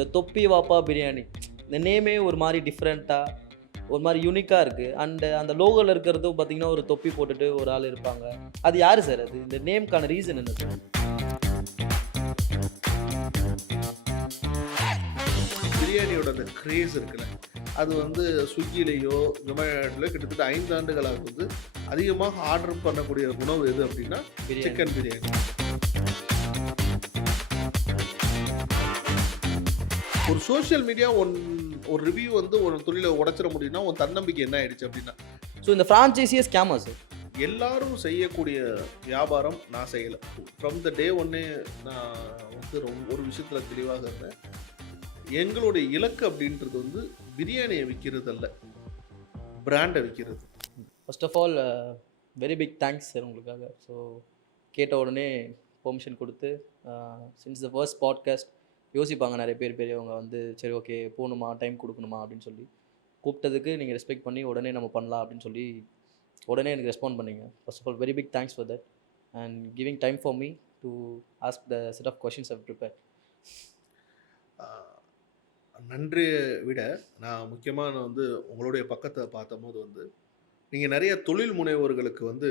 இந்த தொப்பி வாப்பா பிரியாணி இந்த நேமே ஒரு மாதிரி டிஃப்ரெண்ட்டாக ஒரு மாதிரி யூனிக்காக இருக்குது. அந்த லோகோவில் இருக்கிறதும் பார்த்தீங்கன்னா ஒரு தொப்பி போட்டுட்டு ஒரு ஆள் இருப்பாங்க. அது யார் சார் அது? இந்த நேம்க்கான ரீசன் என்ன சார்? பிரியாணியோட அந்த கிரேஸ் இருக்குல்ல, அது வந்து ஸ்விக்கிலேயோ ஜொமேட்டோலையோ கிட்டத்தட்ட 5 ஆண்டுகளாக வந்து அதிகமாக ஆர்டர் பண்ணக்கூடிய உணவு எது அப்படின்னா பிரியாணி. சிக்கன் பிரியாணி. ஒரு சோஷியல் மீடியா ஒரு ரிவ்யூ வந்து ஒரு தொழிலை உடைச்சிட முடியும்னா உன் தன்னம்பிக்கை என்ன ஆயிடுச்சு அப்படின்னா, ஸோ இந்த ஃப்ரான்ச்சைஸியே ஸ்கேமா சார்? எல்லாரும் செய்யக்கூடிய வியாபாரம் நான் செய்யலை. ஃப்ரம் த டே ஒன்னே நான் வந்து ஒரு விஷயத்தில் தெளிவாக இருந்தேன். எங்களுடைய இலக்கு அப்படின்றது வந்து பிரியாணியை விற்கிறது அல்ல, பிராண்டை விற்கிறது. First of all very big thanks sir உங்களுக்காக. ஸோ கேட்ட உடனே பெர்மிஷன் கொடுத்து சின்ஸ் த ஃபர்ஸ்ட் பாட்காஸ்ட் யோசிப்பாங்க நிறைய பேர் பெரியவங்க வந்து சரி ஓகே போகணுமா டைம் கொடுக்கணுமா அப்படின்னு சொல்லி கூப்பிட்டதுக்கு நீங்கள் ரெஸ்பெக்ட் பண்ணி உடனே நம்ம பண்ணலாம் அப்படின்னு சொல்லி உடனே எனக்கு ரெஸ்பாண்ட் பண்ணீங்க. First of all very big thanks for that and giving time for me to ask the set of questions I've prepare. நன்றியை விட நான் முக்கியமாக வந்து உங்களுடைய பக்கத்தை பார்த்தபோது வந்து நீங்கள் நிறைய தொழில் முனைவோர்களுக்கு வந்து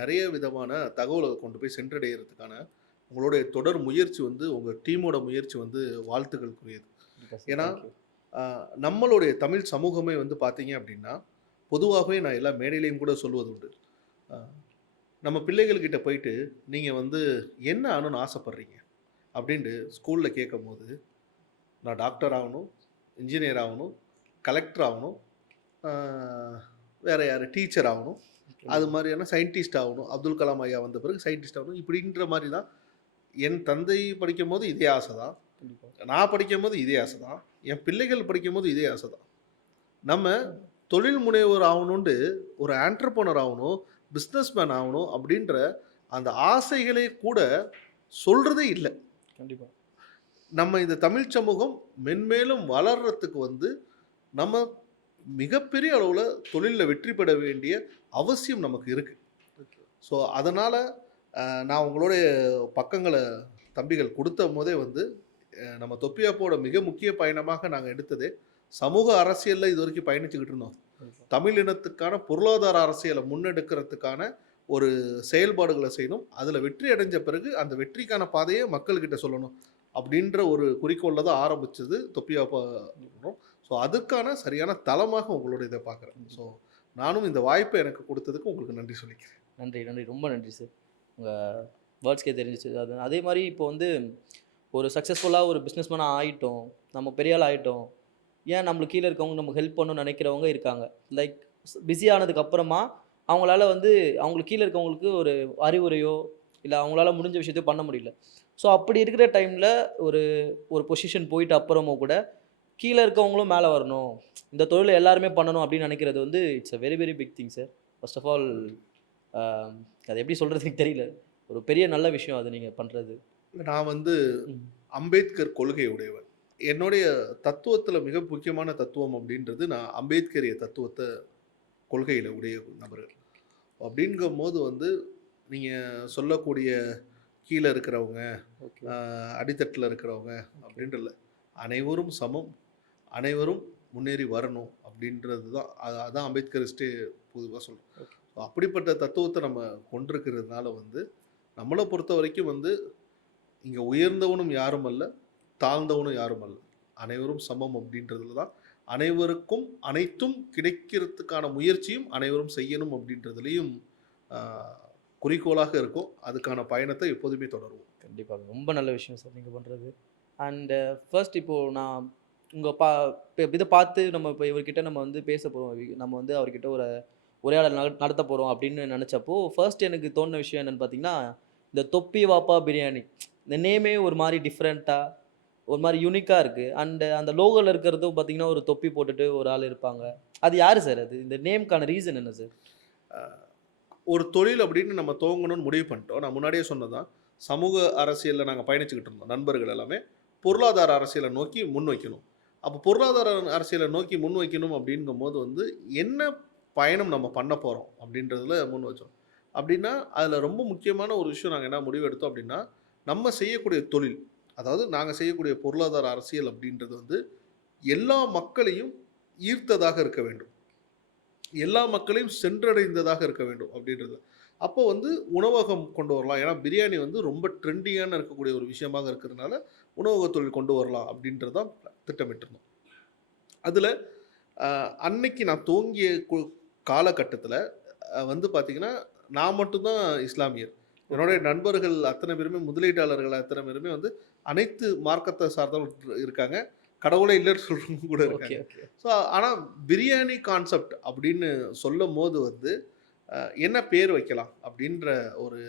நிறைய விதமான தகவலை கொண்டு போய் சென்றடைகிறதுக்கான உங்களுடைய தொடர் முயற்சி வந்து உங்கள் டீமோட முயற்சி வந்து வாழ்த்துக்களுக்குரியது. ஏன்னா நம்மளுடைய தமிழ் சமூகமே வந்து பார்த்தீங்க அப்படின்னா பொதுவாகவே நான் எல்லா மேடையிலையும் கூட சொல்வது உண்டு. நம்ம பிள்ளைகள்கிட்ட போயிட்டு நீங்கள் வந்து என்ன ஆகணும்னு ஆசைப்பட்றீங்க அப்படின்ட்டு ஸ்கூலில் கேட்கும் போது நான் டாக்டர் ஆகணும், இன்ஜினியர் ஆகணும், கலெக்டர் ஆகணும், வேறு யார் டீச்சர் ஆகணும், அது மாதிரியான சயின்டிஸ்ட் ஆகணும், அப்துல் கலாம் ஐயா வந்த பிறகு சயின்டிஸ்ட் ஆகணும், இப்படின்ற மாதிரி தான். என் தந்தை படிக்கும் போது இதே ஆசை தான், நான் படிக்கும் போது இதே ஆசை தான், என் பிள்ளைகள் படிக்கும் போது இதே ஆசை தான். நம்ம தொழில் முனைவோர் ஆகணுன்ட்டு ஒரு ஆண்டர்ப்ரனர் ஆகணும், பிஸ்னஸ் மேன் ஆகணும் அப்படின்ற அந்த ஆசைகளே கூட சொல்கிறதே இல்லை. கண்டிப்பாக நம்ம இந்த தமிழ் சமூகம் மென்மேலும் வளர்கிறதுக்கு வந்து நம்ம மிகப்பெரிய அளவில் தொழிலில் வெற்றி பெற வேண்டிய அவசியம் நமக்கு இருக்குது. ஸோ அதனால் நான் உங்களுடைய பக்கங்களை தம்பிகள் கொடுத்த போதே வந்து நம்ம தொப்பியாப்போட மிக முக்கிய பயணமாக நாங்கள் எடுத்ததே சமூக அரசியலில் இது வரைக்கும் பயணிச்சுக்கிட்டு இருந்தோம். தமிழ் இனத்துக்கான பொருளாதார அரசியலை முன்னெடுக்கிறதுக்கான ஒரு செயல்பாடுகளை செய்யணும், அதில் வெற்றி அடைஞ்ச பிறகு அந்த வெற்றிக்கான பாதையை மக்கள்கிட்ட சொல்லணும் அப்படின்ற ஒரு குறிக்கோளில் தான் ஆரம்பித்தது தொப்பியாப்பா. ஸோ அதுக்கான சரியான தளமாக உங்களோட இதை பார்க்குறேன். ஸோ நானும் இந்த வாய்ப்பை எனக்கு கொடுத்ததுக்கு உங்களுக்கு நன்றி சொல்லிக்கிறேன். நன்றி நன்றி ரொம்ப நன்றி சார். உங்கள் வேர்ட்ஸ்க்கே தெரிஞ்சிச்சு. அதே மாதிரி இப்போ வந்து ஒரு சக்ஸஸ்ஃபுல்லாக ஒரு பிஸ்னஸ்மேனாக ஆகிட்டோம், நம்ம பெரிய ஆள் ஆகிட்டோம், ஏன் நம்மளுக்கு கீழே இருக்கவங்க நமக்கு ஹெல்ப் பண்ணணும்னு நினைக்கிறவங்க இருக்காங்க. லைக் பிஸி ஆனதுக்கப்புறமா அவங்களால வந்து அவங்களுக்கு கீழே இருக்கவங்களுக்கு ஒரு அறிவுரையோ இல்லை அவங்களால முடிஞ்ச விஷயத்தையோ பண்ண முடியல. ஸோ அப்படி இருக்கிற டைமில் ஒரு ஒரு பொசிஷன் போயிட்டு அப்புறமோ கூட கீழே இருக்கவங்களும் மேலே வரணும், இந்த தொழிலை எல்லாருமே பண்ணணும் அப்படின்னு நினைக்கிறது வந்து it's a very very big thing sir. First of all அது எப்படி சொல்கிறதுக்கு தெரியல, ஒரு பெரிய நல்ல விஷயம் அது நீங்கள் பண்ணுறது. நான் வந்து அம்பேத்கர் கொள்கை உடையவன். என்னுடைய தத்துவத்தில் மிக முக்கியமான தத்துவம் அப்படின்றது நான் அம்பேத்கரிய தத்துவத்தை கொள்கையில் உடைய நபர்கள். அப்படிங்கும் போது வந்து நீங்கள் சொல்லக்கூடிய கீழே இருக்கிறவங்க, அடித்தட்டில் இருக்கிறவங்க அப்படின்றல அனைவரும் சமம், அனைவரும் முன்னேறி வரணும் அப்படின்றது தான். அதான் அம்பேத்கரிஸ்டே பொதுவாக சொல்கிறோம். அப்படிப்பட்ட தத்துவத்தை நம்ம கொண்டிருக்கிறதுனால வந்து நம்மளை பொறுத்த வரைக்கும் வந்து இங்கே உயர்ந்தவனும் யாரும் அல்ல, தாழ்ந்தவனும் யாரும் அல்ல, அனைவரும் சமம் அப்படின்றதுல தான் அனைவருக்கும் அனைத்தும் கிடைக்கிறதுக்கான முயற்சியும் அனைவரும் செய்யணும் அப்படின்றதுலையும் குறிக்கோளாக இருக்கும். அதுக்கான பயணத்தை எப்போதுமே தொடருவோம். கண்டிப்பாக ரொம்ப நல்ல விஷயம் சார் நீங்கள் பண்ணுறது. அண்டு ஃபர்ஸ்ட் இப்போது நான் உங்கள் இதை பார்த்து நம்ம இப்போ இவர்கிட்ட நம்ம வந்து பேச போகிறோம், நம்ம வந்து அவர்கிட்ட ஒரு உரையாடல் நடத்த போகிறோம் அப்படின்னு நினச்சப்போ ஃபர்ஸ்ட் எனக்கு தோணுன விஷயம் என்னென்னு பார்த்தீங்கன்னா இந்த தொப்பி வாப்பா பிரியாணி இந்த நேமே ஒரு மாதிரி டிஃப்ரெண்ட்டாக ஒரு மாதிரி யூனிக்காக இருக்குது. அந்த லோகோவில் இருக்கிறதும் பார்த்தீங்கன்னா ஒரு தொப்பி போட்டுட்டு ஒரு ஆள் இருப்பாங்க. அது யார் சார் அது? இந்த நேம்க்கான ரீசன் என்ன சார்? ஒரு தொழில் அப்படின்னு நம்ம துவங்கணும்னு முடிவு பண்ணிட்டோம். நான் முன்னாடியே சொன்னதான், சமூக அரசியலில் நாங்கள் பயணிச்சுக்கிட்டு இருந்தோம். நண்பர்கள் எல்லாமே பொருளாதார அரசியலை நோக்கி முன் வைக்கணும். அப்போ பொருளாதார அரசியலை நோக்கி முன் வைக்கணும் அப்படிங்கும் போது வந்து என்ன பயணம் நம்ம பண்ண போகிறோம் அப்படின்றதுல முன் வச்சோம். அப்படின்னா அதில் ரொம்ப முக்கியமான ஒரு விஷயம் நாங்கள் என்ன முடிவு எடுத்தோம் அப்படின்னா, நம்ம செய்யக்கூடிய தொழில் அதாவது நாங்க செய்யக்கூடிய பொருளாதார அரசியல் அப்படின்றது வந்து எல்லா மக்களையும் ஈர்த்ததாக இருக்க வேண்டும். எல்லா மக்களையும் சென்றடைந்ததாக இருக்க வேண்டும் அப்படின்றது. அப்போ வந்து உணவகம் கொண்டு வரலாம். ஏன்னா பிரியாணி வந்து ரொம்ப ட்ரெண்டியான இருக்கக்கூடிய ஒரு விஷயமாக இருக்கிறதுனால, உணவகத் தொழில் கொண்டு வரலாம் அப்படின்றது தான் திட்டமிட்டிருந்தோம். அதில அன்னைக்கு நான் துவங்கிய காலகட்டத்தில வந்து பார்த்தீங்கன்னா, நான் மட்டும் தான் இஸ்லாமியர். ஓகே. என்னுடைய நண்பர்கள் அத்தனை பேருமே முதலீட்டாளர்கள் அத்தனை பேருமே வந்து அனைத்து மார்க்கத்த சார்ந்தவர்கள் இருக்காங்க. கடவுளே இல்லன்னு சொல்றவங்க கூட ஓகே, இருக்காங்க. ஓகே. ஸோ ஆனா பிரியாணி கான்செப்ட் அப்படின்னு சொல்லும்போது வந்து, என்ன பேர் வைக்கலாம்? அப்படின்ற ஒரு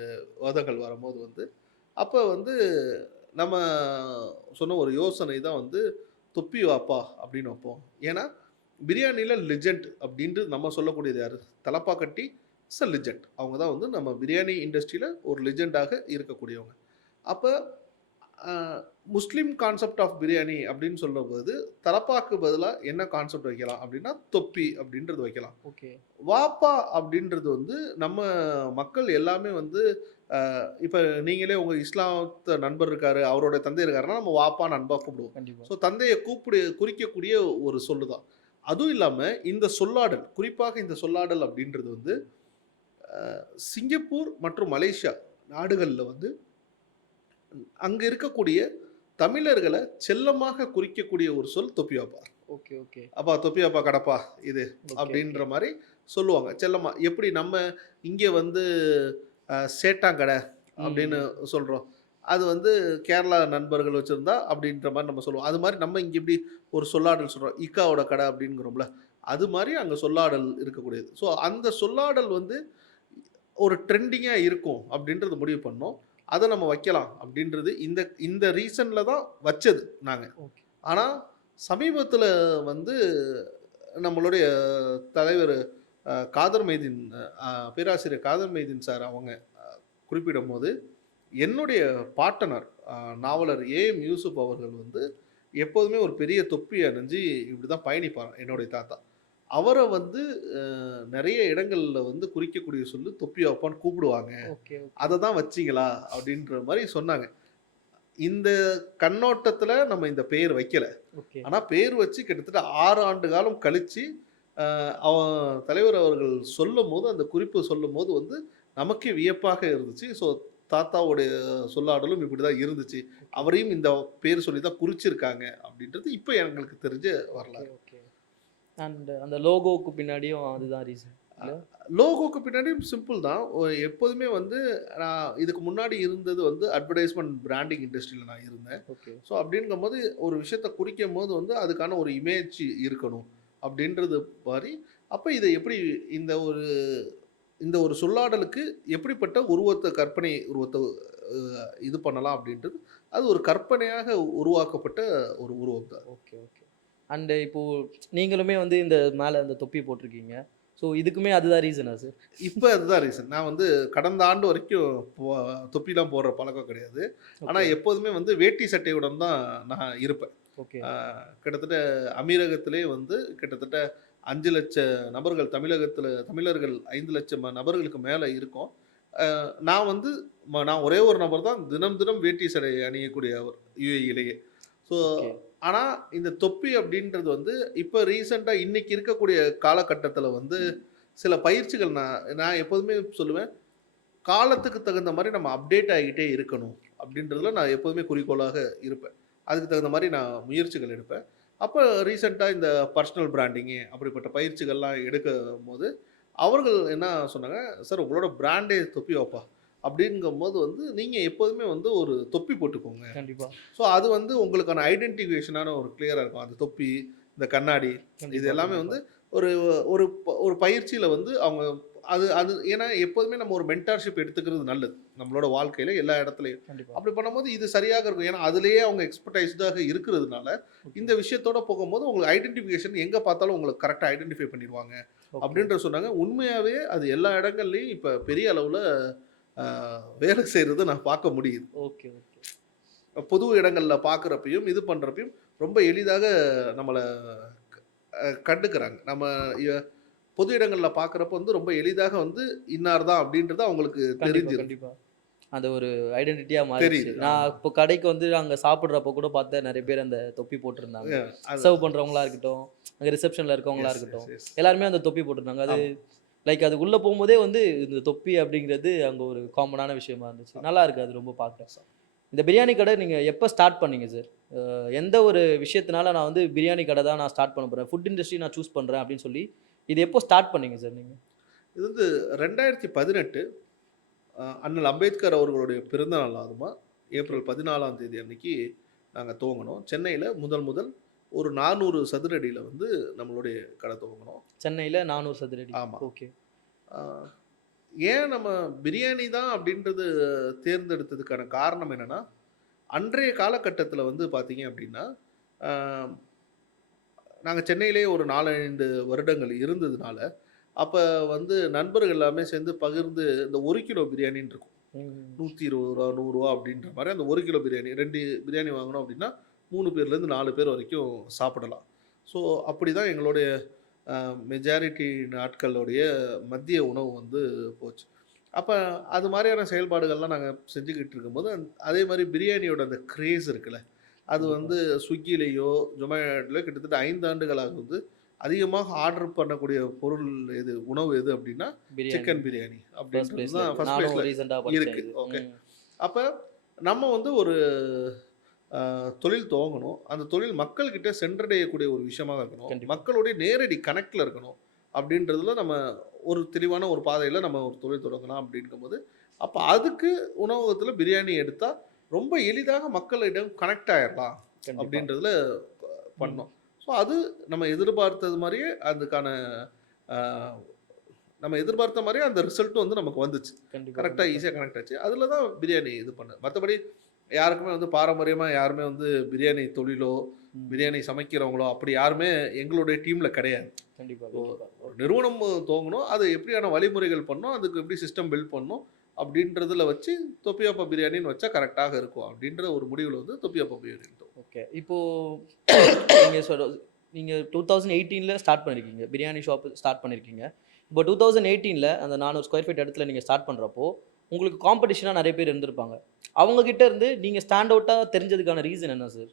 வாதங்கள் வரும்போது வந்து, அப்ப வந்து நம்ம சொன்ன ஒரு யோசனை தான் வந்து, "தொப்பி வாப்பா" அப்படின்னு வைப்போம். ஏன்னா, பிரியாணில லெஜெண்ட் அப்படின்ட்டு நம்ம சொல்லக்கூடியது யாரு? Thalappakatti is a legend. அவங்க தான் வந்து நம்ம பிரியாணி இண்டஸ்ட்ரியில ஒரு லெஜெண்டாக இருக்கக்கூடியவங்க. அப்ப அ முஸ்லீம் கான்செப்ட் ஆஃப் பிரியாணி அப்படின்னு சொல்லும்போது, தலப்பாக்கு பதிலா என்ன கான்செப்ட் வைக்கலாம் அப்படின்னா, தொப்பி அப்படின்றது வைக்கலாம். ஓகே. வாப்பா அப்படின்றது வந்து நம்ம மக்கள் எல்லாமே வந்து இப்ப நீங்களே உங்க இஸ்லாத்த நண்பர் இருக்காரு, அவரோட தந்தை இருக்காருன்னா, நம்ம வாப்பான்னு அன்பா கூப்பிடுவோம். கண்டிப்பா. ஸோ தந்தைய குறிக்கக்கூடிய ஒரு சொல்லு தான். அதுவும் இல்லாம இந்த சொல்லாடல், குறிப்பாக இந்த சொல்லாடல் அப்படின்றது வந்து சிங்கப்பூர் மற்றும் மலேசியா நாடுகள்ல வந்து அங்க இருக்கக்கூடிய தமிழர்கள செல்லமாக குறிக்கக்கூடிய ஒரு சொல் தொப்பி வாப்பா. Okay, okay. "அப்பா தொப்பி வாப்பா கடப்பா இது" ஓகே, ஓகே. அப்படின்ற மாரி சொல்லுவாங்க செல்லமா. எப்படி நம்ம இங்க வந்து சேட்டாங்கட அப்படின்னு ம். சொல்றோம். அது வந்து கேரளா நண்பர்கள் வச்சிருந்தா அப்படின்ற மாரி நம்ம சொல்லுவோம். அது மாரி நம்ம இங்க எப்படி ஒரு சொல்லாடல் சொல்றோம். இக்காவோட கடை அப்படிங்கிறோம்ல. அது மாரி அங்க சொல்லாடல் இருக்கக்கூடியது. ஸோ அந்த சொல்லாடல் வந்து ஒரு ட்ரெண்டிங்கா இருக்கும் அப்படின்றது முடிவு பண்ணோம். அத நம்ம வைக்கலாம் அப்படின்றது இந்த இந்த ரீசன்ல தான் வச்சது நாங்க. ஓகே. ஆனா சமீபத்தில வந்து நம்மளுடைய தலைவர் காதர் மைதீன் பேராசிரியர் காதர் மைதீன் சார் அவங்க குறிப்பிடும்போது, என்னுடைய பாட்டனர் நாவலர் ஏ.எம். யூசுப் அவர்கள் வந்து எப்போதுமே ஒரு பெரிய தொப்பி அணிஞ்சு இப்படிதான் பயணிப்பாராம் என்னுடைய தாத்தா. அவர வந்து நெறைய இடங்கள்ல வந்து குறிக்கக்கூடிய சொல்லு தொப்பி வைப்பான்னு கூப்பிடுவாங்க. Okay, okay. அத தான் வச்சீங்களா? அப்படின்ற மாரி சொன்னாங்க. இந்த கண்ணோட்டத்துல நம்ம இந்த பெயர் வைக்கல. ஓகே. ஆனா பேர் வச்சு கிட்டத்தட்ட 6 ஆண்டு காலம் கழிச்சு, அ அவன் தலைவர் அவர்கள் சொல்லும்போது, அந்த குறிப்பு சொல்லும்போது வந்து நமக்கே வியப்பாக இருந்துச்சு. ஸோ தாத்தாவுடைய சொல்லாடலும் இப்படிதான் இருந்துச்சு. ஓகே. அவரையும் இந்த பேர் சொல்லி தான் குறிச்சிருக்காங்க அப்படின்றது இப்ப எங்களுக்கு தெரிஞ்ச ஓகே, வரலாறு. ஓகே. அண்ட் அந்த லோகோவுக்கு பின்னாடியும் அதுதான் ரீசன் அ இல்ல? லோகோக்கு பின்னாடியும் சிம்பிள் தான். எப்போதுமே வந்து நான் இதுக்கு முன்னாடி இருந்தது வந்து அட்வர்டைஸ்மென்ட் பிராண்டிங் இண்டஸ்ட்ரியில நான் இருந்தேன். ஓகே. ஸோ அப்படிங்கும்போது ஒரு விஷயத்த குறிக்கும்போது வந்து அதுக்கான ஒரு இமேஜ் இருக்கணும். அப்படின்றது மாரி, அப்ப இத எப்படி இந்த ஒரு இந்த ஒரு சொல்லாடலுக்கு எப்படிப்பட்ட கற்பனை உருவத்த இது பண்ணலாம் அப்படின்றது, அது ஒரு கற்பனையாக உருவாக்கப்பட்ட ஒரு உருவம் தான். Okay, okay. அண்ட் இப்போ நீங்களுமே வந்து இந்த மேல அந்த தொப்பி போட்டிருக்கீங்க. ஸோ இதுக்குமே அதுதான் ரீசனா சார்? இப்ப அதுதான் ரீசன். நான் வந்து கடந்த ஆண்டு வரைக்கும் தொப்பிலாம் போடுற பழக்கம் கிடையாது. ஆனா ஓகே, எப்போதுமே வந்து வேட்டி சட்டையுடன் தான் நான் இருப்பேன். ஓகே. ஆ கிட்டத்தட்ட அமீரகத்திலே வந்து கிட்டத்தட்ட 5,00,000 நபர்கள் தமிழர்கள் 5,00,000 நபர்களுக்கு மேல இருக்கோம். நான் வந்து நான் ஒரே ஒரு நபர் தான் தினம் தினம் வேட்டி சடை அணியக்கூடியவர் யுஏஇலேயே. So okay. ஆனா இந்த தொப்பி அப்படின்றது வந்து இப்ப ரீசென்ட்டா இன்னைக்கு இருக்கக்கூடிய காலகட்டத்தில வந்து சில பயிற்சிகள் நான் நான் எப்போதுமே சொல்லுவேன், காலத்துக்கு தகுந்த மாரி நம்ம அப்டேட் ஆகிட்டே இருக்கணும் அப்படின்றதுல நான் எப்போதுமே குறிக்கோளாக இருப்பேன். அதுக்கு தகுந்த மாரி நான் முயற்சிகள் எடுப்பேன். அப்ப ரீசென்ட்டா இந்த பர்சனல் பிராண்டிங்கு அப்படிப்பட்ட பயிற்சிகள்லாம் எடுக்கும்போது, அவர்கள் என்ன சொன்னாங்க, "சார் உங்களோட பிராண்டே தொப்பி வாப்பா" அப்படிங்கும்போது வந்து, "நீங்க எப்போதுமே வந்து ஒரு தொப்பி போட்டுக்கோங்க. கண்டிப்பா, ஸோ அது வந்து உங்களுக்கான ஐடென்டிஃபிகேஷனான ஒரு கிளியரா இருக்கும். அந்த தொப்பி, இந்த கண்ணாடி இது கண்டிப்பா, எல்லாமே கண்டிப்பா, வந்து ஒரு ஒரு ஒரு பயிற்சியில வந்து அவங்க அது அது ஏன்னா எப்போதுமே நம்ம ஒரு மென்டார்ஷிப் எடுத்துக்கிறது நல்லது. நம்மளோட வாழ்க்கையில எல்லா இடத்துலயும். கண்டிப்பா. அப்படி பண்ணும்போது இது சரியாக இருக்கும். ஏன்னா அதிலேயே அவங்க எக்ஸ்பர்டைஸ்டாக இருக்கிறதுனால, ஓகே, இந்த விஷயத்தோட போகும்போது உங்களுக்கு ஐடென்டிஃபிகேஷன் எங்க பார்த்தாலும் உங்களுக்கு கரெக்ட்டா ஐடென்டிஃபை பண்ணிருவாங்க. ஓகே, அப்படின்றத சொன்னாங்க. உண்மையாவே அது எல்லா இடங்கள்லயும் இப்ப பெரிய அளவுல அ வேலை செய்றத நான் பார்க்க முடியுது. Okay, okay. பொது இடங்கள்ல பார்க்குறப்பயும், இது பண்றப்பயும் ரொம்ப எளிதாக நம்மள கண்டுக்கிறாங்க. நம்ம எ பொது இடங்கள்ல பார்க்குறப்ப வந்து ரொம்ப எளிதாக வந்து இன்னார் தான் அப்படின்றது அவங்களுக்கு கண்டிப்பா, தெரிஞ்சிருது. கண்டிப்பா. அந்த ஒரு ஐடென்டிட்டியா மாறிடுச்சு. தெரியுது. நான் ஆமா. இப்போ கடைக்கு வந்து அங்க சாப்பிடுறப்போ கூட பார்த்தேன் நெறைய பேர் அந்த தொப்பி போட்டிருந்தாங்க. அது சர்வ் பண்றவங்களா இருக்கட்டும், அங்க ரிசப்ஷன்ல இருக்கவங்களா எஸ், எஸ், இருக்கட்டும், எஸ். எல்லாருமே அந்த தொப்பி போட்டிருந்தாங்க. அது ஆமா. லைக் அது உள்ள போம்போதே வந்து இந்த தொப்பி அப்படிங்கிறது அங்க ஒரு காமனான விஷயமா இருந்துச்சு. நல்லா இருக்கு அது ரொம்ப பார்க்க. இந்த பிரியாணி கடை நீங்க எப்ப ஸ்டார்ட் பண்ணீங்க சார்? எந்த ஒரு விஷயத்தினால நான் வந்து பிரியாணி கடை தான் நான் ஸ்டார்ட் பண்ண போறேன். ஃபுட் இண்டஸ்ட்ரி நான் சூஸ் பண்றேன் அப்படின்னு சொல்லி, இது எப்போ ஸ்டார்ட் பண்ணீங்க சார் நீங்க? இது வந்து 2018 அண்ணல் அம்பேத்கர் அவர்களுடைய பிறந்த நாள் அதுமா ஓகே. ஏப்ரல் 14ஆம் தேதி அன்னைக்கு நாங்க துவங்குனோம். சென்னையில முதல் முதல் ஒரு 400 சதுர அடியில வந்து நம்மளுடைய கடை துவங்குனோம். சென்னையில 400 சதுர அடி. ஆமா. ஓகே. ஆ ஏன் நம்ம பிரியாணி தான் அப்படின்றது தேர்ந்தெடுத்ததுக்கான காரணம் என்னன்னா, அன்றைய காலகட்டத்தில வந்து பார்த்தீங்க அப்படின்னா, ஆ நாங்க சென்னையிலேயே ஒரு 4, 5 வருடங்கள் இருந்ததுனால, அப்ப வந்து நண்பர்கள் எல்லாமே சேர்ந்து பகிர்ந்து இந்த 1 கிலோ பிரியாணின்னு இருக்கும். ம். ரூ. 120 ரூ. 100 அப்படின்ற மாரி அந்த 1 கிலோ பிரியாணி 2 பிரியாணி வாங்குனோம் அப்படின்னா, 3 பேர்லேருந்து 4 பேர் வரைக்கும் சாப்பிடலாம். ஸோ அப்படிதான் எங்களுடைய மெஜாரிட்டி நாட்களுடைய மதிய உணவு வந்து போச்சு. அப்ப அது மாரியான செயல்பாடுகள்லாம் நாங்க செஞ்சுக்கிட்டு இருக்கும்போது, அதே மாரி பிரியாணியோட அந்த கிரேஸ் இருக்குல்ல, அது கண்டிப்பா. வந்து ஸ்விக்கிலயோ, ஜொமேட்டோலயோ கிட்டத்தட்ட 5 ஆண்டுகளாக வந்து அதிகமாக ஆர்டர் பண்ணக்கூடிய பொருள் எது, உணவு எது அப்படின்னா, பிரியாணி. சிக்கன் பிரியாணி ஃபர்ஸ்ட் அப்படின்றது பிளேஸ்ல தான் இருக்கு. ஃபர்ஸ்ட் நானும் பிளேஸ்ல ரீசென்ட்டா படிச்சேன் இருக்கு. இது. ஓகே. ம். அப்ப நம்ம வந்து ஒரு தொழில் துவங்கணும். அந்த தொழில் மக்கள்கிட்ட சென்றடையக்கூடிய ஒரு விஷயமா இருக்கணும். கண்டிப்பா. மக்களுடைய நேரடி கனெக்ட்ல இருக்கணும். அப்படின்றதுல நம்ம ஒரு தெளிவான ஒரு பாதையில நம்ம ஒரு தொழில் தொடங்கலாம் அப்படிங்கும்போது, அப்ப அதுக்கு உணவகத்துல பிரியாணி எடுத்தா ரொம்ப எளிதாக மக்களிடம் கனெக்ட் ஆயிரலாம் கண்டிப்பா. அப்படின்றதுல ம். பண்ணோம். ஸோ அது நம்ம எதிர்பார்த்தது மாரியே அதுக்கான அ நம்ம எதிர்பார்த்த மாரியே அந்த ரிசல்ட்டும் வந்து நமக்கு வந்துச்சு. கண்டிப்பா, கரெக்ட்டா கண்டிப்பா. ஈஸியா கனெக்ட் ஆச்சு. அதுல தான் பிரியாணி இது பண்ணேன். மத்தபடி யாருக்குமே வந்து பாரம்பரியமா யாருமே வந்து பிரியாணி தொழிலோ, ம். பிரியாணி சமைக்கிறவங்களோ அப்படி யாருமே எங்களுடைய டீம்ல கிடையாது. கண்டிப்பா, ஓ கண்டிப்பா. ஒரு நிறுவனம் துவங்கணும். அது எப்படியான வழிமுறைகள் பண்ணணும், அதுக்கு எப்படி சிஸ்டம் பில்ட் பண்ணணும் அப்படின்றதுல வச்சு தொப்பியாப்பா பிரியாணின்னு வச்சா கரெக்ட்டாக இருக்கும். அப்படின்ற ஒரு முடிவுல வந்து தொப்பியாப்பா பிரியாணி. ஓகே. இப்போ நீங்க நீங்க 2018ல ஸ்டார்ட் பண்ணியிருக்கீங்க. பிரியாணி ஷாப் ஸ்டார்ட் பண்ணியிருக்கீங்க. இப்போ 2018ல அந்த 400 ஸ்கொயர் ஃபீட் இடத்துல நீங்க ஸ்டார்ட் பண்றப்போ, உங்களுக்கு காம்படிஷனா நெறைய பேர் இருந்திருப்பாங்க. அவங்க கிட்ட இருந்து நீங்க ஸ்டாண்ட் அவுட்டா தெரிஞ்சதுக்கான ரீசன் என்ன சார்?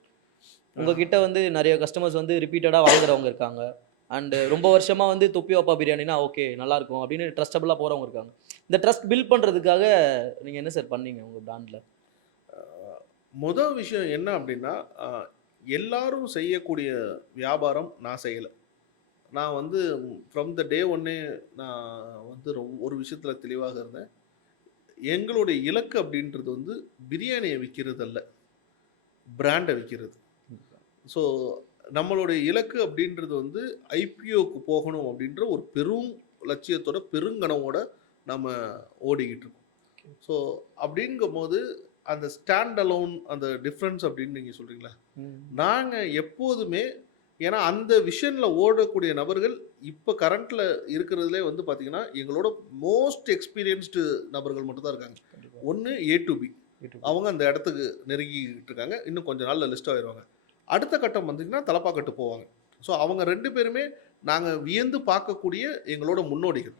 ஆ உங்க கிட்ட வந்து நெறைய கஸ்டமர்ஸ் வந்து ரிப்பீட்டடா வாங்குறவங்க இருக்காங்க. அண்ட் ரொம்ப வருஷமா வந்து தொப்பி வாப்பா பிரியாணினா ஓகே நல்லாருக்கும் அப்படின்னு ட்ரஸ்டபிளா போறவங்க இருக்காங்க. இந்த ட்ரஸ்ட் பில்ட் பண்றதுக்காக நீங்க என்ன சார் பண்ணீங்க உங்க பிராண்ட்ல? முதல் விஷயம் என்ன அப்படின்னா, அ எல்லாரும் செய்யக்கூடிய வியாபாரம் நான் செய்யல. நான் வந்து ஃப்ரம் த டே ஒன்னே நான் வந்து ஒரு விஷயத்துல தெளிவாக இருந்தேன். எங்களுடைய இலக்கு அப்படின்றது வந்து பிரியாணிய விக்கிறது அல்ல. பிராண்ட விக்கிறது. ஸோ நம்மளுடைய இலக்கு அப்படின்றது வந்து ஐபிஓக்கு போகணும் அப்படின்ற ஒரு பெரும் லட்சியத்தோட, பெருங்கனவோட நம்ம ஓடிக்கிட்டு இருக்கோம். ஸோ அப்படிங்கும்போது அந்த ஸ்டாண்ட் அலோன் அந்த டிஃபரன்ஸ் அப்படின்னு நீங்க சொல்றீங்களா? ம். நாங்க எப்போதுமே ஏன்னா அந்த விஷன்ல ஓடக்கூடிய நபர்கள் இப்ப கரண்ட்ல இருக்கிறதுலே வந்து பார்த்தீங்கன்னா, எங்களோட மோஸ்ட் எக்ஸ்பீரியன்ஸ்டு நபர்கள் மட்டும் தான் இருக்காங்க. கண்டிப்பா. ஒண்ணு ஏ டூ பி. யூடியூப். அவங்க அந்த இடத்துக்கு நெருங்கிட்டு இருக்காங்க. இன்னும் கொஞ்ச நாள்ல லிஸ்ட் ஆயிருவாங்க. அடுத்த கட்டம் வந்தீங்கன்னா, தலப்பாக்கட்டு போவாங்க. ஸோ அவங்க 2 பேருமே நாங்க வியந்து பார்க்கக்கூடிய எங்களோட முன்னோடிகள்.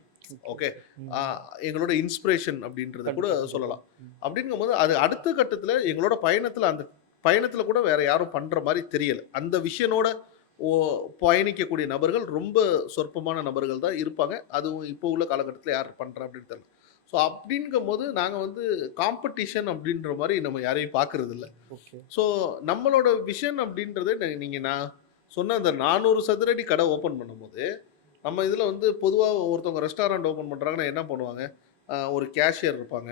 ஓகே. ம். அ எங்களோட இன்ஸ்பிரேஷன் அப்படின்றத கூட கண்டிப்பா, கண்டிப்பா. சொல்லலாம். ம். அப்படிங்கும்போது அது அடுத்த கட்டத்தில எங்களோட பயணத்தில அந்த பயணத்தில கூட வேற யாரும் பண்ற மாரி தெரியல. அந்த விஷனோட ஓ பயணிக்கக்கூடிய நபர்கள் ரொம்ப சொற்பமான நபர்கள் தான் இருப்பாங்க. அதுவும் இப்போ உள்ள காலகட்டத்தில யார் பண்றா அப்படின்னு தெரியல. ஸோ அப்படிங்கும்போது நாங்க வந்து காம்படிஷன் அப்படின்ற மாரி நம்ம யாரையும் பார்க்கறதில்ல. ஓகே. ஸோ நம்மளோட விஷன் அப்படின்றத நீங்க நான் சொன்ன அந்த 400 சதுர அடி கடை ஓப்பன் பண்ணும்போது, நம்ம இதில வந்து பொதுவா ஒருத்தவங்க ரெஸ்டாரண்ட் ஓப்பன் பண்றாங்கன்னா என்ன பண்ணுவாங்க? ஒரு கேஷியர் இருப்பாங்க.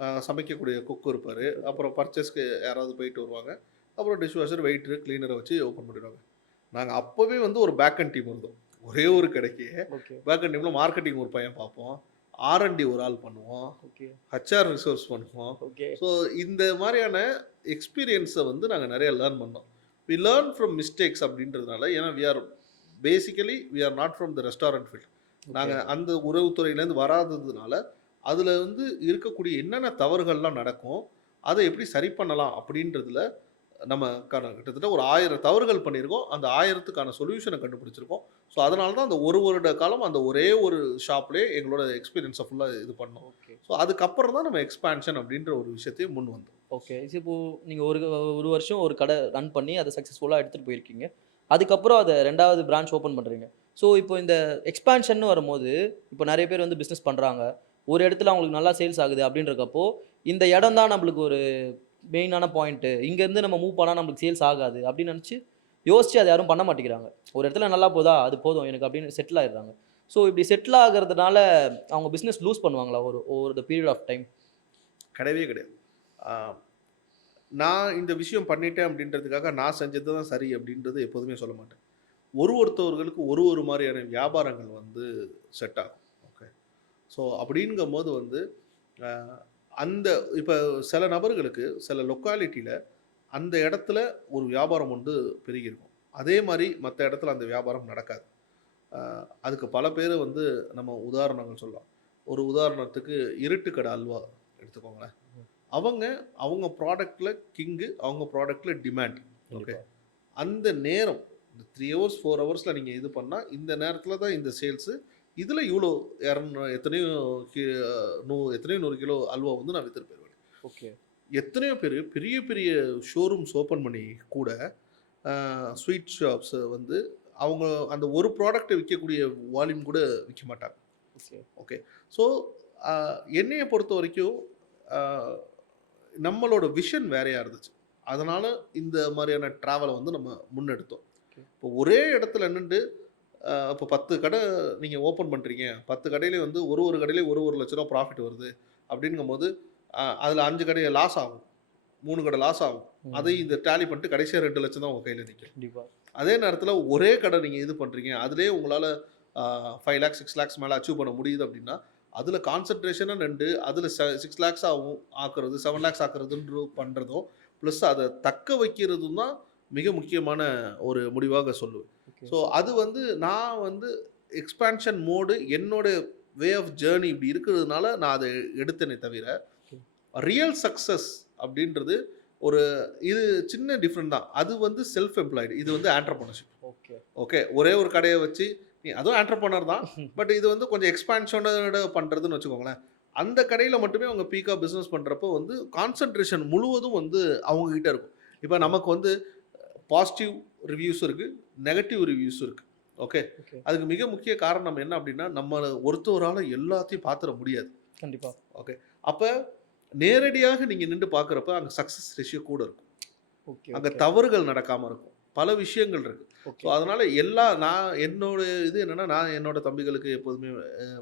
அ சமைக்கக்கூடிய குக் இருப்பாரு. அப்புறம் பர்ச்சேஸ்க்கு யாராவது போயிட்டு வருவாங்க. அப்புறம் டிஷ் வாஷர், வெயிட்டர், கிளீனர வச்சு ஓப்பன் பண்ணிடுவாங்க. நாங்க அப்பவே வந்து ஒரு பேக் அண்ட் டீம் இருந்தோம். ஒரே ஒரு கடைக்கு ஓகே. பேக் அண்ட் டீம்ல மார்க்கெட்டிங் ஒரு பையன் பார்ப்போம். ஆர்&டி ஒரு ஆள் பண்ணுவோம். ஓகே. ஹெச்ஆர் ரிசோர்ஸ் பண்ணுவோம். ஓகே. ஸோ இந்த மாரியான எக்ஸ்பீரியன்ஸ வந்து நாங்க நெறைய லேர்ன் பண்ணோம். வி லேர்ன் ஃப்ரம் மிஸ்டேக்ஸ் அப்படின்றதுனால ஏன்னா we are not from the restaurant field. Okay. நாங்க அந்த உறவுத்துறையிலேருந்து வராததுனால, அதுல வந்து இருக்கக்கூடிய என்னென்ன தவறுகள்லாம் நடக்கும், அத எப்படி சரி பண்ணலாம் அப்படின்றதுல நம்ம கிட்டத்தட்ட ஒரு 1000 தவறுகள் பண்ணியிருக்கோம். அந்த 1000த்துக்கான சொல்யூஷனை கண்டுபிடிச்சிருக்கோம். ஸோ அதனால தான் அந்த 1 வருட காலம் அந்த ஒரே ஒரு ஷாப்லேயே எங்களோட எக்ஸ்பீரியன்ஸை ஃபுல்லாக இது பண்ணோம். ஓகே. ஸோ அதுக்கப்புறம் தான் நம்ம எக்ஸ்பான்ஷன் அப்படின்ற ஒரு விஷயத்தையும் முன் வந்தோம். ஓகே. இப்போ நீங்க ஒரு வருஷம் ஒரு கடை ரன் பண்ணி அத சக்சஸ்ஃபுல்லா எடுத்துட்டு போயிருக்கீங்க. அதுக்கப்புறம் அத 2வது பிரான்ச் ஓப்பன் பண்றீங்க. ஸோ இப்போ இந்த எக்ஸ்பான்ஷன்னு வரும்போது, இப்போ நெறைய பேர் வந்து பிசினஸ் பண்றாங்க. ஒரு இடத்துல அவங்களுக்கு நல்லா சேல்ஸ் ஆகுது அப்படின்றக்கப்போ, இந்த இடம் தான் நம்மளுக்கு ஒரு மெயினான பாயிண்ட்டு. இங்கேருந்து நம்ம மூவ் பண்ணா நம்மளுக்கு சேல்ஸ் ஆகாது அப்படின்னு நெனச்சு, யோசிச்சு அத யாரும் பண்ண மாட்டேங்கிறாங்க. ஒரு இடத்துல நல்லா போதா, அது போதும் எனக்கு அப்படின்னு செட்டில் ஆயிடுறாங்க. ஸோ இப்படி செட்டில் ஆகுறதுனால அவங்க பிசினஸ் லூஸ் பண்ணுவாங்களா? ஒரு over the period of time? கிடையவே கிடையாது. ஆ நான் இந்த விஷயம் பண்ணிட்டேன் அப்படின்றதுக்காக நான் செஞ்சது தான் சரி அப்படின்றது எப்போதுமே சொல்ல மாட்டேன். ஒருத்தவர்களுக்கு ஒரு மாரியான வியாபாரங்கள் வந்து செட் ஆகும். ஓகே. ஸோ அப்படிங்கும்போது வந்து அ அந்த இப்ப சில நபர்களுக்கு சில லொக்காலிட்டில அந்த இடத்துல ஒரு வியாபாரம் வந்து பெருகியிருக்கும். அதே மாரி மத்த இடத்துல அந்த வியாபாரம் நடக்காது. அ அதுக்கு பல பேரு வந்து நம்ம உதாரணங்கள் சொல்லலாம். ஒரு உதாரணத்துக்கு இருட்டு கடை அல்வா எடுத்துக்கோங்களேன். அவங்க அவங்க ப்ராடக்ட்ல கிங்கு, அவங்க ப்ராடக்ட்ல டிமாண்ட். ஓகே. கண்டிப்பா. அந்த நேரம் இந்த 3 ஹவர்ஸ் 4 ஹவர்ஸ்ல நீங்க இது பண்ணா, இந்த நேரத்தில தான் இந்த சேல்ஸு. இதில இவ்வளோ எத்தனையோ கி எத்தனையோ 100 கிலோ அல்வா வந்து நான் வித்துட்டு போயிருவேன். ஓகே. எத்தனையோ பேரு பெரிய பெரிய ஷோரூம்ஸ் ஓப்பன் பண்ணி கூட ஸ்வீட் ஷாப்ஸ் வந்து அவங்க அந்த ஒரு ப்ராடக்ட்ட விக்கக்கூடிய வால்யூம் கூட விக்க மாட்டாங்க. ஓகே. ஓகே. ஸோ அ என்னைய பொறுத்தவரைக்கும் அ நம்மளோட விஷன் வேறையா இருந்துச்சு. அதனால இந்த மாரியான ட்ராவல வந்து நம்ம முன்னெடுத்தோம். ஓகே. இப்போ ஒரே இடத்துல நின்னுட்டு இப்போ 10 கடை நீங்க ஓப்பன் பண்றீங்க. 10 கடையிலயும் வந்து ஒரு கடையிலயும் ஒரு லட்சம் ப்ராஃபிட் வருது. அப்படிங்கும்போது அதுல 5 கடை லாஸ் ஆகும். 3 கடை லாஸ் ஆகும். அதையும் ம். இந்த டேலி பண்ணிட்டு கடைசியா 2,00,000 தான் உங்க கையில நிக்கும். கண்டிப்பா. அதே நேரத்துல ஒரே கடை நீங்க இது பண்றீங்க. அதிலேயே உங்களால 5 லாக்ஸ் 6 லாக்ஸ் மேல அச்சீவ் பண்ண முடியுது அப்படின்னா, அதுல கான்சன்ட்ரேஷனா நிண்டு அதுல 6 லாக்ஸ் ஆக்குறது, 7 லாக்ஸ் ஆக்குறதுன்ற பண்றதும், பிளஸ் அத தக்க வைக்கிறதும் தான் மிக முக்கியமான ஒரு முடிவாக சொல்லுவேன். ஓகே. ஸோ அது வந்து நான் வந்து எக்ஸ்பான்ஷன் மோடு என்னோட வே ஆஃப் ஜர்னி இப்படி இருக்கிறதுனால நான் அத எடுத்தேனே தவிர, ஓகே. ரியல் சக்சஸ் அப்படின்றது ஒரு இது சின்ன டிஃபரெண்ட் தான். அது வந்து செல்ஃப் எம்ப்ளாய்டு. இது வந்து ஆன்டர்பிரினர்ஷிப். ஓகே. ஓகே. ஒரே ஒரு கடைய வச்சு அதுவும் ஆன்டர்பிரினர் தான். பட் இது வந்து கொஞ்சம் எக்ஸ்பான்ஷனோட பண்றதுன்னு வச்சுக்கோங்களேன். அந்த கடையில மட்டுமே அவங்க பீக்கா பிசினஸ் பண்றப்போ வந்து கான்சன்ட்ரேஷன் முழுவதும் வந்து அவங்க கிட்ட இருக்கும். இப்ப ஓகே. நமக்கு வந்து பாசிட்டிவ் ரிவ்யூஸ் இருக்கு. நெகட்டிவ் ரிவ்யூஸ் இருக்கு. ஓகே. ஓகே. அதுக்கு மிக முக்கிய காரணம் என்ன அப்டின்னா, நம்மள ஒருத்தரால எல்லாத்தையும் பாத்துற முடியாது. கண்டிப்பா. ஓகே. அப்ப நேரடியாக நீங்க நின்னு பாக்குறப்ப அங்க சக்சஸ் ரேஷியோ கூட இருக்கும். ஓகே. அங்க ஓகே. தவறுகள் நடக்காம இருக்கும். பல விஷயங்கள் இருக்கு. So okay. அதனால நான் என்னோட இது என்னன்னா, நான் என்னோட தம்பிகளுக்கு எப்போதுமே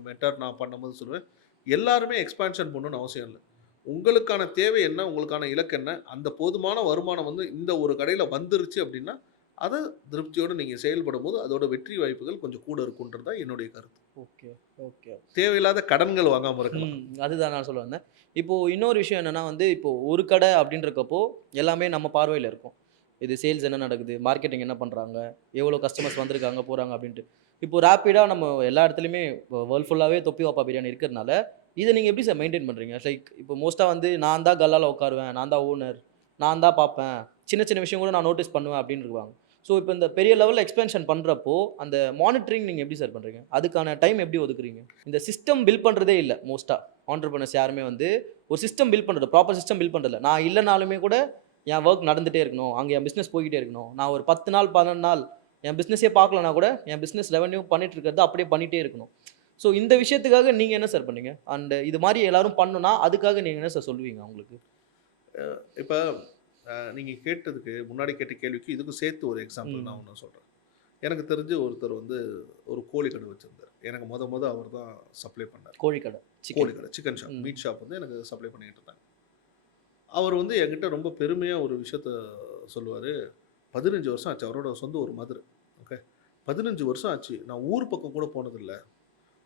மென்டார் நான் பண்ணும்போது சொல்லுவேன், எல்லாருமே எக்ஸ்பான்ஷன் பண்ணணும்னு அவசியம் இல்ல. உங்களுக்கான தேவை என்ன? உங்களுக்கான இலக்கு என்ன? அந்த போதுமான வருமானம் வந்து இந்த ஒரு கடையில வந்துருச்சு அப்டின்னா, அத திருப்தியோட நீங்க செயல்படும்போது, அதோட வெற்றி வாய்ப்புகள் கொஞ்சம் கூட இருக்குன்றது தான் என்னுடைய கருத்து. ஓகே. ஓகே. தேவையில்லாத கடன்கள் வாங்காம இருக்கலாம். அதுதான் நான் சொல்ல வந்தேன். இப்போ இன்னொரு விஷயம் என்னன்னா வந்து, இப்போ ஒரு கடை அப்படின்றக்கப்போ, எல்லாமே நம்ம பார்வையில இருக்கும். இது சேல்ஸ் என்ன நடக்குது? மார்க்கெட்டிங் என்ன பண்றாங்க? எவ்வளோ கஸ்டமர்ஸ் வந்திருக்காங்க, போறாங்க அப்படின்ட்டு. இப்போ ரேப்பிடா நம்ம எல்லா இடத்துலயுமே வேர்ல்ட் ஃபுல்லாவே தொப்பி வாப்பா பிரியாணி இருக்கிறதுனால, இத நீங்க எப்படி சார் மெயின்டெயின் பண்றீங்க? லைக் இப்போ மோஸ்ட்டா வந்து நான் தான் கல்லால உட்காருவேன். நான் தான் ஓனர். நான் தான் பார்ப்பேன். சின்ன சின்ன விஷயம் கூட நான் நோட்டீஸ் பண்ணுவேன் அப்படின்னு இருக்குவாங்க. ஸோ இப்போ இந்த பெரிய லெவல்ல எக்ஸ்பேன்ஷன் பண்றப்போ, அந்த மானிட்டரிங் நீங்க எப்படி சார் பண்றீங்க? அதுக்கான டைம் எப்படி ஒதுக்குறீங்க? இந்த சிஸ்டம் பில்ட் பண்றதே இல்ல மோஸ்ட்டா. ஆன்டர்பிரினர்ஸ் யாருமே வந்து ஒரு சிஸ்டம் பில்ட் பண்றது, ப்ராப்பர் சிஸ்டம் பில்ட் பண்றதில்ல. நான் இல்லனாலுமே கூட என் வொர்க் நடந்துட்டே இருக்கணும். அங்க என் பிசினஸ் போய்க்கிட்டே இருக்கணும். நான் ஒரு 10 நாள், 12 நாள் என் பிசினஸே பார்க்கலனா கூட, என் பிசினஸ் ரெவென்யூ பண்ணிட்டு இருக்கிறத அப்படியே பண்ணிட்டே இருக்கணும். ஸோ இந்த விஷயத்துக்காக நீங்க என்ன சார் பண்ணீங்க? அண்ட் இது மாரி எல்லாரும் பண்ணணும்னா, அதுக்காக நீங்க என்ன சார் சொல்லுவீங்க அவங்களுக்கு? இப்ப நீங்க கேட்டதுக்கு முன்னாடி கேட்ட கேள்விக்கு இதுக்கும் சேர்த்து ஒரு எக்ஸாம்பிள் நான் ம். ஒண்ணு சொல்றேன். எனக்கு தெரிஞ்சு ஒருத்தர் வந்து ஒரு கோழி கடை வச்சிருந்தாரு. எனக்கு மொத அவர் தான் சப்ளை பண்ணாரு. கோழி கடை, கோழி சிக்கன். கடை, சிக்கன் ஷாப், ம். மீட் ஷாப் வந்து எனக்கு சப்ளை பண்ணிட்டு இருந்தாங்க. அவர் வந்து என்கிட்ட ரொம்ப பெருமையா ஒரு விஷயத்த சொல்லுவாரு. 15 வருஷம் ஆச்சு. அவரோட சொந்த ஊர் மதுரை. ஓகே. 15 வருஷம் ஆச்சு. நான் ஊர் பக்கம் கூட போனதில்ல.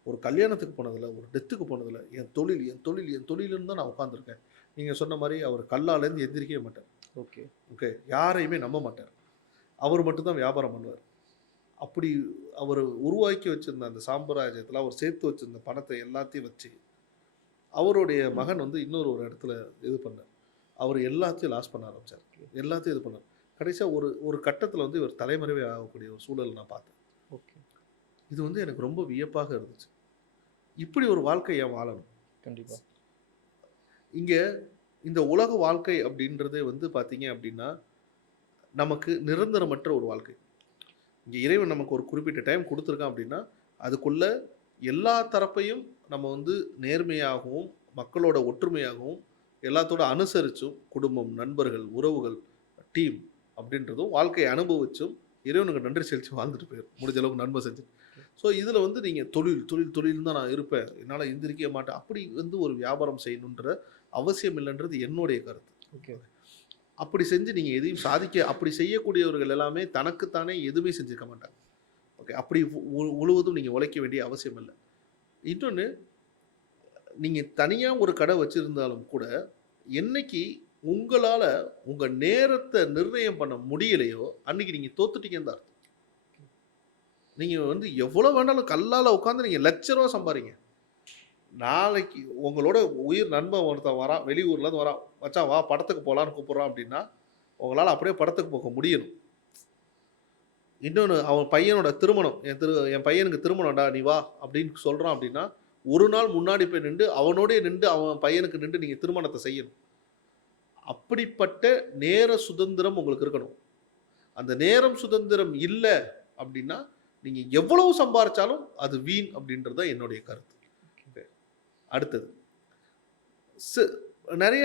ஒரு கல்யாணத்துக்கு போனதில்ல. ஒரு டெத்துக்கு போனதில்ல. என் தொழில், என் தொழில், என் தொழில்ன்னு தான் நான் உட்கார்ந்துருக்கேன். நீங்க சொன்ன மாரி அவர் கல்லாலேருந்து எந்திரிக்கவே மாட்டார். ஓகே. ஓகே. யாரையுமே நம்ப மாட்டார். அவர் மட்டும் தான் வியாபாரம் பண்ணுவார். அப்படி அவரு உருவாக்கி வச்சிருந்த அந்த சாம்ராஜ்யத்தில அவர் சேர்த்து வச்சிருந்த பணத்த எல்லாத்தையும் வச்சு, அவருடைய மகன் வந்து இன்னொரு ஒரு இடத்துல இது பண்ணார். அவர் எல்லாத்தையும் லாஸ் பண்ண ஆரம்பிச்சார். எல்லாத்தையும் இது பண்ணார். கடைசியாக ஒரு ஒரு கட்டத்தில் வந்து இவர் தலைமறைவே ஆகக்கூடிய ஒரு சூழல் நான் பார்த்தேன். ஓகே. இது வந்து எனக்கு ரொம்ப வியப்பாக இருந்துச்சு. இப்படி ஒரு வாழ்க்கை ஏன் வாழணும்? கண்டிப்பாக. இங்கே இந்த உலக வாழ்க்கை அப்படின்றதே வந்து பார்த்தீங்க அப்படின்னா நமக்கு நிரந்தரமற்ற ஒரு வாழ்க்கை. இங்கே இறைவன் நமக்கு ஒரு குறிப்பிட்ட டைம் கொடுத்துருக்கான் அப்படின்னா அதுக்குள்ள எல்லா தரப்பையும் நம்ம வந்து நேர்மையாகவும் மக்களோட ஒற்றுமையாகவும் எல்லாத்தோட அனுசரிச்சும் குடும்பம், நண்பர்கள், உறவுகள், டீம் அப்படின்றதும் வாழ்க்கையை அனுபவிச்சும் இறைவனுக்கு நன்றி செலுத்தி வாழ்ந்துட்டு போயிடும் முடிஞ்ச அளவுக்கு நன்மை செஞ்சு. ஸோ இதில் வந்து நீங்கள் தொழில் தான் நான் இருப்பேன், என்னால் எந்திரிக்க மாட்டேன், அப்படி வந்து ஒரு வியாபாரம் செய்யணுன்ற அவசியம் இல்லைன்றது என்னுடைய கருத்து. ஓகே. அப்படி செஞ்சு நீங்கள் எதையும் அப்படி செய்யக்கூடியவர்கள் எல்லாமே தனக்குத்தானே எதுவுமே செஞ்சுக்க மாட்டாங்க. ஓகே. அப்படி முழுவதும் நீங்கள் உழைக்க வேண்டிய அவசியம் இல்லை. இன்னொன்று, நீங்கள் தனியாக ஒரு கடை வச்சுருந்தாலும் கூட என்னைக்கு உங்களால் உங்கள் நேரத்தை நிர்ணயம் பண்ண முடியலையோ அன்றைக்கி நீங்கள் தோத்துட்டீங்கன்னு தான் அர்த்தம். நீங்கள் வந்து எவ்வளோ வேணாலும் கல்லால் உட்காந்து நீங்கள் லட்ச சம்பாதிங்க, நாளைக்கு உங்களோட உயிர் நண்பன் ஒருத்தன் வரான், வெளியூர்லேருந்து வரான், மச்சான் வா படத்துக்கு போகலான்னு கூப்பிட்றான் அப்படின்னா உங்களால் அப்படியே படத்துக்கு போக முடியணும். இன்னொன்று, அவன் பையனோட திருமணம், என் பையனுக்கு திருமணம்டா நீ வா அப்படின்னு சொல்கிறான் அப்படின்னா ஒரு நாள் முன்னாடி போய் நின்று அவனோடய நின்று அவன் பையனுக்கு நின்று நீங்கள் திருமணத்தை செய்யணும். அப்படிப்பட்ட நேர சுதந்திரம் உங்களுக்கு இருக்கணும். அந்த நேரம் சுதந்திரம் இல்லை அப்படின்னா நீங்கள் எவ்வளவு சம்பாதிச்சாலும் அது வீண் அப்படின்றது தான் என்னுடைய கருத்து. அடுத்தது, நிறைய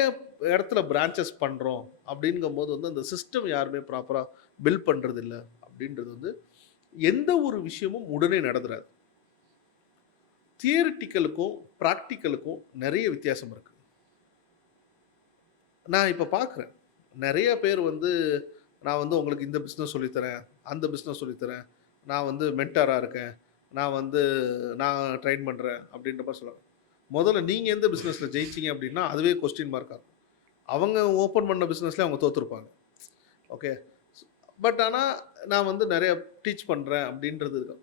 இடத்துல பிரான்ச்சஸ் பண்ணுறோம் அப்படிங்கும் போது வந்து அந்த சிஸ்டம் யாருமே ப்ராப்பராக பில்ட் பண்ணுறது இல்லை அப்படின்றது வந்து எந்த ஒரு விஷயமும் உடனே நடந்துடாது. தியரிட்டிக்கலுக்கும் ப்ராக்டிக்கலுக்கும் நிறைய வித்தியாசம் இருக்குது. நான் இப்போ பார்க்குறேன் நிறைய பேர் வந்து நான் வந்து உங்களுக்கு இந்த பிஸ்னஸ் சொல்லித்தரேன், அந்த பிஸ்னஸ் சொல்லித்தரேன், நான் வந்து மென்டாராக இருக்கேன், நான் ட்ரெயின் பண்ணுறேன் அப்படின்ற மாதிரி சொல்லுவாங்க. முதல்ல நீங்கள் எந்த பிஸ்னஸில் ஜெயிச்சிங்க அப்படின்னா அதுவே கொஸ்டின் மார்க்காக இருக்கும். அவங்க ஓப்பன் பண்ண பிஸ்னஸ்லேயே அவங்க தோற்றுருப்பாங்க. ஓகே. பட் ஆனால் நான் வந்து நிறைய டீச் பண்ணுறேன் அப்படின்றது இருக்கும்.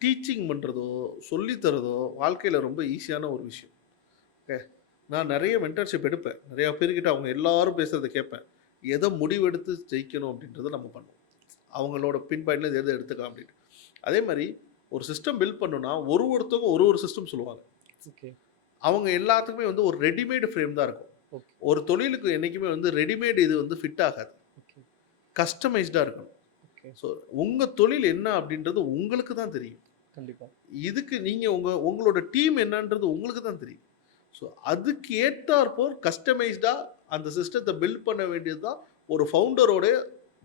டீச்சிங் பண்ணுறதோ சொல்லித்தரதோ வாழ்க்கையில் ரொம்ப ஈஸியான ஒரு விஷயம். ஓகே. நான் நிறைய மென்டர்ஷிப் எடுப்பேன், நிறையா பேர்கிட்ட அவங்க எல்லாரும் பேசுகிறத கேட்பேன், எதை முடிவெடுத்து ஜெயிக்கணும் அப்படின்றத நம்ம பண்ணுவோம், அவங்களோட பின் பாயிண்ட்ல எதை எடுத்துக்கலாம் அப்படின்ட்டு. அதே மாதிரி ஒரு சிஸ்டம் பில்ட் பண்ணணும்னா ஒருத்தவங்க ஒரு சிஸ்டம் சொல்லுவாங்க. ஓகே. அவங்க எல்லாத்துக்குமே வந்து ஒரு ரெடிமேடு ஃப்ரேம் தான் இருக்கும். ஒரு தொழிலுக்கு என்றைக்குமே வந்து ரெடிமேடு இது வந்து ஃபிட் ஆகாது, கஸ்டமைஸ்டாக இருக்கணும். ஸோ உங்கள் தொழில் என்ன அப்படின்றது உங்களுக்கு தான் தெரியும். கண்டிப்பாக. இதுக்கு நீங்கள் உங்களோட டீம் என்னன்றது உங்களுக்கு தான் தெரியும். ஸோ அதுக்கு ஏற்றாற்போல் கஸ்டமைஸ்டாக அந்த சிஸ்டத்தை பில்ட் பண்ண வேண்டியது தான் ஒரு ஃபவுண்டரோட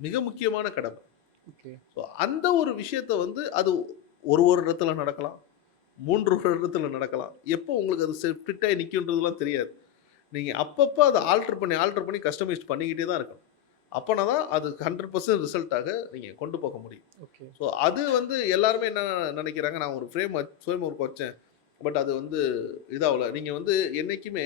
மிக முக்கியமான கடமை. ஓகே. ஸோ அந்த ஒரு விஷயத்தை வந்து அது ஒரு இடத்துல நடக்கலாம், 3 இடத்துல நடக்கலாம். எப்போ உங்களுக்கு அது ஃபிட்டாகி நிற்குன்றதுலாம் தெரியாது. நீங்கள் அப்பப்போ அதை ஆல்ட்ரு பண்ணி கஸ்டமைஸ்ட் பண்ணிக்கிட்டே தான் இருக்கணும். அப்போனா தான் அது 100% ரிசல்ட்டாக நீங்கள் கொண்டு போக முடியும். ஓகே. ஸோ அது வந்து எல்லாருமே என்ன நினைக்கிறாங்க, நான் ஒரு ஃப்ரேம் ஒர்க் வச்சேன், பட் அது வந்து இதாகல. நீங்கள் வந்து என்றைக்குமே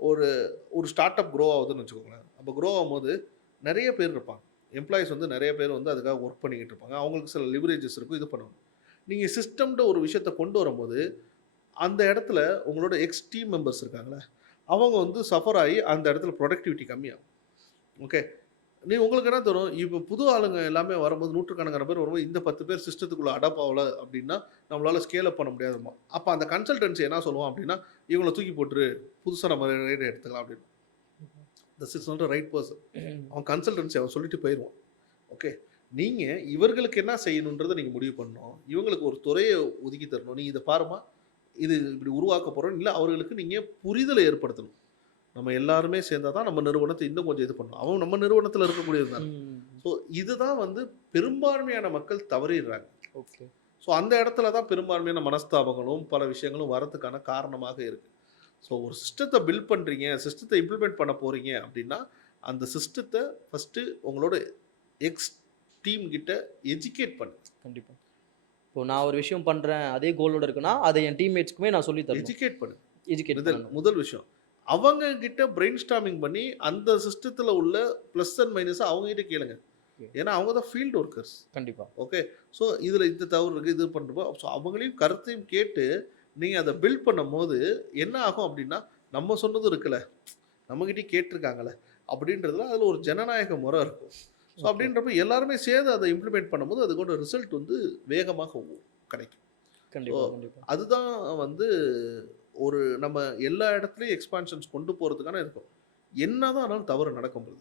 ஒரு ஸ்டார்ட் அப் க்ரோ ஆகுதுன்னு வச்சுக்கோங்களேன். அப்போ க்ரோ ஆகும்போது நிறைய பேர் இருப்பாங்க, எம்ப்ளாயிஸ் வந்து நிறைய பேர் வந்து அதுக்காக ஒர்க் பண்ணிக்கிட்டு இருப்பாங்க, அவங்களுக்கு சில லிவரேஜஸ் இருக்கும், இது பண்ணுவாங்க. நீங்கள் சிஸ்டம்ன்ற ஒரு விஷயத்தை கொண்டு வரும்போது அந்த இடத்துல உங்களோட டீம் மெம்பர்ஸ் இருக்காங்களே அவங்க வந்து சஃபர் ஆகி அந்த இடத்துல ப்ரொடக்டிவிட்டி கம்மியாகும். ஓகே. உங்களுக்கு என்ன தரும், இப்போ புது ஆளுங்க எல்லாமே வரும்போது நூற்றுக்கணக்கான பேர் வரும்போது இந்த 10 பேர் சிஸ்டத்துக்குள்ளே அடாப்ட் ஆகலை அப்படின்னா நம்மளால் ஸ்கேல் அப் பண்ண முடியாதுமா. அப்போ அந்த கன்சல்டன்சி என்ன சொல்லுவோம் அப்படின்னா இவங்களை தூக்கி போட்டுரு, புதுசாக நம்ம ரைட் எடுத்துக்கலாம் அப்படின்னு. This is not right person. அவன் கன்சல்டன்சி அவன் சொல்லிட்டு போயிடுவான். ஓகே. நீங்கள் இவர்களுக்கு என்ன செய்யணுன்றதை நீங்கள் முடிவு பண்ணணும், இவங்களுக்கு ஒரு துறையை ஒதுக்கி தரணும். நீங்கள் இதை பாருமா, இது இப்படி உருவாக்க போகிறோம் இல்லை, அவர்களுக்கு நீங்கள் புரிதலை ஏற்படுத்தணும். நம்ம எல்லாருமே சேர்ந்தால் தான் நம்ம நிறுவனத்தை இன்னும் கொஞ்சம் இது பண்ணணும். அவன் நம்ம நிறுவனத்தில் இருக்கக்கூடியது தான். ஸோ இதுதான் வந்து பெரும்பான்மையான மக்கள் தவறிடுறாங்க. ஓகே. ஸோ அந்த இடத்துல தான் பெரும்பான்மையான மனஸ்தாபங்களும் பல விஷயங்களும் வரதுக்கான காரணமாக இருக்குது. ஸோ ஒரு சிஸ்டத்தை பில்ட் பண்ணுறீங்க, சிஸ்டத்தை இம்ப்ளிமெண்ட் பண்ண போகிறீங்க அப்படின்னா அந்த சிஸ்டத்தை ஃபஸ்ட்டு உங்களோட டீம் கிட்ட எஜுகேட் பண்ணு. கண்டிப்பாக. இப்போ நான் ஒரு விஷயம் பண்ணுறேன் அதே கோலோட இருக்குன்னா அதை என் டீம்மேட்ஸ்க்குமே நான் சொல்லி தரேன். எஜுகேட் பண்ணு. முதல் விஷயம் அவங்க கிட்ட பிரெயின் ஸ்டார்மிங் பண்ணி அந்த சிஸ்டத்தில் உள்ள ப்ளஸ் அண்ட் மைனஸை அவங்ககிட்ட கேளுங்க. ஏன்னா அவங்க தான் ஃபீல்டு ஒர்க்கர்ஸ். கண்டிப்பாக. ஓகே. ஸோ இதில் இந்த தவறு இருக்குது, இது பண்ணுறப்போ ஸோ அவங்களையும் கருத்தையும் கேட்டு நீங்கள் அதை பில்ட் பண்ணும் போது என்ன ஆகும் அப்படின்னா நம்ம சொன்னதும் இருக்குல்ல, நம்மகிட்டயும் கேட்டிருக்காங்களே, அப்படின்றதுல அதில் ஒரு ஜனநாயக முறை இருக்கும். ஸோ அப்படின்றப்ப எல்லாருமே சேர்ந்து அதை இம்ப்ளிமெண்ட் பண்ணும்போது அதுக்கோட ரிசல்ட் வந்து வேகமாக கிடைக்கும். ஸோ கண்டிப்பா, கண்டிப்பா, அதுதான் வந்து ஒரு நம்ம எல்லா இடத்துலையும் எக்ஸ்பான்ஷன்ஸ் கொண்டு போகிறதுக்கான இருக்கும். என்னதான் ஆனாலும் தவறு நடக்கும்போது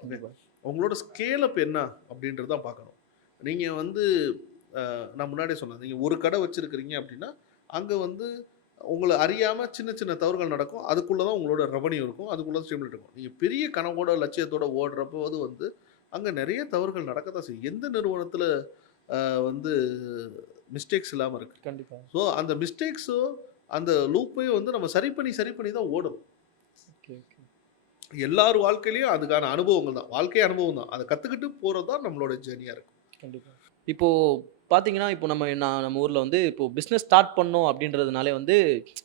கண்டிப்பா. உங்களோட ஸ்கேல் அப் என்ன அப்படின்றது தான் பார்க்கணும். நீங்கள் வந்து நான் முன்னாடியே சொன்னேன், நீங்கள் ஒரு கடை வச்சுருக்கிறீங்க அப்படின்னா அங்கே வந்து உங்களை அறியாமல் சின்ன சின்ன தவறுகள் நடக்கும். அதுக்குள்ளே தான் உங்களோட ரெவன்யூ இருக்கும், அதுக்குள்ளே தான் ஸ்டேபிள் இருக்கும். நீங்கள் பெரிய கனவோட லட்சியத்தோட ஓடுறப்போது வந்து அங்கே நிறைய தவறுகள் நடக்கத்தான் செய்யும். எந்த நிறுவனத்தில் வந்து மிஸ்டேக்ஸ் இல்லாமல் இருக்குது? கண்டிப்பா. ஸோ அந்த மிஸ்டேக்ஸோ அந்த லூப்பையும் வந்து நம்ம சரி பண்ணி தான் ஓடணும். Okay, okay. எல்லார் வாழ்க்கையிலையும் அதுக்கான அனுபவங்கள் தான், வாழ்க்கை அனுபவம் தான். அதை கற்றுக்கிட்டு போகிறது தான் நம்மளோட ஜேர்னியாக இருக்கும். கண்டிப்பா. இப்போ பார்த்தீங்கன்னா, இப்போ நம்ம ஊர்ல வந்து இப்போ பிசினஸ் ஸ்டார்ட் பண்ணோம் அப்படின்றதுனாலே வந்து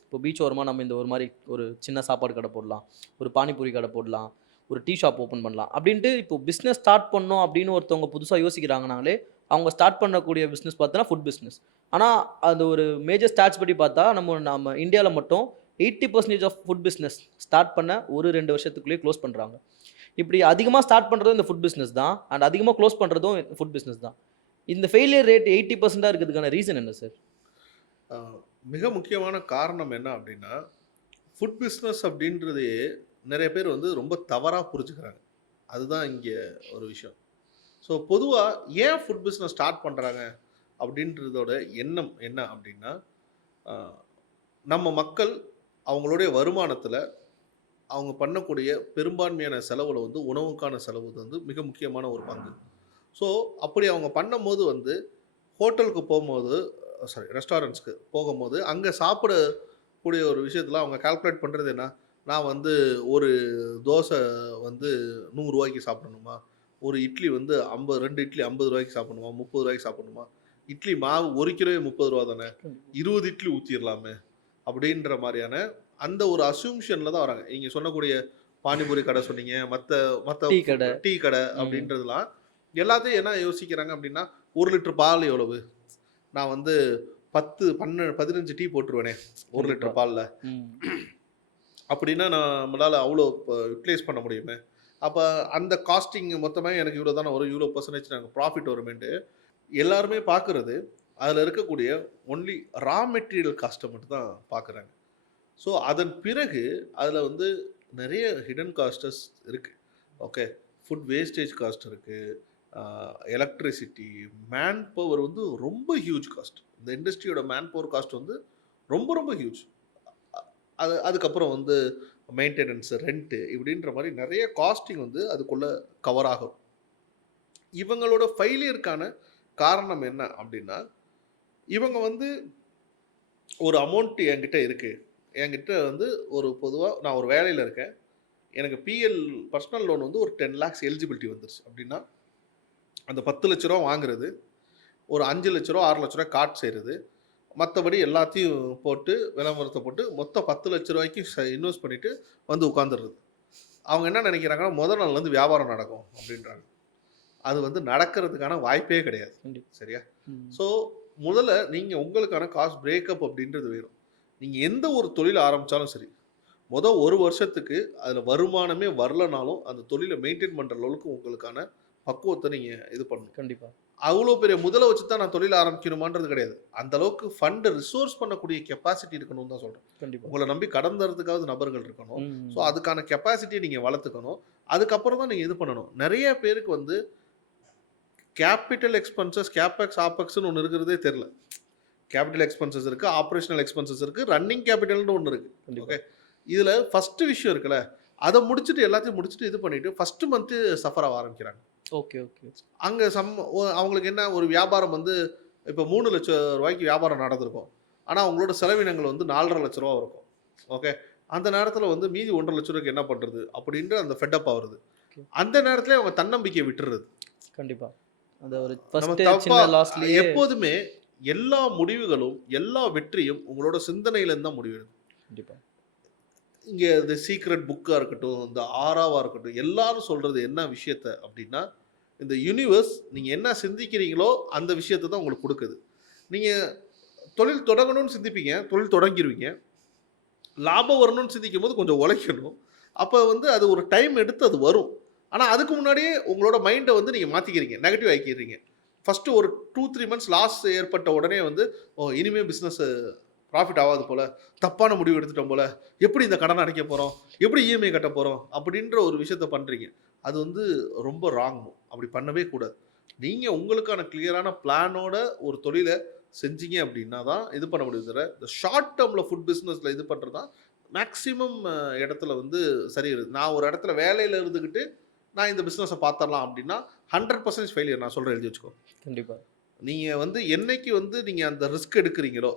இப்போ பீச் ஓரமா நம்ம இந்த ஒரு மாரி ஒரு சின்ன சாப்பாடு கடை போடலாம். ஒரு பானிபூரி கடை போடலாம். ஒரு டீ ஷாப் ஓப்பன் பண்ணலாம். அப்படின்ட்டு இப்போ பிசினஸ் ஸ்டார்ட் பண்ணோம் அப்படின்னு ஒருத்தவங்க புதுசா யோசிக்கிறாங்கனாலே, அவங்க ஸ்டார்ட் பண்ணக்கூடிய பிசினஸ் பார்த்தீங்கன்னா ஃபுட் பிசினஸ். ஆனா, அது ஒரு மேஜர் ஸ்டாட்ஸ் படி பார்த்தா நம்ம இந்தியால மட்டும் 80% ஆஃப் ஃபுட் பிசினஸ் ஸ்டார்ட் பண்ண 2 வருஷத்துக்குள்ளேயே க்ளோஸ் பண்றாங்க. இப்படி அதிகமா ஸ்டார்ட் பண்றதும் இந்த ஃபுட் பிசினஸ் தான். அண்ட் அதிகமா க்ளோஸ் பண்றதும் ஃபுட் பிசினஸ் தான். இந்த ஃபெயிலியர் ரேட் 80% இருக்கிறதுக்கான ரீசன் என்ன சார்? மிக முக்கியமான காரணம் என்ன அப்படின்னா, ஃபுட் பிஸ்னஸ் அப்படின்றதே நிறைய பேர் வந்து ரொம்ப தவறாக புரிஞ்சுக்கிறாங்க. அதுதான் இங்கே ஒரு விஷயம். ஸோ பொதுவாக ஏன் ஃபுட் பிஸ்னஸ் ஸ்டார்ட் பண்ணுறாங்க அப்படின்றதோட எண்ணம் என்ன அப்படின்னா, நம்ம மக்கள் அவங்களுடைய வருமானத்தில் அவங்க பண்ணக்கூடிய பெரும்பான்மையான செலவில் வந்து உணவுக்கான செலவு வந்து மிக முக்கியமான ஒரு பங்கு. ஸோ அப்படி அவங்க பண்ணும்போது வந்து ஹோட்டலுக்கு போகும்போது, ரெஸ்டாரண்ட்ஸ்க்கு போகும்போது அங்கே சாப்பிடக்கூடிய ஒரு விஷயத்தில் அவங்க கால்குலேட் பண்ணுறது என்ன, நான் வந்து ஒரு தோசை வந்து 100 ரூபாய்க்கு சாப்பிடணுமா, ஒரு இட்லி வந்து 2 இட்லி 50 ரூபாய்க்கு சாப்பிடணுமா, 30 ரூபாய்க்கு சாப்பிடணுமா, இட்லி மாவு 1 கிலோவே 30 ரூபா தானே, 20 இட்லி ஊற்றிடலாமே அப்படின்ற மாதிரியான அந்த ஒரு அசூம்ஷனில் தான் வராங்க. நீங்கள் சொன்னக்கூடிய பானிபூரி கடை சொன்னீங்க, மற்ற டீ கடை அப்படின்றதுலாம் எல்லாத்தையும் என்ன யோசிக்கிறாங்க அப்படின்னா, 1 லிட்டர் பால் எவ்வளவு, நான் வந்து 15 டீ போட்டுருவேனே 1 லிட்டர் பாலில், அப்படின்னா நம்மளால் அவ்வளோ யூட்டிலைஸ் பண்ண முடியுமே, அப்போ அந்த காஸ்டிங் மொத்தமாக எனக்கு இவ்வளோ தானே வரும், இவ்வளோ பர்சன்டேஜ் நாங்கள் ப்ராஃபிட் வருமேன்ட்டு எல்லாருமே பார்க்குறது அதில் இருக்கக்கூடிய ஒன்லி ரா மெட்டீரியல் காஸ்ட்டை மட்டும் தான் பார்க்குறாங்க. ஸோ அதன் பிறகு அதில் வந்து நிறைய ஹிடன் காஸ்டஸ் இருக்குது. ஓகே, ஃபுட் வேஸ்டேஜ் காஸ்ட் இருக்குது, எலக்ட்ரிசிட்டி, மேன் பவர் வந்து ரொம்ப ஹியூஜ் காஸ்ட். இந்த இண்டஸ்ட்ரியோட மேன் பவர் காஸ்ட் வந்து ரொம்ப ரொம்ப ஹியூஜ். அதுக்கப்புறம் வந்து மெயின்டெனன்ஸு, ரெண்ட்டு இப்படின்ற மாதிரி நிறைய காஸ்டிங் வந்து அதுக்குள்ளே கவர் ஆகும். இவங்களோட ஃபெயிலியருக்கான காரணம் என்ன அப்படின்னா, இவங்க வந்து ஒரு அமௌண்ட் என்கிட்ட இருக்குது, என்கிட்ட வந்து ஒரு பொதுவாக நான் ஒரு வேலையில் இருக்கேன், எனக்கு பிஎல் பர்சனல் லோன் வந்து ஒரு 10 lakhs எலிஜிபிலிட்டி வந்துருச்சு அப்படின்னா, அந்த 10 லட்ச ரூபா வாங்குறது, ஒரு 5 லட்ச ரூபா 6 லட்ச ரூபா காட் செய்கிறது, மற்றபடி எல்லாத்தையும் போட்டு விளம்பரத்தை போட்டு மொத்தம் 10 லட்ச ரூபாய்க்கு இன்வெஸ்ட் பண்ணிவிட்டு வந்து உட்காந்துடுறது. அவங்க என்ன நினைக்கிறாங்கன்னா, முதல் நாள்லேருந்து வியாபாரம் நடக்கும் அப்படின்றாங்க. அது வந்து நடக்கிறதுக்கான வாய்ப்பே கிடையாது. சரியா? ஸோ முதல்ல நீங்கள் உங்களுக்கான காஸ்ட் பிரேக்கப் அப்படின்றது வேணும். நீங்கள் எந்த ஒரு தொழில் ஆரம்பித்தாலும் சரி, மொதல் 1 வருஷத்துக்கு அதில் வருமானமே வரலனாலும் அந்த தொழிலை மெயின்டைன் பண்ணுற அளவுக்கு உங்களுக்கான பக்குவத்தை நீங்கள் இது பண்ணணும். கண்டிப்பாக. அவ்வளோ பெரிய முதலை வச்சு தான் நான் தொழில் ஆரம்பிக்கணுமான்றது கிடையாது. அந்த அளவுக்கு ஃபண்டு ரிசோர்ஸ் பண்ணக்கூடிய கெப்பாசிட்டி இருக்கணும்னு தான் சொல்கிறேன். கண்டிப்பாக. உங்களை நம்பி கடன் தரதுக்காவது நபர்கள் இருக்கணும். ஸோ அதுக்கான கெப்பாசிட்டியை நீங்கள் வளர்த்துக்கணும். அதுக்கப்புறம் தான் நீங்கள் இது பண்ணணும். நிறைய பேருக்கு வந்து கேபிட்டல் எக்ஸ்பென்சஸ், கேபெக்ஸ், ஆபெக்ஸ்னு ஒன்று இருக்கிறதே தெரில. கேபிட்டல் எக்ஸ்பென்சஸ் இருக்குது, ஆப்ரேஷனல் எக்ஸ்பென்சஸ் இருக்குது, ரன்னிங் கேபிட்டல்னு ஒன்று இருக்குது. ஓகே, இதில் ஃபஸ்ட்டு விஷயம் இருக்குல்ல, அதை முடிச்சுட்டு எல்லாத்தையும் முடிச்சுட்டு இது பண்ணிவிட்டு ஃபஸ்ட்டு மந்த்து சஃபர் ஆக ஆரம்பிக்கிறாங்க. Okay, okay. அங்கே அவங்களுக்கு என்ன, ஒரு வியாபாரம் வந்து இப்போ 3 லட்சம் ரூபாய்க்கு வியாபாரம் நடந்திருக்கும், ஆனால் அவங்களோட செலவினங்கள் வந்து 4.5 லட்ச ரூபா இருக்கும். ஓகே, அந்த நேரத்தில் வந்து மீதி 1.5 லட்ச ரூபாய்க்கு என்ன பண்ணுறது அப்படின்ற அந்த ஃபெட்டப் ஆகுறது. அந்த நேரத்தில் அவங்க தன்னம்பிக்கையை விட்டுறது. கண்டிப்பாக. எப்போதுமே எல்லா முடிவுகளும் எல்லா வெற்றியும் உங்களோட சிந்தனையிலேருந்து தான் முடிவெடுக்கும். கண்டிப்பாக. இங்கே இந்த சீக்ரெட் புக்காக இருக்கட்டும், இந்த ஆறாவாக இருக்கட்டும், எல்லாரும் சொல்கிறது என்ன விஷயத்த அப்படின்னா, இந்த யூனிவர்ஸ் நீங்கள் என்ன சிந்திக்கிறீங்களோ அந்த விஷயத்தை தான் உங்களுக்கு கொடுக்குது. நீங்கள் தொழில் தொடங்கணும்னு சிந்திப்பீங்க, தொழில் தொடங்கிடுவீங்க. லாபம் வரணும்னு சிந்திக்கும் போது கொஞ்சம் உழைக்கணும். அப்போ வந்து அது ஒரு டைம் எடுத்து அது வரும். ஆனால் அதுக்கு முன்னாடியே உங்களோட மைண்டை வந்து நீங்கள் மாற்றிக்கிறீங்க, நெகட்டிவ் ஆக்கிடுறீங்க. ஃபஸ்ட்டு ஒரு 2-3 மந்த்ஸ் லாஸ் ஏற்பட்ட உடனே வந்து இனிமே பிஸ்னஸ் ப்ராஃபிட் ஆகாது போல, தப்பான முடிவு எடுத்துட்டோம் போல, எப்படி இந்த கடனை அடைக்க போகிறோம், எப்படி இஎம்ஐ கட்ட போகிறோம் அப்படின்ற ஒரு விஷயத்த பண்ணுறீங்க. அது வந்து ரொம்ப ராங். அப்படி பண்ணவே கூடாது. நீங்கள் உங்களுக்கான கிளியரான பிளானோட ஒரு தொழிலை செஞ்சீங்க அப்படின்னா தான் இது பண்ண முடியும். தவிர இந்த ஷார்ட் டேர்மில் ஃபுட் பிஸ்னஸில் இது பண்ணுறது தான் மேக்ஸிமம் இடத்துல வந்து சரி இருக்குது. நான் ஒரு இடத்துல வேலையில் இருந்துக்கிட்டு நான் இந்த பிஸ்னஸை பார்த்துடலாம் அப்படின்னா 100% ஃபெயிலியர். நான் சொல்கிறேன், எழுதி வச்சுக்கோ. கண்டிப்பாக. நீங்கள் வந்து என்னைக்கு வந்து நீங்கள் அந்த ரிஸ்க் எடுக்கிறீங்களோ,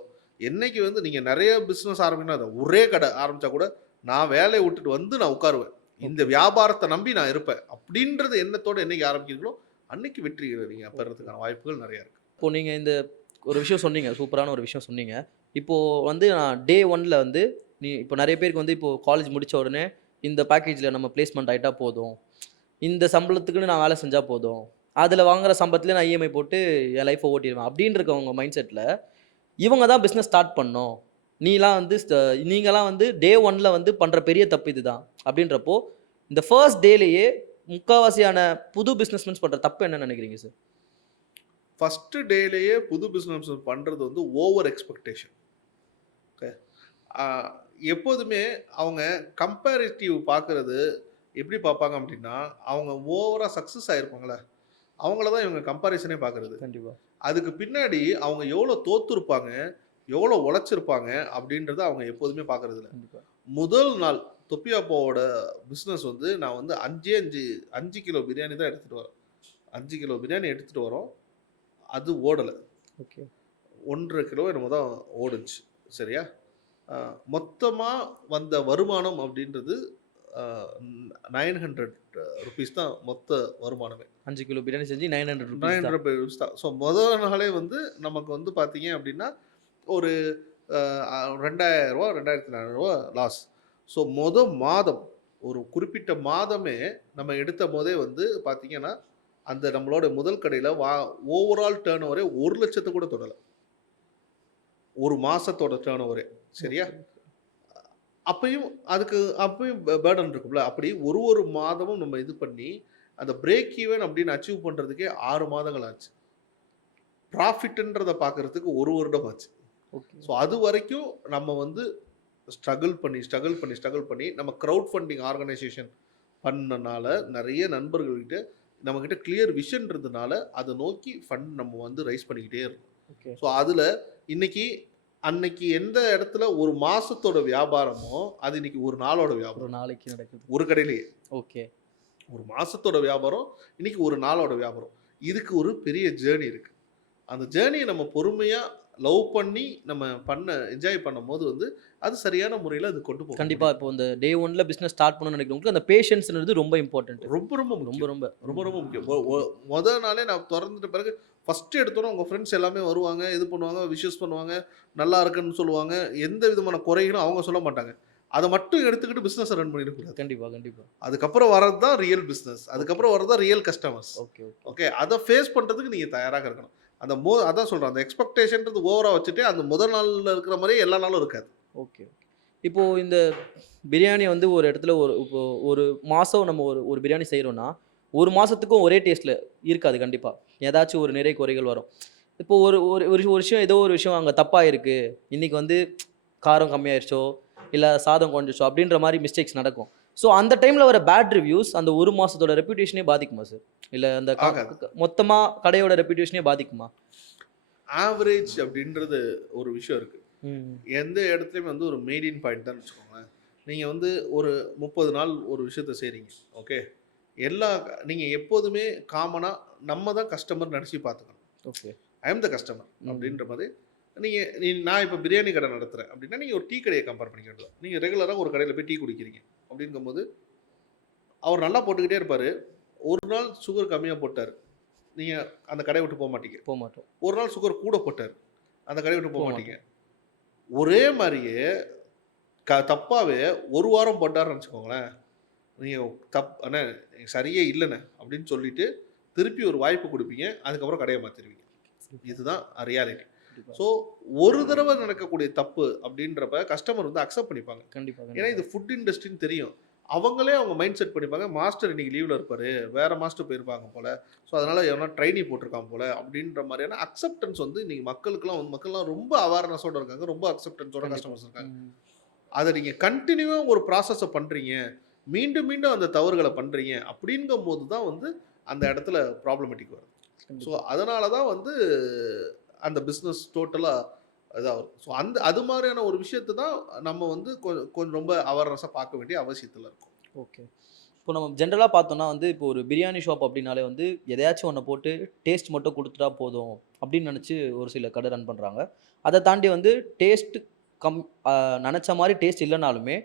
என்னைக்கு வந்து நீங்கள் நிறைய பிஸ்னஸ் ஆரம்பிக்கணும், அதை ஒரே கடை ஆரம்பித்தா கூட நான் வேலையை விட்டுட்டு வந்து நான் உட்காருவேன், இந்த வியாபாரத்தை நம்பி நான் இருப்பேன் அப்படின்றது எண்ணத்தோடு என்னைக்கு ஆரம்பிக்கிறீங்களோ அன்னைக்கு வெற்றி நீங்கள் பெறதுக்கான வாய்ப்புகள் நிறையா இருக்குது. இப்போது நீங்கள் இந்த ஒரு விஷயம் சொன்னீங்க, சூப்பரான ஒரு விஷயம் சொன்னீங்க. இப்போது வந்து நான் டே 1ல் வந்து இப்போ நிறைய பேருக்கு வந்து இப்போது காலேஜ் முடித்த உடனே இந்த பேக்கேஜில் நம்ம பிளேஸ்மெண்ட் ஆகிட்டா போதும், இந்த சம்பளத்துக்குன்னு நான் வேலை செஞ்சால் போதும், அதில் வாங்குற சம்பளத்துலேயே நான் இஎம்ஐ போட்டு என் லைஃப்பை ஓட்டிடுவேன் அப்படின்னு இருக்கவங்க மைண்ட் செட்டில் இவங்க தான் பிஸ்னஸ் ஸ்டார்ட் பண்ணோம், நீங்களாம் வந்து டே 1ல் வந்து பண்ணுற பெரிய தப்பு இதுதான் அப்படின்றப்போ இந்த ஃபர்ஸ்ட் டேலேயே முக்கால்வாசியான புது பிஸ்னஸ்மென்ஸ் பண்ணுற தப்பு என்ன நினைக்கிறீங்க சார்? ஃபஸ்ட்டு டேலேயே புது பிஸ்னஸ் பண்ணுறது வந்து ஓவர் எக்ஸ்பெக்டேஷன். ஓகே, எப்போதுமே அவங்க கம்பேரிட்டிவ் பார்க்குறது எப்படி பார்ப்பாங்க அப்படின்னா, அவங்க ஓவராக சக்ஸஸ் ஆகிருப்பாங்களே அவங்கள தான் இவங்க கம்பேரிசனே பார்க்குறது. கண்டிப்பாக. அதுக்கு பின்னாடி அவங்க எவ்வளோ தோத்துருப்பாங்க, எவ்வளோ உழைச்சிருப்பாங்க அப்படின்றத அவங்க எப்போதுமே பார்க்குறது இல்லை. முதல் நாள் தொப்பியாப்பாவோட பிஸ்னஸ் வந்து நான் வந்து 5 கிலோ பிரியாணி தான் எடுத்துகிட்டு வரேன். 5 கிலோ பிரியாணி எடுத்துகிட்டு வரோம், அது ஓடலை. ஓகே, 1.5 கிலோ என்னமோ தான் ஓடுச்சு. சரியா? மொத்தமாக வந்த வருமானம் அப்படின்றது 900 ருபீஸ் தான் மொத்த வருமானமே. 5 கிலோ பிரியாணி செஞ்சு 900 ருபீஸ் தான். ஸோ முதல் நாளே வந்து நமக்கு வந்து பார்த்தீங்க அப்படின்னா ஒரு 2000 ரூபா 2400 லாஸ். ஸோ மாதம் ஒரு குறிப்பிட்ட மாதமே நம்ம எடுத்த போதே வந்து பார்த்தீங்கன்னா அந்த நம்மளோட முதல் கடையில் ஓவரால் டேர்ன் ஓவரே 1 லட்சத்தை கூட தொடலை. ஒரு மாதத்தோட டேர்ன் ஓவரே. சரியா? அப்பயும் பேர்டன் இருக்கும்ல. அப்படி ஒரு மாதமும் நம்ம இது பண்ணி அந்த பிரேக் ஈவன் அப்படின்னு அச்சீவ் பண்ணுறதுக்கே 6 மாதங்கள் ஆச்சு. ப்ராஃபிட்ன்றதை பார்க்குறதுக்கு 1 வருடம் ஆச்சு. ஓகே. ஸோ அது வரைக்கும் நம்ம வந்து ஸ்ட்ரகிள் பண்ணி நம்ம க்ரௌட் ஃபண்டிங் ஆர்கனைசேஷன் பண்ணனால நிறைய நண்பர்கள்கிட்ட நம்மக்கிட்ட கிளியர் விஷன் இருந்ததுனால அதை நோக்கி ஃபண்ட் நம்ம வந்து ரைஸ் பண்ணிக்கிட்டே இருக்கோம். ஓகே. ஸோ அதில் அன்னைக்கு எந்த இடத்துல ஒரு மாசத்தோட வியாபாரமோ அது இன்னைக்கு ஒரு நாளோட வியாபாரம். ஒரு நாளைக்கு நடக்குது ஒரு கடையிலேயே. ஓகே. ஒரு மாசத்தோட வியாபாரம் இன்னைக்கு ஒரு நாளோட வியாபாரம். இதுக்கு ஒரு பெரிய ஜேர்னி இருக்கு. அந்த ஜேர்னியை நம்ம பொறுமையா லவ் பண்ணி நம்ம என்ஜாய் பண்ணும் போது வந்து அது சரியான முறையில் அது கொண்டு போகும். கண்டிப்பா. இப்போ இந்த டே 1ல பிசினஸ் ஸ்டார்ட் பண்ணணும்னு நினைக்கிறவங்களுக்கு அந்த பேஷன்ஸ்ன்றது ரொம்ப இம்பார்ட்டன்ட். ரொம்ப முக்கியம். முதல் நாளே நான் திறந்துட்ட பிறகு ஃபர்ஸ்ட் எடுத்தோன்னே உங்கள் ஃப்ரெண்ட்ஸ் எல்லாமே வருவாங்க, இது பண்ணுவாங்க, விஷஸ் பண்ணுவாங்க, நல்லா இருக்குன்னு சொல்லுவாங்க. எந்த விதமான குறைகளும் அவங்க சொல்ல மாட்டாங்க. அதை மட்டும் எடுத்துக்கிட்டு பிஸ்னஸ் ரன் பண்ணிடக்கூடாது. கண்டிப்பா. அதுக்கப்புறம் வரது தான் ரியல் பிஸ்னஸ். அதுக்கப்புறம் வரது தான் ரியல் கஸ்டமர்ஸ். ஓகே. அதை ஃபேஸ் பண்ணுறதுக்கு நீங்கள் தயாராக இருக்கணும். அதான் சொல்கிறேன், அந்த எக்ஸ்பெக்டேஷன்றது ஓவராக வச்சுட்டு அந்த முதல் நாளில் இருக்கிற மாதிரியே எல்லா நாளும் இருக்காது. ஓகே. இப்போது இந்த பிரியாணி வந்து ஒரு இடத்துல ஒரு மாதம் நம்ம ஒரு பிரியாணி செய்கிறோன்னா ஒரு மாதத்துக்கும் ஒரே டேஸ்ட்டில் இருக்காது. கண்டிப்பாக ஏதாச்சும் ஒரு நிறை குறைகள் வரும். இப்போது ஒரு விஷயம் ஏதோ ஒரு விஷயம் அங்கே தப்பாக இருக்குது, இன்றைக்கி வந்து காரம் கம்மியாயிருச்சோ இல்லை சாதம் குறைஞ்சிச்சோ அப்படின்ற மாதிரி மிஸ்டேக்ஸ் நடக்கும். ஸோ அந்த டைமில் வர பேட் ரிவ்யூஸ் அந்த ஒரு மாதத்தோட ரெப்யூட்டேஷனே பாதிக்குமா சார்? இல்லை அந்த மொத்தமாக கடையோட ரெப்யூட்டேஷனே பாதிக்குமா? ஆவரேஜ் அப்படின்றது ஒரு விஷயம் இருக்குது. எந்த இடத்துலையுமே வந்து ஒரு மெயின்டைன் பாயிண்ட் தான் வச்சுக்கோங்களேன். நீங்கள் வந்து ஒரு 30 நாள் ஒரு விஷயத்த செய்கிறீங்க. ஓகே, நீங்கள் எப்போதுமே காமனாக நம்ம தான் கஸ்டமர் நினச்சி பார்த்துக்கணும். Okay, I am the customer அப்படின்ற மாதிரி. நான் இப்போ பிரியாணி கடை நடத்துகிறேன் அப்படின்னா நீங்கள் ஒரு டீ கடையை கம்பேர் பண்ணிக்கிட்டு நீங்கள் ரெகுலராக ஒரு கடையில் போய் டீ குடிக்கிறீங்க அப்படிங்கும்போது அவர் நல்லா போட்டுக்கிட்டே இருப்பார். ஒரு நாள் சுகர் கம்மியாக போட்டார், நீங்கள் அந்த கடையை விட்டு போக மாட்டோம். ஒரு நாள் சுகர் கூட போட்டார், அந்த கடையை விட்டு போக மாட்டீங்க. ஒரே மாதிரியே தப்பாகவே ஒரு வாரம் போட்டார்னு வச்சுக்கோங்களேன், நீங்கள் அண்ணே சரியே இல்லைண்ணே அப்படின்னு சொல்லிட்டு திருப்பி ஒரு வாய்ப்பு கொடுப்பீங்க, அதுக்கப்புறம் கடையை மாற்றிடுவீங்க. இதுதான் ரியாலிட்டி. ஸோ ஒரு தடவை நடக்கக்கூடிய தப்பு அப்படின்றப்ப கஸ்டமர் வந்து அக்செப்ட் பண்ணிப்பாங்க. கண்டிப்பாக. ஏன்னா இது ஃபுட் இண்டஸ்ட்ரின்னு தெரியும். அவங்களே அவங்க மைண்ட் செட் பண்ணிப்பாங்க, மாஸ்டர் இன்னைக்கு லீவ்ல இருப்பாரு, வேற மாஸ்டர் போயிருப்பாங்க போல, ஸோ அதனால எவனா ட்ரைனி போட்டிருக்கான் போல அப்படின்ற மாதிரியான அக்செப்டன்ஸ் வந்து இன்னைக்கு மக்கள்லாம் ரொம்ப அவேர்னஸோட இருக்காங்க, ரொம்ப அக்செப்டன்ஸோட கண்டிப்பா. கஸ்டமர்ஸ் இருக்காங்க. அதை நீங்கள் கண்டினியூவாக ஒரு ப்ராசஸை பண்ணுறீங்க, மீண்டும் மீண்டும் அந்த தவறுகளை பண்ணுறீங்க அப்படிங்கும் போது தான் வந்து அந்த இடத்துல ப்ராப்ளமேட்டிக் வரும். ஸோ கண்டிப்பா. அதனால தான் வந்து அந்த பிஸ்னஸ் டோட்டலாக இதாக வரும். ஸோ அது மாதிரியான ஒரு விஷயத்தை தான் நம்ம வந்து கொஞ்சம் ரொம்ப அவேர்னஸாக பார்க்க வேண்டிய அவசியத்தில் இருக்கும். ஓகே. இப்போ நம்ம ஜென்ரலா பார்த்தோம்னா வந்து, இப்போ ஒரு பிரியாணி ஷாப் அப்டின்னாலே வந்து, எதையாச்சும் ஒண்ண போட்டு டேஸ்ட் மட்டும் குடுத்துட்டா போதும், அப்டின்னு நெனச்சு ஒரு சில கடை ரன் பண்றாங்க. அத தாண்டி வந்து டேஸ்ட் கம் அ நெனச்ச மாரி டேஸ்ட் இல்லனாலுமே,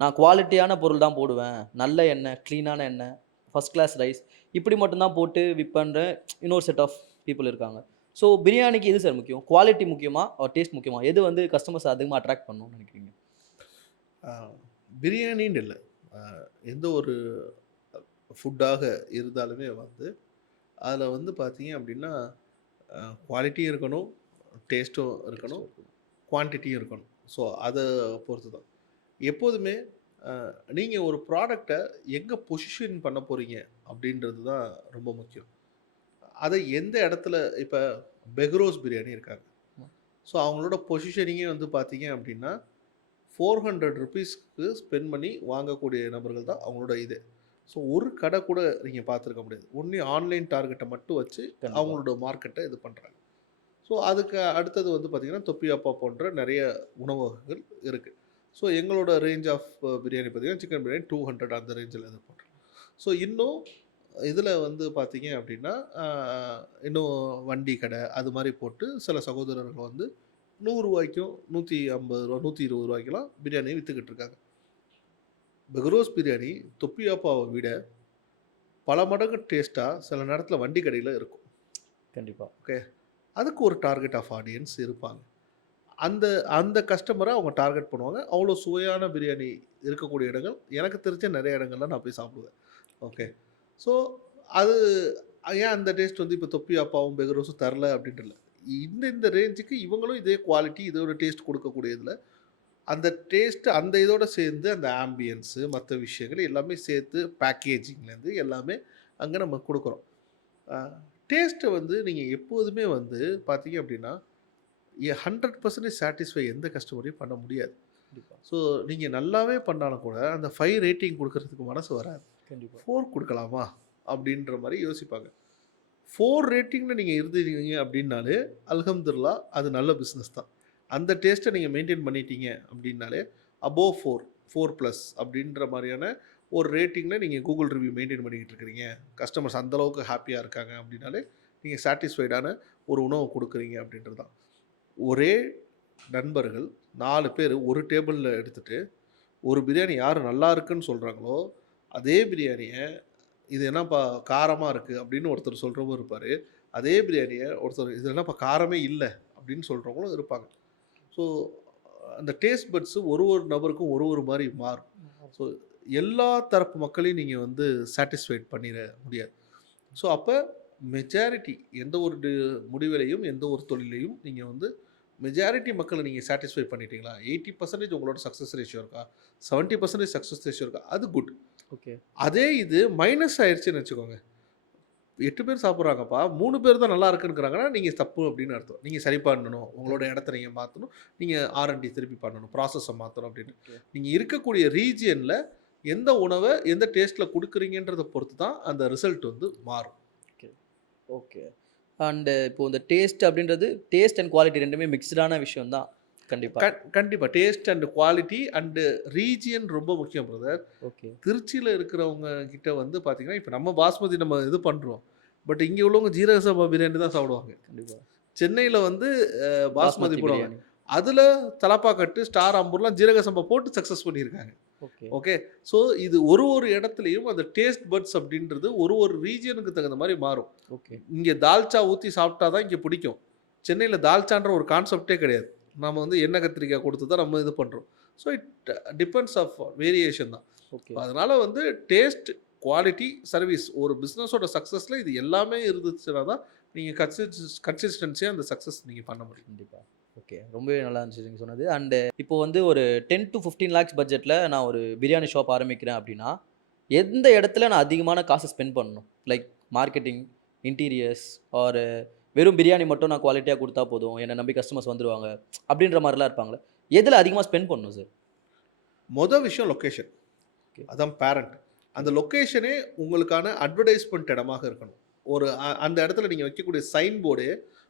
நான் குவாலிட்டியான பொருள் தான் போடுவேன். நல்ல எண்ணெய், கிளீனான எண்ணெய், ஃபர்ஸ்ட் கிளாஸ் ரைஸ் இப்டி மட்டும் தான் போட்டு விப்பேன்ற இன்னொரு செட் ஆஃப் பீப்பிள் இருக்காங்க. ஸோ பிரியாணிக்கு எது சார் முக்கியம்? குவாலிட்டி முக்கியமா? டேஸ்ட் முக்கியமா? எது வந்து கஸ்டமர்ஸ அதிகமா அட்ராக்ட் பண்ணும்னு நெனைக்கிறீங்க? பிரியாணின்னு இல்லை, எந்த ஒரு ஃபுட்டாக இருந்தாலுமே வந்து அதில் வந்து பார்த்தீங்க அப்படின்னா குவாலிட்டியும் இருக்கணும், டேஸ்ட்டும் இருக்கணும், குவான்டிட்டியும் இருக்கணும். ஸோ அதை பொறுத்து தான் எப்போதுமே நீங்கள் ஒரு ப்ராடக்டை எங்கே பொசிஷன் பண்ண போகிறீங்க அப்படின்றது தான் ரொம்ப முக்கியம். அதை எந்த இடத்துல இப்போ பெக்ரோஸ் பிரியாணி இருக்காங்க, ஸோ அவங்களோட பொசிஷனிங்கே வந்து பார்த்தீங்க அப்படின்னா 400 ருபீஸ்க்கு ஸ்பெண்ட் பண்ணி வாங்கக்கூடிய நபர்கள் தான் அவங்களோட இது. ஸோ ஒரு கடை கூட நீங்கள் பார்த்துருக்க முடியாது, ஒன்லி ஆன்லைன் டார்கெட்டை மட்டும் வச்சு கண்டிப்பா. அவங்களோட மார்க்கெட்டை இது பண்ணுறாங்க. ஸோ அதுக்கு அடுத்தது வந்து பார்த்திங்கன்னா தொப்பி அப்பா போன்ற நிறைய உணவகங்கள் இருக்குது. ஸோ எங்களோட ரேஞ்ச் ஆஃப் பிரியாணி பார்த்திங்கன்னா சிக்கன் பிரியாணி 200 அந்த ரேஞ்சில் இது பண்ணுறோம். ஸோ இன்னும் இதில் வந்து பார்த்தீங்க அப்படின்னா இன்னும் வண்டி கடை அது மாதிரி போட்டு சில சகோதரர்கள் வந்து 100 ரூபாய்க்கும் 150 ரூபா 120 ரூபாய்க்கெல்லாம் பிரியாணி விற்றுக்கிட்டு இருக்காங்க. பெக்ரோஸ் பிரியாணி தொப்பியாப்பாவை விட பல மடங்கு டேஸ்ட்டாக சில நேரத்தில் வண்டி கடையில் இருக்கும். கண்டிப்பா. ஓகே, அதுக்கு ஒரு டார்கெட் ஆஃப் ஆடியன்ஸ் இருப்பாங்க. அந்த அந்த கஸ்டமரை அவங்க டார்கெட் பண்ணுவாங்க. அவ்வளோ சுவையான பிரியாணி இருக்கக்கூடிய இடங்கள் எனக்கு தெரிஞ்ச நிறைய இடங்கள்ல நான் போய் சாப்பிடுவேன். ஓகே, ஸோ அது ஏன் அந்த டேஸ்ட் வந்து இப்போ தொப்பி அப்பாவும் பெகரோஸும் தரல அப்படின்ட்டு இல்லை. இந்த ரேஞ்சுக்கு இவங்களும் இதே குவாலிட்டி இதோட டேஸ்ட் கொடுக்கக்கூடியதில் அந்த டேஸ்ட்டு அந்த இதோட சேர்ந்து அந்த ஆம்பியன்ஸு மற்ற விஷயங்கள் எல்லாமே சேர்த்து பேக்கேஜிங்லேருந்து எல்லாமே அங்கே நம்ம கொடுக்குறோம். டேஸ்ட்டை வந்து நீங்கள் எப்போதுமே வந்து பார்த்தீங்க அப்படின்னா 100% சாட்டிஸ்ஃபை எந்த கஸ்டமரையும் பண்ண முடியாது. கண்டிப்பா. ஸோ நீங்கள் நல்லாவே பண்ணாலும் கூட அந்த 5 ரேட்டிங் கொடுக்கறதுக்கு மனசு வராது. கண்டிப்பா. 4 கொடுக்கலாமா அப்படின்ற மாதிரி யோசிப்பாங்க. 4 ரேட்டிங்கில் நீங்கள் இருந்தீங்க அப்படின்னாலே அல்ஹம்துலில்லாஹ் அது நல்ல பிஸ்னஸ் தான். அந்த டேஸ்ட்டை நீங்கள் மெயின்டைன் பண்ணிட்டீங்க அப்படின்னாலே அபோவ் 4+ அப்படின்ற மாதிரியான ஒரு ரேட்டிங்கில் நீங்கள் கூகுள் ரிவ்யூ மெயின்டைன் பண்ணிக்கிட்டு இருக்கிறீங்க, கஸ்டமர்ஸ் அந்தளவுக்கு ஹாப்பியாக இருக்காங்க அப்படின்னாலே நீங்கள் சாட்டிஸ்ஃபைடான ஒரு உணவு கொடுக்குறீங்க அப்படின்றது தான். ஒரே நண்பர்கள் 4 பேர் ஒரு டேபிளில் எடுத்துகிட்டு ஒரு பிரியாணி யார் நல்லா இருக்குன்னு சொல்கிறாங்களோ அதே பிரியாணியை இது என்னப்பா காரமாக இருக்குது அப்படின்னு ஒருத்தர் சொல்கிறவங்க இருப்பார். அதே பிரியாணியை ஒருத்தர் இது என்னப்பா காரமே இல்லை அப்படின்னு சொல்கிறவங்களும் இருப்பாங்க. ஸோ அந்த டேஸ்ட் பட்ஸு ஒரு நபருக்கும் ஒரு மாதிரி மாறும். ஸோ எல்லா தரப்பு மக்களையும் நீங்கள் வந்து சாட்டிஸ்ஃபைட் பண்ணிட முடியாது. ஸோ அப்போ மெஜாரிட்டி எந்த ஒரு முடிவிலையும் எந்த ஒரு தொழிலையும் நீங்கள் வந்து மெஜாரிட்டி மக்களை நீங்கள் சாட்டிஸ்ஃபை பண்ணிட்டீங்களா, 80% உங்களோட சக்ஸஸ் ரேஷியோ இருக்கா, 70% சக்ஸஸ் ரேஷியோ இருக்கா, அது குட். ஓகே, அதே இது மைனஸ் ஆயிடுச்சுன்னு வச்சுக்கோங்க, 8 பேர் சாப்பிட்றாங்கப்பா 3 பேர் தான் நல்லா இருக்குங்கிறாங்கன்னா நீங்கள் தப்பு அப்படின்னு அர்த்தம். நீங்கள் சரி பண்ணணும், உங்களோட இடத்த நீங்கள் மாற்றணும், நீங்கள் R&D திருப்பி பண்ணணும், ப்ராசஸை மாற்றணும் அப்படின்னு. நீங்கள் இருக்கக்கூடிய ரீஜியனில் எந்த உணவை எந்த டேஸ்ட்டில் கொடுக்குறீங்கன்றதை பொறுத்து தான் அந்த ரிசல்ட் வந்து மாறும். Okay, okay. அண்ட் இப்போ இந்த டேஸ்ட் அப்படின்றது டேஸ்ட் அண்ட் குவாலிட்டி ரெண்டுமே மிக்ஸ்டான விஷயம் தான். கண்டிப்பாக கண்டிப்பாக taste and quality and region ரொம்ப முக்கியம் பிரதர். ஓகே, திருச்சியில் இருக்கிறவங்க கிட்ட வந்து பார்த்தீங்கன்னா இப்போ நம்ம பாஸ்மதி நம்ம இது பண்ணுறோம், பட் இங்கே உள்ளவங்க ஜீரக சம்பா பிரியாணி தான் சாப்பிடுவாங்க. கண்டிப்பாக சென்னையில் வந்து பாஸ்மதி போடுவாங்க, பிரியாணி. அதில் தலப்பாக்கட்டு ஸ்டார் அம்பூர்லாம் ஜீரக சம்பா போட்டு சக்ஸஸ் பண்ணியிருக்காங்க. ஓகே, ஓகே, ஸோ இது ஒரு இடத்துலையும் அந்த டேஸ்ட் பட்ஸ் அப்படின்றது ஒரு ரீஜியனுக்கு தகுந்த மாதிரி மாறும். ஓகே, இங்கே தால்ச்சா ஊற்றி சாப்பிட்டா தான் இங்கே பிடிக்கும். சென்னையில் தால்ச்சான்ற ஒரு கான்செப்டே கிடையாது. நம்ம வந்து எண்ணெய் கத்திரிக்காய் கொடுத்து தான் நம்ம இது பண்ணுறோம். So it depends of variation தான். ஓகே. அதனால் வந்து டேஸ்ட், குவாலிட்டி, சர்வீஸ் ஒரு பிஸ்னஸோட சக்ஸஸில் இது எல்லாமே இருந்துச்சுன்னா தான் நீங்கள் கன்சிஸ்டன்சியாக அந்த சக்ஸஸ் நீங்கள் பண்ண முடியும். கண்டிப்பாக. ஓகே. ரொம்பவே நல்லா இருந்துச்சு நீங்க சொன்னது. அண்டு இப்போ வந்து ஒரு 10 to 15 லேக்ஸ் பட்ஜெட்ல நான் ஒரு பிரியாணி ஷாப் ஆரம்பிக்கிறேன் அப்டின்னா, எந்த இடத்துல நான் அதிகமான காசு ஸ்பெண்ட் பண்ணணும்? லைக் மார்க்கெட்டிங், இன்டீரியர்ஸ் ஆர் வெறும் பிரியாணி மட்டும் நான் குவாலிட்டியா குடுத்தா போதும். என்ன நம்பி கஸ்டமர்ஸ் வந்துருவாங்க. அப்டின்ற மாரிலாம் இருப்பாங்கல்ல. எதுல அதிகமா ஸ்பெண்ட் பண்ணணும் சார்? விஷயம் லொகேஷன். ஓகே. அதான் பேரண்ட். அந்த லொகேஷனே உங்களுக்கான அட்வர்டைஸ்மென்ட் இடமாக இருக்கணும். ஒரு அந்த இடத்துல நீங்க வைக்கக்கூடிய சைன் போர்டே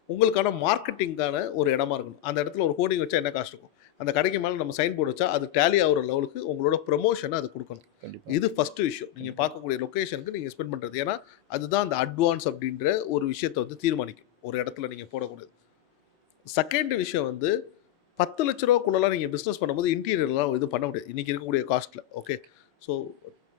உங்களுக்கான மார்க்கெட்டிங்கான ஒரு இடமா இருக்கணும். அந்த இடத்துல ஒரு ஹோர்டிங் வச்சா என்ன காஸ்ட் இருக்கும்? அந்த கடைக்கு மேல நம்ம சைன் போர்டு வச்சா அது டேலி ஆகுற லெவலுக்கு உங்களோட ப்ரமோஷன அது குடுக்கணும். கண்டிப்பா. இது ஃபர்ஸ்ட் விஷயம். நீங்க பார்க்கக்கூடிய லொகேஷனுக்கு நீங்க ஸ்பெண்ட் பண்றது. ஏன்னா, அதுதான் அந்த அட்வான்ஸ் அப்படின்ற ஒரு விஷயத்த வந்து தீர்மானிக்கும். ஒரு இடத்துல நீங்க போடக்கூடியது. செகண்ட் விஷயம் வந்து ரூ. 10,00,000க்குள்ளலாம் நீங்க பிசினஸ் பண்ணும்போது இன்டீரியர்லாம் இது பண்ண முடியாது. இன்னைக்கு இருக்கக்கூடிய காஸ்ட்ல. ஓகே. ஸோ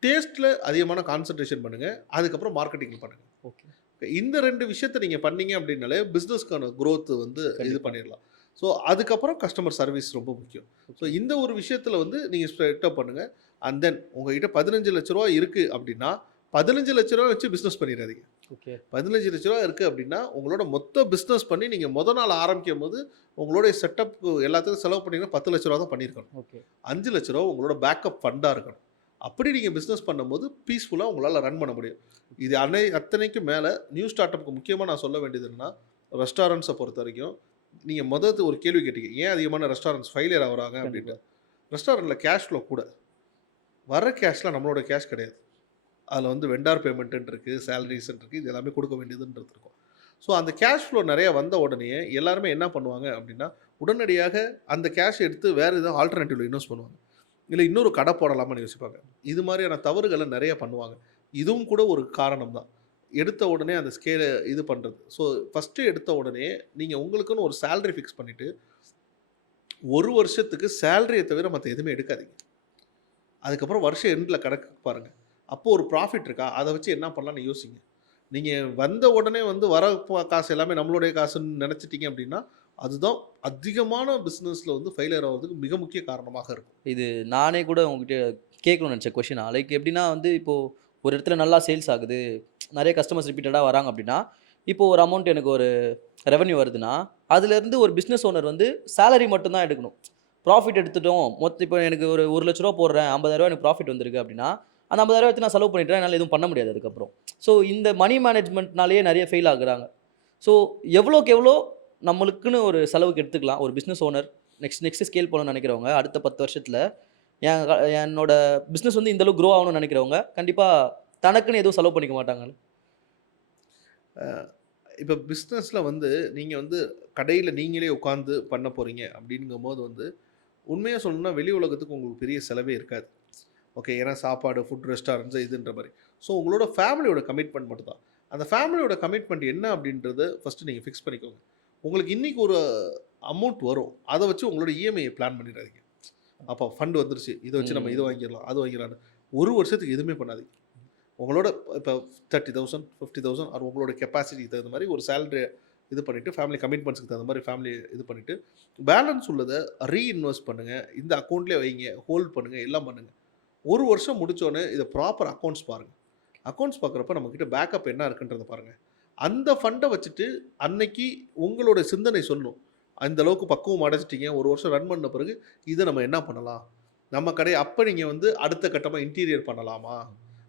டேஸ்ட்ல அதிகமான கான்சன்ட்ரேஷன் பண்ணுங்க. அதுக்கப்புறம் மார்க்கெட்டிங்ல பண்ணுங்க. ஓகே. இந்த 2 விஷயத்த நீங்க பண்ணீங்க அப்படின்னாலே பிசினஸ்க்கான குரோத் வந்து இது கண்டிப்பா. பண்ணிடலாம். ஸோ அதுக்கப்புறம் கஸ்டமர் சர்வீஸ் ரொம்ப முக்கியம். ஸோ இந்த ஒரு விஷயத்துல வந்து நீங்க செட்டப் பண்ணுங்க. அண்ட் தென் உங்ககிட்ட ரூ. 15,00,000 இருக்கு அப்படின்னா, ரூ. 15,00,000 வச்சு பிசினஸ் பண்ணிறாதீங்க. ஓகே. ரூ. 15,00,000 இருக்கு அப்படின்னா, உங்களோட மொத்த பிசினஸ் பண்ணி நீங்க நாள் ஆரம்பிக்கும்போது உங்களுடைய செட்டப்க்கு எல்லாத்துக்கும் செலவு பண்ணீங்கன்னா ரூ. 10,00,000 தான் பண்ணியிருக்கணும். ஓகே. ரூ. 5,00,000 உங்களோட பேக்கப் ஃபண்டா இருக்கணும். அப்படி நீங்க பிசினஸ் பண்ணும்போது பீஸ்ஃபுல்லா உங்களால ரன் பண்ண முடியும். இது அத்தனைக்கும் மேல நியூ ஸ்டார்ட் அப்க்கு முக்கியமா நான் சொல்ல வேண்டியது என்னன்னா, ரெஸ்டாரண்ட்ஸ பொறுத்தவரைக்கும் நீங்க ஒரு கேள்வி கேட்டீங்க. ஏன் அதிகமான ரெஸ்டாரண்ட்ஸ் ஃபெயிலியர் ஆகுறாங்க அப்படின்ட்டு. கண்டிப்பா. ரெஸ்டாரண்ட்ல கேஷ் ஃப்ளோ கூட. வர்ற கேஷ்லாம் நம்மளோட கேஷ் கிடையாது. அதில வந்து வெண்டார் பேமெண்ட்டுன்னு இருக்கு, சேலரீஸ்ன்னு இருக்கு. இது எல்லாமே கொடுக்க வேண்டியதுன்றது இருக்கும். ஸோ அந்த கேஷ் ஃப்ளோ நெறைய வந்த உடனேயே எல்லாருமே என்ன பண்ணுவாங்க அப்படின்னா, உடனடியாக அந்த கேஷ் எடுத்து வேற ஏதாவது ஆல்டர்னேட்டிவ்ல இன்வெஸ்ட் பண்ணுவாங்க. இல்ல இன்னொரு கடை போடலாமான்னு யோசிப்பாங்க. இது மாதிரியான தவறுகள நெறைய பண்ணுவாங்க. இதுவும் கூட ஒரு காரணம் தான். எடுத்த உடனே அந்த ஸ்கேல இது பண்றது. ஸோ ஃபர்ஸ்ட்டு எடுத்த உடனே நீங்க உங்களுக்குன்னு ஒரு சேலரி ஃபிக்ஸ் பண்ணிட்டு, 1 வருஷத்துக்கு சேலரிய தவிர மத்த எதுவுமே எடுக்காதீங்க. அதுக்கப்புறம் வருஷம் எண்ட்ல கணக்கு பாருங்க. அப்போ ஒரு ப்ராஃபிட் இருக்கா? அத வச்சு என்ன பண்ணலாம்னு யோசிங்க. நீங்க வந்த உடனே வந்து வர காசு எல்லாமே நம்மளுடைய காசுன்னு நெனச்சுட்டீங்க அப்டின்னா, அதுதான் அதிகமான பிசினஸ்ல வந்து ஃபெயிலியர் ஆவறதுக்கு மிக முக்கிய காரணமாக இருக்கும். இது நானே கூட உங்ககிட்ட கேட்கணும்னு நெனச்ச கொஸ்டினா. லைக் எப்படின்னா வந்து இப்போ ஒரு இடத்துல நல்லா சேல்ஸ் ஆகுது. நெறைய கஸ்டமர்ஸ் ரிப்பீட்டடா வராங்க அப்படின்னா, இப்போ ஒரு அமௌண்ட் எனக்கு ஒரு ரெவென்யூ வருதுன்னா, அதுலேருந்து ஒரு பிசினஸ் ஓனர் வந்து சேலரி மட்டும் தான் எடுக்கணும். ப்ராஃபிட் எடுத்துட்டோம். இப்போ எனக்கு ஒரு ரூ. 1,00,000 போடுறேன். ரூ. 50,000 எனக்கு ப்ராஃபிட் வந்திருக்கு அப்படின்னா, அந்த ரூ. 50,000 வச்சு நான் செலவு பண்ணிட்டேன். என்னால எதுவும் பண்ண முடியாது அதுக்கப்புறம். ஸோ இந்த மனி மேனேஜ்மெண்ட்னாலேயே நெறைய ஃபெயில் ஆகுறாங்க. ஸோ எவ்வளோக்கு எவ்வளோ நம்மளுக்குன்னு ஒரு செலவுக்கு எடுத்துக்கலாம். ஒரு பிசினஸ் ஓனர் நெக்ஸ்ட் ஸ்கேல் பண்ணணும்னு நெனைக்கிறவங்க, அடுத்த 10 வருஷத்துல என்னோட பிசினஸ் வந்து இந்த அளவுக்கு குரோ ஆகணும்னு நெனைக்கிறவங்க, கண்டிப்பா தனக்குன்னு எதுவும் செலவு பண்ணிக்க மாட்டாங்கல்ல? அ இப்ப பிசினஸ்ல வந்து நீங்க வந்து கடையில நீங்களே உட்கார்ந்து பண்ண போறீங்க அப்டிங்கும்போது வந்து, உண்மையா சொல்லணும்னா வெளி உலகத்துக்கு உங்களுக்கு பெரிய செலவே இருக்காது. ஓகே. ஏன்னா சாப்பாடு, ஃபுட், ரெஸ்டாரண்ட்ஸ் இதுன்ற மாரி. ஸோ உங்களோட ஃபேமிலியோட கமிட்மெண்ட் மட்டும் தான். அந்த ஃபேமிலியோட கமிட்மெண்ட் என்ன அப்படின்றத ஃபர்ஸ்ட்டு நீங்க ஃபிக்ஸ் பண்ணிக்கோங்க. உங்களுக்கு இன்னைக்கு ஒரு அமௌண்ட் வரும். அத வச்சு உங்களோட இஎம்ஐய பிளான் பண்ணிறாதீங்க. அப்போ ஃபண்ட் வந்துருச்சு. இத வச்சு நம்ம இத ம். வாங்கிரலாம், அது வாங்கிரலாம்ன்னு. 1 வருஷத்துக்கு எதுவுமே பண்ணாதீங்க. உங்களோட இப்ப 30,000 50,000 ஆர் உங்களோட கெப்பாசிட்டிக்கு தகுந்த மாரி ஒரு சேலரிய இது பண்ணிட்டு, ஃபேமிலி கமிட்மெண்ட்ஸ்க்கு தகுந்த மாரி ஃபேமிலி இது பண்ணிட்டு, பேலன்ஸ் உள்ளத ரீஇன்வெஸ்ட் பண்ணுங்க. இந்த அக்கவுண்ட்லயே வைங்க. ஹோல்ட் பண்ணுங்க. எல்லாம் பண்ணுங்க. 1 வருஷம் முடிச்சோனே இத ப்ராப்பர் அக்கவுண்ட்ஸ் பாருங்க. அக்கவுண்ட்ஸ் பார்க்குறப்ப நம்மகிட்ட பேக்கப் என்ன இருக்குன்றத பாருங்க. அந்த ஃபண்ட வச்சுட்டு அன்னைக்கு உங்களோட சிந்தனை சொல்லும். அந்த அளவுக்கு பக்குவம் அடைஞ்சிட்டீங்க. 1 வருஷம் ரன் பண்ண பிறகு இத நம்ம என்ன பண்ணலாம்? நம்ம கடைய அப்ப நீங்க வந்து அடுத்த கட்டமா இன்டீரியர் பண்ணலாமா?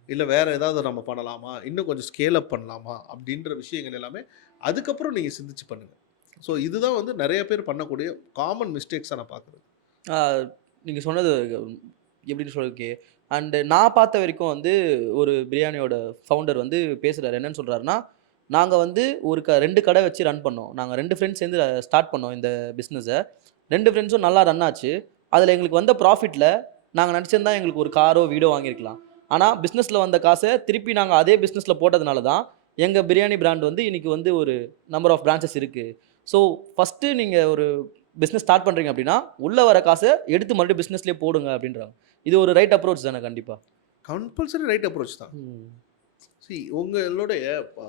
இல்ல வேற ஏதாவது நம்ம பண்ணலாமா? இன்னும் கொஞ்சம் ஸ்கேல் அப் பண்ணலாமா? அப்படின்ற விஷயங்கள் எல்லாமே அதுக்கப்புறம் நீங்க சிந்திச்சு பண்ணுங்க. ஸோ இதுதான் வந்து நெறைய பேர் பண்ணக்கூடிய காமன் மிஸ்டேக்ஸா நான் பார்க்குறது. ஆ நீங்க சொன்னது எப்படின்னு சொல்ல ஓகே. அண்ட் நான் பார்த்த வரைக்கும் வந்து ஒரு பிரியாணியோட ஃபவுண்டர் வந்து பேசுறாரு. என்னன்னு சொல்றாருன்னா, நாங்க வந்து ஒரு 2 கடை வச்சு ரன் பண்ணோம். நாங்க 2 ஃப்ரெண்ட்ஸ் சேர்ந்து ஸ்டார்ட் பண்ணோம் இந்த பிசினஸ. 2 ஃப்ரெண்ட்ஸும் நல்லா ரன் ஆச்சு. அதுல எங்களுக்கு வந்த ப்ராஃபிட்ல நாங்க நெனச்சிருந்தா எங்களுக்கு ஒரு காரோ, வீடோ வாங்கியிருக்கலாம். ஆனா பிசினஸ்ல வந்த காச திருப்பி நாங்க அதே பிசினஸ்ல போட்டதுனால தான், எங்க பிரியாணி பிராண்ட் வந்து இன்னைக்கு வந்து ஒரு நம்பர் ஆஃப் பிரான்ச்சஸ் இருக்கு. ஸோ ஃபர்ஸ்ட்டு நீங்க ஒரு பிசினஸ் ஸ்டார்ட் பண்றீங்க அப்படின்னா, உள்ள வர காச எடுத்து மறுபடியும் பிசினஸ்லயே போடுங்க அப்படின்றாங்க. இது ஒரு ரைட் அப்ரோச் தானே கண்டிப்பா. கம்பல்சரி ரைட் அப்ரோச் தான். ம். உங்களுடைய ப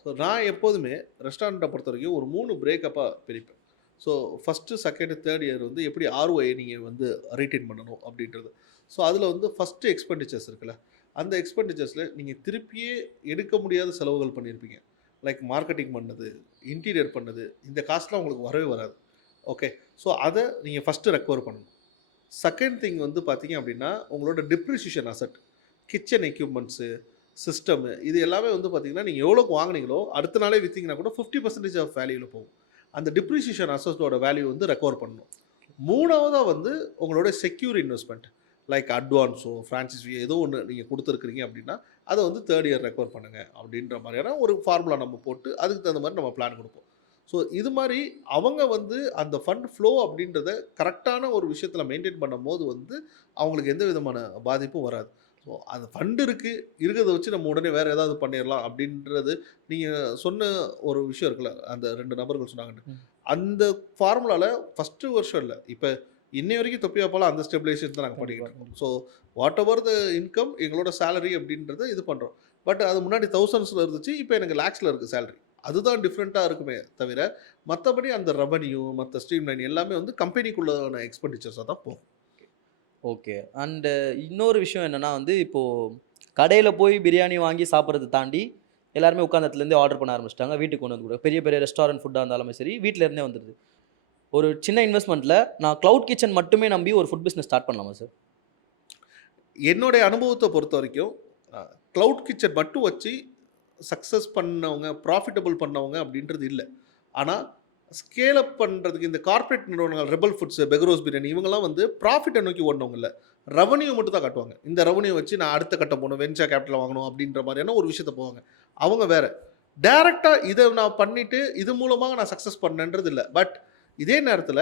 ஸோ நான் எப்போதுமே ரெஸ்டாரண்ட்ட பொறுத்தவரைக்கும் ஒரு 3 பிரேக்கப்பா பிரிப்பேன். So first, second, third year வந்து எப்படி ஆர்ஓஐ நீங்க வந்து ரெய்ன்டெயின் பண்ணணும் அப்படின்றது. ஸோ அதில வந்து ஃபர்ஸ்ட்டு எக்ஸ்பெண்டிச்சர்ஸ் இருக்குல்ல, அந்த எக்ஸ்பெண்டிச்சர்ஸ்ல நீங்க திருப்பியே எடுக்க முடியாத செலவுகள் பண்ணியிருப்பீங்க. லைக் மார்க்கெட்டிங் பண்ணது, இன்டீரியர் பண்ணது, இந்த காசுலாம் உங்களுக்கு வரவே வராது. ஓகே. ஸோ அதை நீங்கள் ஃபஸ்ட்டு ரெக்கவர் பண்ணணும். செகண்ட் திங் வந்து பார்த்தீங்க அப்படின்னா, உங்களோட depreciation asset, kitchen equipments, system இது எல்லாமே வந்து பார்த்தீங்கன்னா, நீங்க எவ்வளோக்கு வாங்குனீங்களோ, அடுத்த நாளே வித்தீங்கன்னா கூட 50% ஆஃப் வேல்யூல போகும். அந்த டிப்ரிசியேஷன் அசெட்டோட வேல்யூ வந்து ரெக்கவர் பண்ணணும். 3வதா வந்து உங்களோட செக்யூர் இன்வெஸ்ட்மெண்ட். லைக் அட்வான்ஸோ, ஃப்ரான்சைஸ் ஃபீ ஏதோ ஒண்ணு நீங்க குடுத்துருக்கிறீங்க அப்படின்னா, அத வந்து 3 இயர் ரெக்கவர் பண்ணுங்க அப்படின்ற மாரியான ஒரு ஃபார்முலா நம்ம போட்டு, அதுக்கு தகுந்த மாரி நம்ம பிளான் குடுப்போம். ஸோ இது மாரி அவங்க வந்து அந்த ஃபண்ட் ஃப்ளோ அப்படின்றத கரெக்ட்டான ஒரு விஷயத்துல மெயின்டெயின் பண்ணும்போது வந்து, அவங்களுக்கு எந்த விதமான பாதிப்பும் வராது. ஸோ அந்த ஃபண்ட் இருக்கு, இருக்கிறத வச்சு நம்ம உடனே வேற ஏதாவது பண்ணிறலாம் அப்படின்றது, நீங்க சொன்ன ஒரு விஷயம் இருக்குல்ல, அந்த 2 நபர்கள் சொன்னாங்கன்னு. ம். அந்த ஃபார்முலால ஃபர்ஸ்ட்டு வருஷம் இல்ல. இப்ப இன்னைய வரைக்கும் தொப்பியா போல அந்த ஸ்டெபிலைசேஷன் தான் நாங்க கண்டிப்பா, பண்ணிக்கிட்டு இருக்கோம். கண்டிப்பா. So what ever the income எங்களோட சேலரி அப்படின்றத இது பண்றோம். பட் அது முன்னாடி தௌசண்ட்ஸ்ல இருந்துச்சு. இப்ப எனக்கு லேக்ஸ்ல இருக்கு சேலரி. அதுதான் டிஃபரெண்ட்டா இருக்குமே தவிர, மத்தபடி அந்த ரெவென்யூ, மத்த ஸ்ட்ரீம் லைன் எல்லாமே வந்து கம்பெனிக்குள்ளான எக்ஸ்பெண்டிச்சர்ஸா தான் போகும். ஓகே. அண்ட் இன்னொரு விஷயம் என்னன்னா வந்து, இப்போ கடையில போய் பிரியாணி வாங்கி சாப்பிடுறத தாண்டி, எல்லாருமே உட்காந்த இடத்துலேருந்தே ஆர்டர் பண்ண ஆரம்பிச்சுட்டாங்க. வீட்டுக்கு கொண்டு வந்து கூட பெரிய பெரிய ரெஸ்டாரண்ட் ஃபுட்டா இருந்தாலுமே சரி, வீட்ல இருந்தே வந்துருது. ஒரு சின்ன இன்வெஸ்ட்மென்ட்ல நான் கிளவுட் கிட்சன் மட்டுமே நம்பி ஒரு ஃபுட் பிசினஸ் ஸ்டார்ட் பண்ணலாமா சார்? என்னுடைய அனுபவத்த பொறுத்தவரைக்கும், அ கிளவுட் கிட்சன் மட்டும் வச்சு சக்சஸ் பண்ணவங்க, ப்ராஃபிட்டபிள் பண்ணவங்க அப்படின்றது இல்ல. ஆனா, ஸ்கேல் அப் பண்றதுக்கு இந்த கார்ப்பரேட் நிறுவனங்கள் ரெபெல் ஃபுட்ஸ், பெகரோஸ் பிரியாணி இவங்கலாம் வந்து ப்ராஃபிட்ட நோக்கி ஓடுனவங்க இல்ல. ரெவென்யூ மட்டும் தான் காட்டுவாங்க. இந்த ரெவென்யூ வச்சு நான் அடுத்த கட்டம் போணும், வென்ச்சர் கேபிட்டல் வாங்கணும் அப்படின்ற மாரியான ஒரு விஷயத்த போவாங்க. அவங்க வேற. டைரக்ட்டா இத நான் பண்ணிட்டு, இது மூலமா நான் சக்சஸ் பண்ணேன்றது இல்ல. பட் இதே நேரத்தில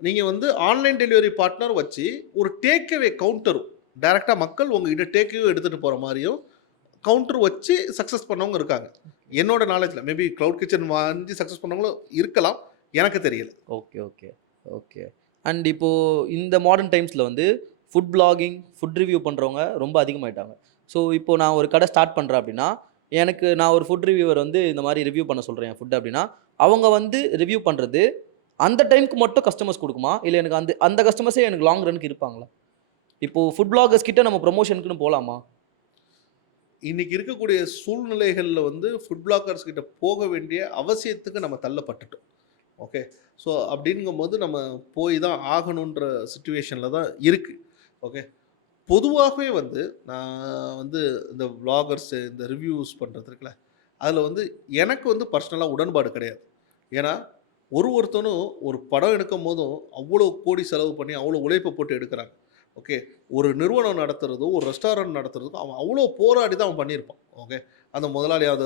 நீங்க வந்து ஆன்லைன் டெலிவரி பார்ட்னர் வச்சு ஒரு டேக் அவே கவுண்டரும், டைரக்ட்டா மக்கள் உங்ககிட்ட டேக் அவே எடுத்துட்டு போற மாரியும் கவுண்டர் வச்சு சக்சஸ் பண்ணவங்க இருக்காங்க. என்னோட நாலேட்ஜ்ல. மேபி கிளவுட் கிட்சன் வாங்கி சக்சஸ் பண்ணவங்களும் இருக்கலாம். எனக்கு தெரியல. Okay, okay, okay. அண்ட் இப்போ இந்த மாடர்ன் டைம்ஸ்ல வந்து ஃபுட் விளாகிங், ஃபுட் ரிவ்யூ பண்றவங்க ரொம்ப அதிகமாயிட்டாங்க. ஸோ இப்போ நான் ஒரு கடை ஸ்டார்ட் பண்றேன் அப்படின்னா, எனக்கு நான் ஒரு ஃபுட் ரிவ்யூவர் வந்து இந்த மாரி ரிவ்யூ பண்ண சொல்றேன் என் ஃபுட் அப்படின்னா, அவங்க வந்து ரிவ்யூ பண்றது அந்த டைம்க்கு மட்டும் கஸ்டமர்ஸ் குடுக்குமா? இல்ல எனக்கு அந்த அந்த கஸ்டமர்ஸே எனக்கு லாங் ரன்க்கு இருப்பாங்களா? இப்போ ஃபுட் விளாகர்ஸ் கிட்ட நம்ம ப்ரமோஷனுக்குன்னு போலாமா? இன்னைக்கு இருக்கக்கூடிய சூழ்நிலைகள்ல வந்து ஃபுட் பிளாக்கர்ஸ் கிட்ட போக வேண்டிய அவசியத்துக்கு நம்ம தள்ளப்பட்டுட்டோம். ஓகே. ஸோ அப்படிங்கும்போது நம்ம போய் தான் ஆகணுன்ற சிச்சுவேஷன்ல தான் இருக்கு. ஓகே. பொதுவாகவே வந்து நான் வந்து இந்த விளாகர்ஸு, இந்த ரிவ்யூஸ் பண்றது இருக்குல்ல, அதில வந்து எனக்கு வந்து பர்சனலா உடன்பாடு கிடையாது. ஏன்னா, ஒருத்தனும் ஒரு படம் எடுக்கும்போதும் அவ்வளோ கோடி செலவு பண்ணி, அவ்வளோ உழைப்ப போட்டு எடுக்குறாங்க. ஓகே. ஒரு நிறுவனம் நடத்துறதும், ஒரு ரெஸ்டாரண்ட் நடத்துறதுக்கும் அவன் அவ்வளோ போராடி தான் அவன் பண்ணியிருப்பான். ஓகே. அந்த முதலாளி அத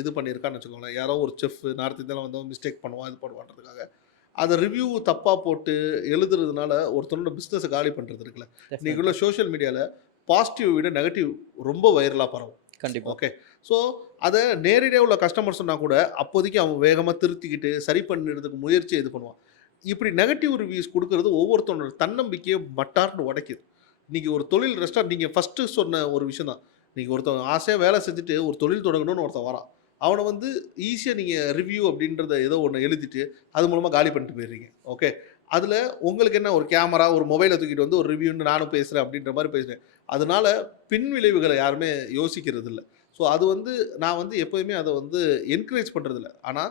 இது பண்ணியிருக்கான்னு வச்சுக்கோங்களேன். யாரோ ஒரு செஃப் நார்த் இந்தியால வந்தவன் மிஸ்டேக் பண்ணுவான், இது பண்ணுவான்றதுக்காக. அத ரிவ்யூ தப்பா போட்டு எழுதுறதுனால ஒருத்தனோட பிசினஸ காலி பண்றது இருக்குல்ல. இன்னைக்கு உள்ள டெஃபினட்டா. சோசியல் மீடியால பாசிட்டிவ் விட நெகட்டிவ் ரொம்ப வைரலா பரவும். கண்டிப்பா. ஓகே. ஸோ, அத நேரடியா உள்ள கஸ்டமர் சொன்னா கூட, அப்போதைக்கு அவன் வேகமா திருத்திக்கிட்டு, சரி பண்ணிறதுக்கு முயற்சி இது பண்ணுவான். இப்படி நெகட்டிவ் ரிவ்யூஸ் குடுக்குறது ஒவ்வொருத்தனோட தன்னம்பிக்கைய மட்டார்ன்னு உடைக்குது. இன்னைக்கு ஒரு தொழில் ரெஸ்டாரண்ட் நீங்க ஃபர்ஸ்ட்டு சொன்ன ஒரு விஷயம் தான். நீங்க ஒருத்தன் ஆசையா வேலை செஞ்சுட்டு ஒரு தொழில் தொடங்கணும்னு ஒருத்தன் வரான். அவன வந்து ஈஸியா நீங்க ரிவ்யூ அப்படின்றத ஏதோ ஒண்ணு எழுதிட்டு, அது மூலமா காலி பண்ணிட்டு போயிடுறீங்க. ஓகே. அதுல உங்களுக்கு என்ன ஒரு கேமரா, ஒரு மொபைல தூக்கிட்டு வந்து ஒரு ரிவ்யூன்னு நானும் பேசுறேன் அப்படின்ற மாரி பேசுறேன். அதனால பின் விளைவுகள யாருமே யோசிக்கிறது இல்ல. ஸோ அது வந்து நான் வந்து எப்போதுமே அத வந்து என்கரேஜ் பண்றதில்ல. ஆனா,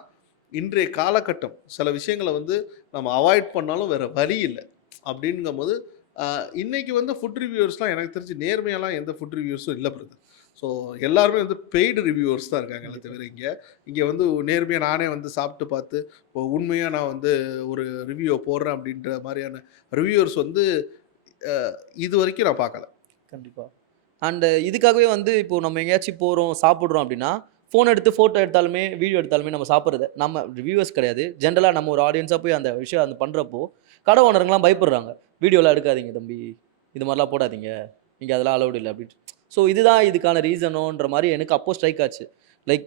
இன்றைய காலகட்டம் சில விஷயங்கள வந்து நம்ம அவாய்ட் பண்ணாலும் வேற வழி இல்ல. அப்படிங்கும்போது, அ இன்னைக்கு வந்து ஃபுட் ரிவ்யூவர்ஸ்லாம் எனக்கு தெரிஞ்சு நேர்மையாலாம் எந்த ஃபுட் ரிவ்யூவர்ஸும் இல்ல பிரதர். ஸோ எல்லாருமே வந்து பெய்டு ரிவ்யூவர்ஸ் தான் இருக்காங்களே கண்டிப்பா. தவிர இங்க. இங்க வந்து நேர்மையா நானே வந்து சாப்பிட்டு பார்த்து, இப்போ உண்மையா நான் வந்து ஒரு ரிவ்யூவ போடுறேன் அப்படின்ற மாரியான ரிவ்யூவர்ஸ் வந்து அ இதுவரைக்கும் நான் பார்க்கல. கண்டிப்பா. அண்ட் இதுக்காகவே வந்து இப்போ நம்ம எங்கேயாச்சும் போறோம், சாப்பிடுறோம் அப்படின்னா, ஃபோன் எடுத்து ஃபோட்டோ எடுத்தாலுமே, வீடியோ எடுத்தாலுமே நம்ம சாப்பிடுறது நம்ம ரிவ்யூவர்ஸ் கிடையாது. ஜென்ரலா நம்ம ஒரு ஆடியன்ஸா போய் அந்த விஷயம் அந்த பண்றப்போ, கடை ஓனருங்கலாம் பயப்படுறாங்க. "வீடியோலாம் எடுக்காதீங்க தம்பி. இது மாரிலாம் போடாதீங்க. இங்க அதெல்லாம் அலவுட் இல்ல" அப்படின்ட்டு. ஸோ இதுதான் இதுக்கான ரீசனோன்ற மாரி எனக்கு அப்போ ஸ்ட்ரைக் ஆச்சு. லைக்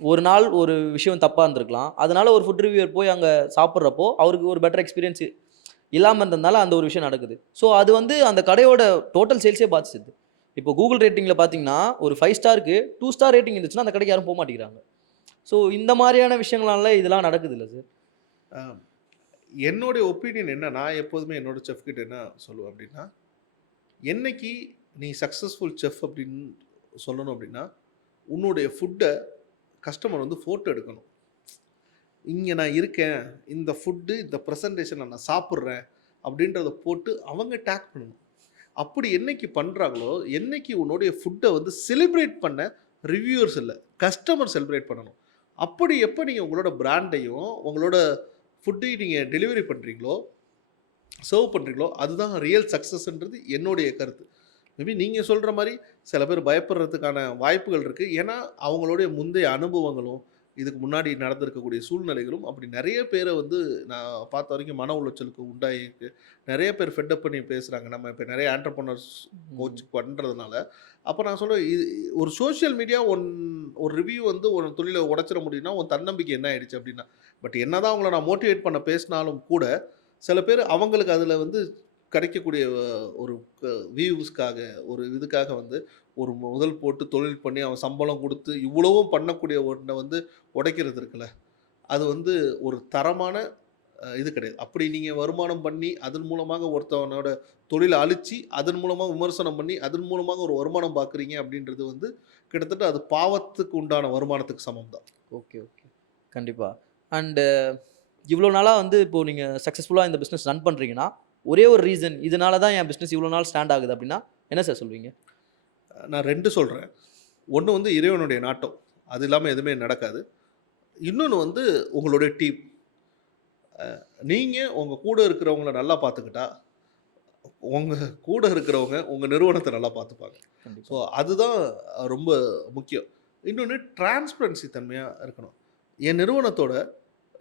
ஒரு நாள் ஒரு விஷயம் தப்பா இருந்திருக்கலாம். அதனால ஒரு ஃபுட் ரிவ்யூவர் போய் அங்க சாப்பிடுறப்போ, அவருக்கு ஒரு பெட்டர் எக்ஸ்பீரியன்ஸ் இல்லாம இருந்ததுனால அந்த ஒரு விஷயம் நடக்குது. ஸோ அது வந்து அந்த கடையோட டோட்டல் சேல்ஸே பாதிச்சுது. இப்போ Google ரேட்டிங்ல பார்த்தீங்கன்னா, ஒரு 5 ஸ்டாருக்கு 2 ஸ்டார் ரேட்டிங் இருந்துச்சுன்னா, அந்த கடைக்கு யாரும் போமாட்டேங்கிறாங்க. ஸோ இந்த மாரியான விஷயங்கள்னால இதெல்லாம் நடக்குதுல்ல சார்? அ என்னுடைய ஒப்பீனியன் என்ன, நான் எப்போதுமே என்னோட செஃப் கிட்ட என்ன சொல்லுவேன் அப்படின்னா, என்னைக்கு நீ சக்சஸ்ஃபுல் செஃப் அப்படின்னு சொல்லணும் அப்படின்னா, உன்னுடைய ஃபுட்ட கஸ்டமர் வந்து ஃபோட்டோ எடுக்கணும். இங்கே நான் இருக்கேன், இந்த ஃபுட்டு இந்த ப்ரெசன்டேஷனை நான் சாப்பிட்றேன் அப்படின்றத போட்டு அவங்க டேக் பண்ணணும். அப்படி என்னைக்கு பண்ணுறாங்களோ, என்னைக்கு உன்னுடைய ஃபுட்டை வந்து செலிப்ரேட் பண்ண ரிவ்யூவர்ஸ் இல்லை, கஸ்டமர் செலிப்ரேட் பண்ணணும். அப்படி எப்போ நீங்கள் உங்களோட பிராண்டையும் உங்களோட ஃபுட்டையும் நீங்கள் டெலிவரி பண்ணுறீங்களோ, சர்வ் பண்ணுறீங்களோ, அதுதான் ரியல் சக்ஸஸ்ன்றது என்னுடைய கருத்து. மேபி நீங்கள் சொல்கிற மாதிரி சில பேர் பயப்படுறதுக்கான வாய்ப்புகள் இருக்குது. ஏன்னா அவங்களுடைய முந்தைய அனுபவங்களும் இதுக்கு முன்னாடி நடந்திருக்கக்கூடிய சூழ்நிலைகளும் அப்படி நிறைய பேரை வந்து நான் பார்த்த வரைக்கும் மன உளைச்சலுக்கு உண்டாயிருக்கு. நிறைய பேர் ஃபெட்டப் பண்ணி பேசுகிறாங்க. நம்ம இப்போ நிறைய ஆண்டர்ப்ரனர்ஸ் கோச் பண்ணுறதுனால. அப்போ நான் சொல்கிறேன், இது ஒரு சோஷியல் மீடியா ஒரு ரிவ்யூ வந்து ஒரு தொழிலை உடைச்சிட முடியும்னா உன் தன்னம்பிக்கை என்ன ஆயிடுச்சு அப்படின்னா. பட் என்ன தான் அவங்கள நான் மோட்டிவேட் பண்ண பேசினாலும் கூட சில பேர் அவங்களுக்கு அதில் வந்து கிடைக்கக்கூடிய ஒரு வியூஸ்க்காக ஒரு இதுக்காக வந்து ஒரு முதல் போட்டு தொழில் பண்ணி அவன் சம்பளம் கொடுத்து இவ்வளவும் பண்ணக்கூடிய ஒன்றை வந்து உடைக்கிறது இருக்குல்ல, அது வந்து ஒரு தரமான இது கிடையாது. அப்படி நீங்கள் வருமானம் பண்ணி அதன் மூலமாக ஒருத்தவனோட தொழிலை அழிச்சு அதன் மூலமாக விமர்சனம் பண்ணி அதன் மூலமாக ஒரு வருமானம் பார்க்குறீங்க அப்படின்றது வந்து கிட்டத்தட்ட அது பாவத்துக்கு உண்டான வருமானத்துக்கு சமம் தான். Okay, okay. கண்டிப்பா. அண்டு இவ்வளோ நாளாக வந்து இப்போது நீங்கள் சக்ஸஸ்ஃபுல்லாக இந்த பிஸ்னஸ் ரன் பண்ணுறீங்கன்னா, ஒரே ஒரு ரீசன் இதனால தான் என் பிஸ்னஸ் இவ்வளோ நாள் ஸ்டாண்ட் ஆகுது அப்படின்னா என்ன சார் சொல்வீங்க? நான் 2 சொல்கிறேன். ஒன்று வந்து இறைவனுடைய நாட்டம், அது இல்லாமல் எதுவுமே நடக்காது. இன்னொன்று வந்து உங்களுடைய டீம். நீங்கள் உங்கள் கூட இருக்கிறவங்கள நல்லா பார்த்துக்கிட்டா உங்கள் கூட இருக்கிறவங்க உங்கள் நிறுவனத்தை நல்லா பார்த்துப்பாங்க. ஸோ அதுதான் ரொம்ப முக்கியம். இன்னொன்று டிரான்ஸ்பரன்சி தன்மையாக இருக்கணும். என் நிறுவனத்தோட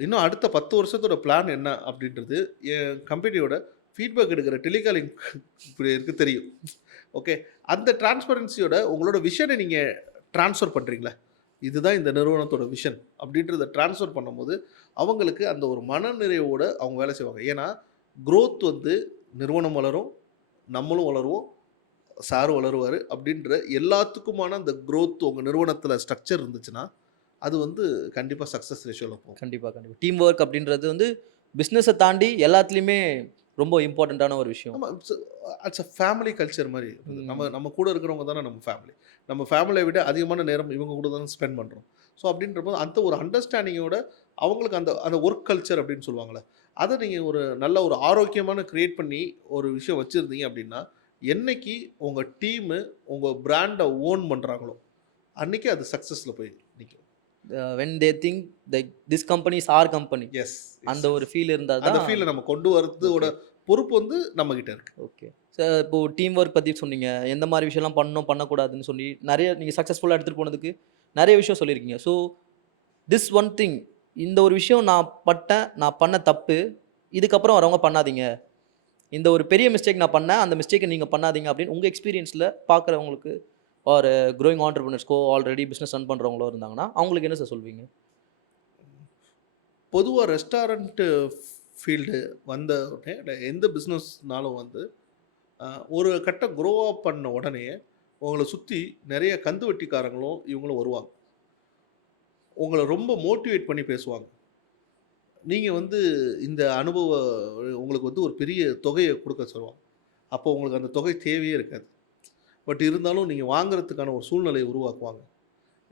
இன்னும் அடுத்த 10 வருஷத்தோட பிளான் என்ன அப்படின்றது என் கம்பெனியோட ஃபீட்பேக் எடுக்கிற டெலிகாலிங் இருக்கு தெரியும். ஓகே, அந்த டிரான்ஸ்பரன்சியோட உங்களோட விஷனை நீங்கள் ட்ரான்ஸ்ஃபர் பண்ணுறீங்களா, இதுதான் இந்த நிறுவனத்தோட விஷன் அப்படின்றத ட்ரான்ஸ்ஃபர் பண்ணும்போது அவங்களுக்கு அந்த ஒரு மனநிறைவோட அவங்க வேலை செய்வாங்க. ஏன்னா growth வந்து நிறுவனம் வளரும், நம்மளும் வளருவோம், சாரும் வளருவார் அப்படின்ற எல்லாத்துக்குமான அந்த growth உங்கள் நிறுவனத்தில் ஸ்ட்ரக்சர் இருந்துச்சுன்னா அது வந்து கண்டிப்பாக சக்ஸஸ் ரேஷியோவில் போகும். கண்டிப்பாக. டீம் ஒர்க் அப்படின்றது வந்து பிஸ்னஸை தாண்டி எல்லாத்துலேயுமே ரொம்ப இம்பார்ட்டண்ட்டான ஒரு விஷயம். ஆமாம், இட்ஸ் அ ஃபேமிலி கல்ச்சர் மாதிரி. நம்ம கூட இருக்கிறவங்க தானே நம்ம ஃபேமிலி. நம்ம ஃபேமிலியை விட அதிகமான நேரம் இவங்க கூட தானே ஸ்பெண்ட் பண்ணுறோம். ஸோ அப்படின்றபோது அந்த ஒரு அண்டர்ஸ்டாண்டிங்கோட அவங்களுக்கு அந்த அந்த ஒர்க் கல்ச்சர் அப்படின்னு சொல்லுவாங்களே, அதை நீங்கள் ஒரு நல்ல ஒரு ஆரோக்கியமான க்ரியேட் பண்ணி ஒரு விஷயம் வச்சுருந்தீங்க அப்படின்னா, என்னைக்கு உங்கள் டீமு உங்கள் பிராண்டை ஓன் பண்ணுறாங்களோ அன்றைக்கி அது சக்ஸஸில் போய் நிற்கும். When they think this company is our company, yes, அந்த ஒரு ஃபீல் இருந்தால் அந்த தான் ஃபீலை நம்ம கொண்டு வரதோட பொறுப்பு வந்து நம்மக்கிட்ட இருக்குது. Okay sir. இப்போது டீம் ஒர்க் பற்றி சொன்னீங்க, எந்த மாதிரி விஷயம்லாம் பண்ணணும் பண்ணக்கூடாதுன்னு சொல்லி நிறைய நீங்கள் சக்ஸஸ்ஃபுல்லாக எடுத்துகிட்டு போனதுக்கு நிறைய விஷயம் சொல்லியிருக்கீங்க. ஸோ திஸ் ஒன் திங், இந்த ஒரு விஷயம் நான் பட்டேன், நான் பண்ண தப்பு, இதுக்கப்புறம் வரவங்க பண்ணாதீங்க, இந்த ஒரு பெரிய மிஸ்டேக் நான் பண்ணேன், அந்த மிஸ்டேக்கை நீங்கள் பண்ணாதீங்க அப்படின்னு உங்கள் எக்ஸ்பீரியன்ஸில் பார்க்குறவங்களுக்கு ஒரு க்ரோயிங் ஆண்டர்பிரினர்ஸ்க்கோ ஆல்ரெடி பிஸ்னஸ் ரன் பண்ணுறவங்களோ இருந்தாங்கன்னா அவங்களுக்கு என்ன சார் சொல்வீங்க? பொதுவாக ரெஸ்டாரண்ட்டு ஃபீல்டு வந்த உடனே எந்த பிஸ்னஸ்னாலும் வந்து ஒரு கட்டம் க்ரோ அப் பண்ண உடனே உங்களை சுற்றி நிறைய கந்து வட்டிக்காரங்களும் இவங்களும் வருவாங்க. உங்களை ரொம்ப மோட்டிவேட் பண்ணி பேசுவாங்க. நீங்கள் வந்து இந்த உங்களுக்கு வந்து ஒரு பெரிய தொகையை கொடுக்க சொல்லுவாங்க. அப்போ உங்களுக்கு அந்த தொகை தேவையே இருக்காது. பட் இருந்தாலும் நீங்கள் வாங்குறதுக்கான ஒரு சூழ்நிலையை உருவாக்குவாங்க.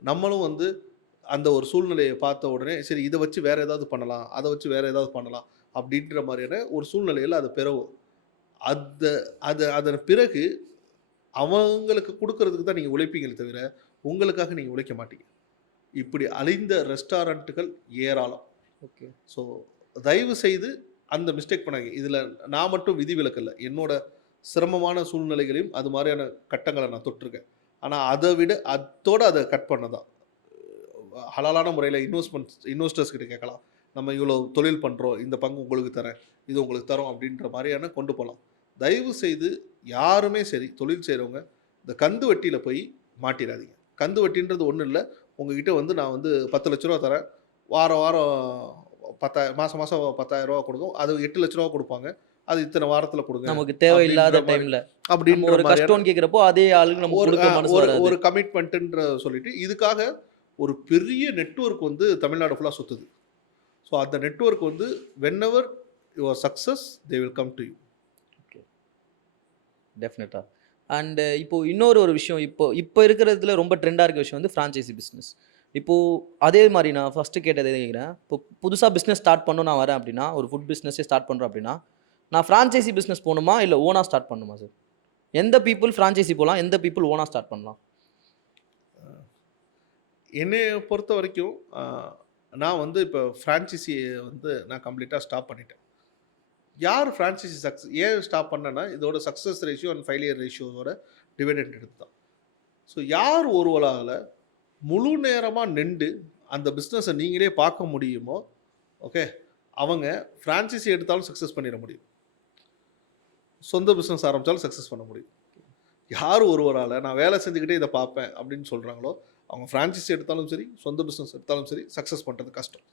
நம்மளும் வந்து அந்த ஒரு சூழ்நிலையை பார்த்த உடனே சரி இதை வச்சு வேறு ஏதாவது பண்ணலாம், அதை வச்சு வேறு ஏதாவது பண்ணலாம் அப்படின்ற மாதிரியான ஒரு சூழ்நிலையில் அதை பெறவும் அதன் பிறகு அவங்களுக்கு கொடுக்கறதுக்கு தான் நீங்கள் உழைப்பீங்களே தவிர உங்களுக்காக நீங்கள் உழைக்க மாட்டீங்க. இப்படி அழிந்த ரெஸ்டாரண்ட்டுகள் ஏராளம். ஓகே, ஸோ தயவு செய்து அந்த மிஸ்டேக் பண்ணாங்க. இதில் நான் மட்டும் விதிவிலக்கு இல்லை, என்னோட சிரமமான சூழ்நிலைகளையும் அது மாதிரியான கட்டங்களை நான் தொட்டிருக்கேன். ஆனால் அதை கட் பண்ண தான் ஹலாலான முறையில் இன்வெஸ்டர்ஸ் கிட்ட கேட்கலாம். நம்ம இவ்வளோ தொழில் பண்ணுறோம், இந்த பங்கு உங்களுக்கு தரேன், இது உங்களுக்கு தரோம் அப்படின்ற மாதிரியான கொண்டு போகலாம். தயவு செய்து யாருமே சரி தொழில் செய்கிறவங்க இந்த கந்து வட்டியில் போய் மாட்டிடாதீங்க. கந்து வட்டின்றது ஒன்றும் இல்லை. உங்ககிட்ட வந்து நான் வந்து 10 லட்ச ரூபா தரேன், வாரம் 10,000 மாதம் 10,000 ரூபா கொடுக்கும், அது 8 லட்ச ரூபா கொடுப்பாங்க, அது இத்தனை வாரத்தில் கொடுங்க, நமக்கு தேவையில்லாத டைமில் அப்படின்ற ஒரு கஷ்டம் கேட்குறப்போ அதே ஆளுக்கு நம்ம ஒரு கமிட்மெண்ட்டுன்ற சொல்லிட்டு இதுக்காக ஒரு பெரிய நெட்வொர்க் வந்து தமிழ்நாடு ஃபுல்லாக சுற்றுது. ஸோ அந்த நெட்வொர்க் வந்து whenever your success they will come to you. Okay, டெஃபினட்டாக. அண்டு இப்போது இன்னொரு விஷயம், இப்போ இருக்கிறதுல ரொம்ப ட்ரெண்டாக இருக்க விஷயம் வந்து ஃப்ரான்ச்சைசி பிஸ்னஸ். இப்போது அதே மாதிரி நான் ஃபஸ்ட்டு கேட்டதே கேட்குறேன். இப்போ புதுசா பிஸ்னஸ் ஸ்டார்ட் பண்ணணும் நான் வரேன் அப்படின்னா, ஒரு ஃபுட் பிஸ்னஸே ஸ்டார்ட் பண்றேன் அப்படின்னா, நான் ஃப்ரான்ச்சைசி பிஸ்னஸ் போணுமா? இல்ல ஓனா ஸ்டார்ட் பண்ணணுமா சார்? எந்த பீப்பிள் ஃப்ரான்ச்சைசி போலாம்? எந்த பீப்பிள் ஓனா ஸ்டார்ட் பண்ணலாம்? என்னைய பொறுத்த வரைக்கும் நான் வந்து இப்போ ஃப்ரான்ச்சைசியை வந்து நான் கம்ப்ளீட்டாக ஸ்டாப் பண்ணிட்டேன். யார் ஃப்ரான்ச்சைசி ஏன் ஸ்டாப் பண்ணேன்னா, இதோட சக்ஸஸ் ரேஷியோ அண்ட் ஃபெயிலியர் ரேஷியோவோட டிவிடெண்ட் எடுத்து தான். ஸோ யார் ஒருவரால முழு நேரமா நிண்டு அந்த பிஸ்னஸை நீங்களே பார்க்க முடியுமோ, ஓகே, அவங்க ஃப்ரான்ச்சைசி எடுத்தாலும் சக்ஸஸ் பண்ணிட முடியும். சொந்த பிஸ்னஸ் ஆரம்பித்தாலும் சக்ஸஸ் பண்ண முடியும். யார் ஒருவரால் நான் வேலை செஞ்சுக்கிட்டே இதை பார்ப்பேன் அப்படின்னு சொல்கிறாங்களோ, அவங்க ஃப்ரான்ச்சைசி எடுத்தாலும் சரி, சொந்த பிஸ்னஸ் எடுத்தாலும் சரி, சக்ஸஸ் பண்ணுறது கஷ்டம்.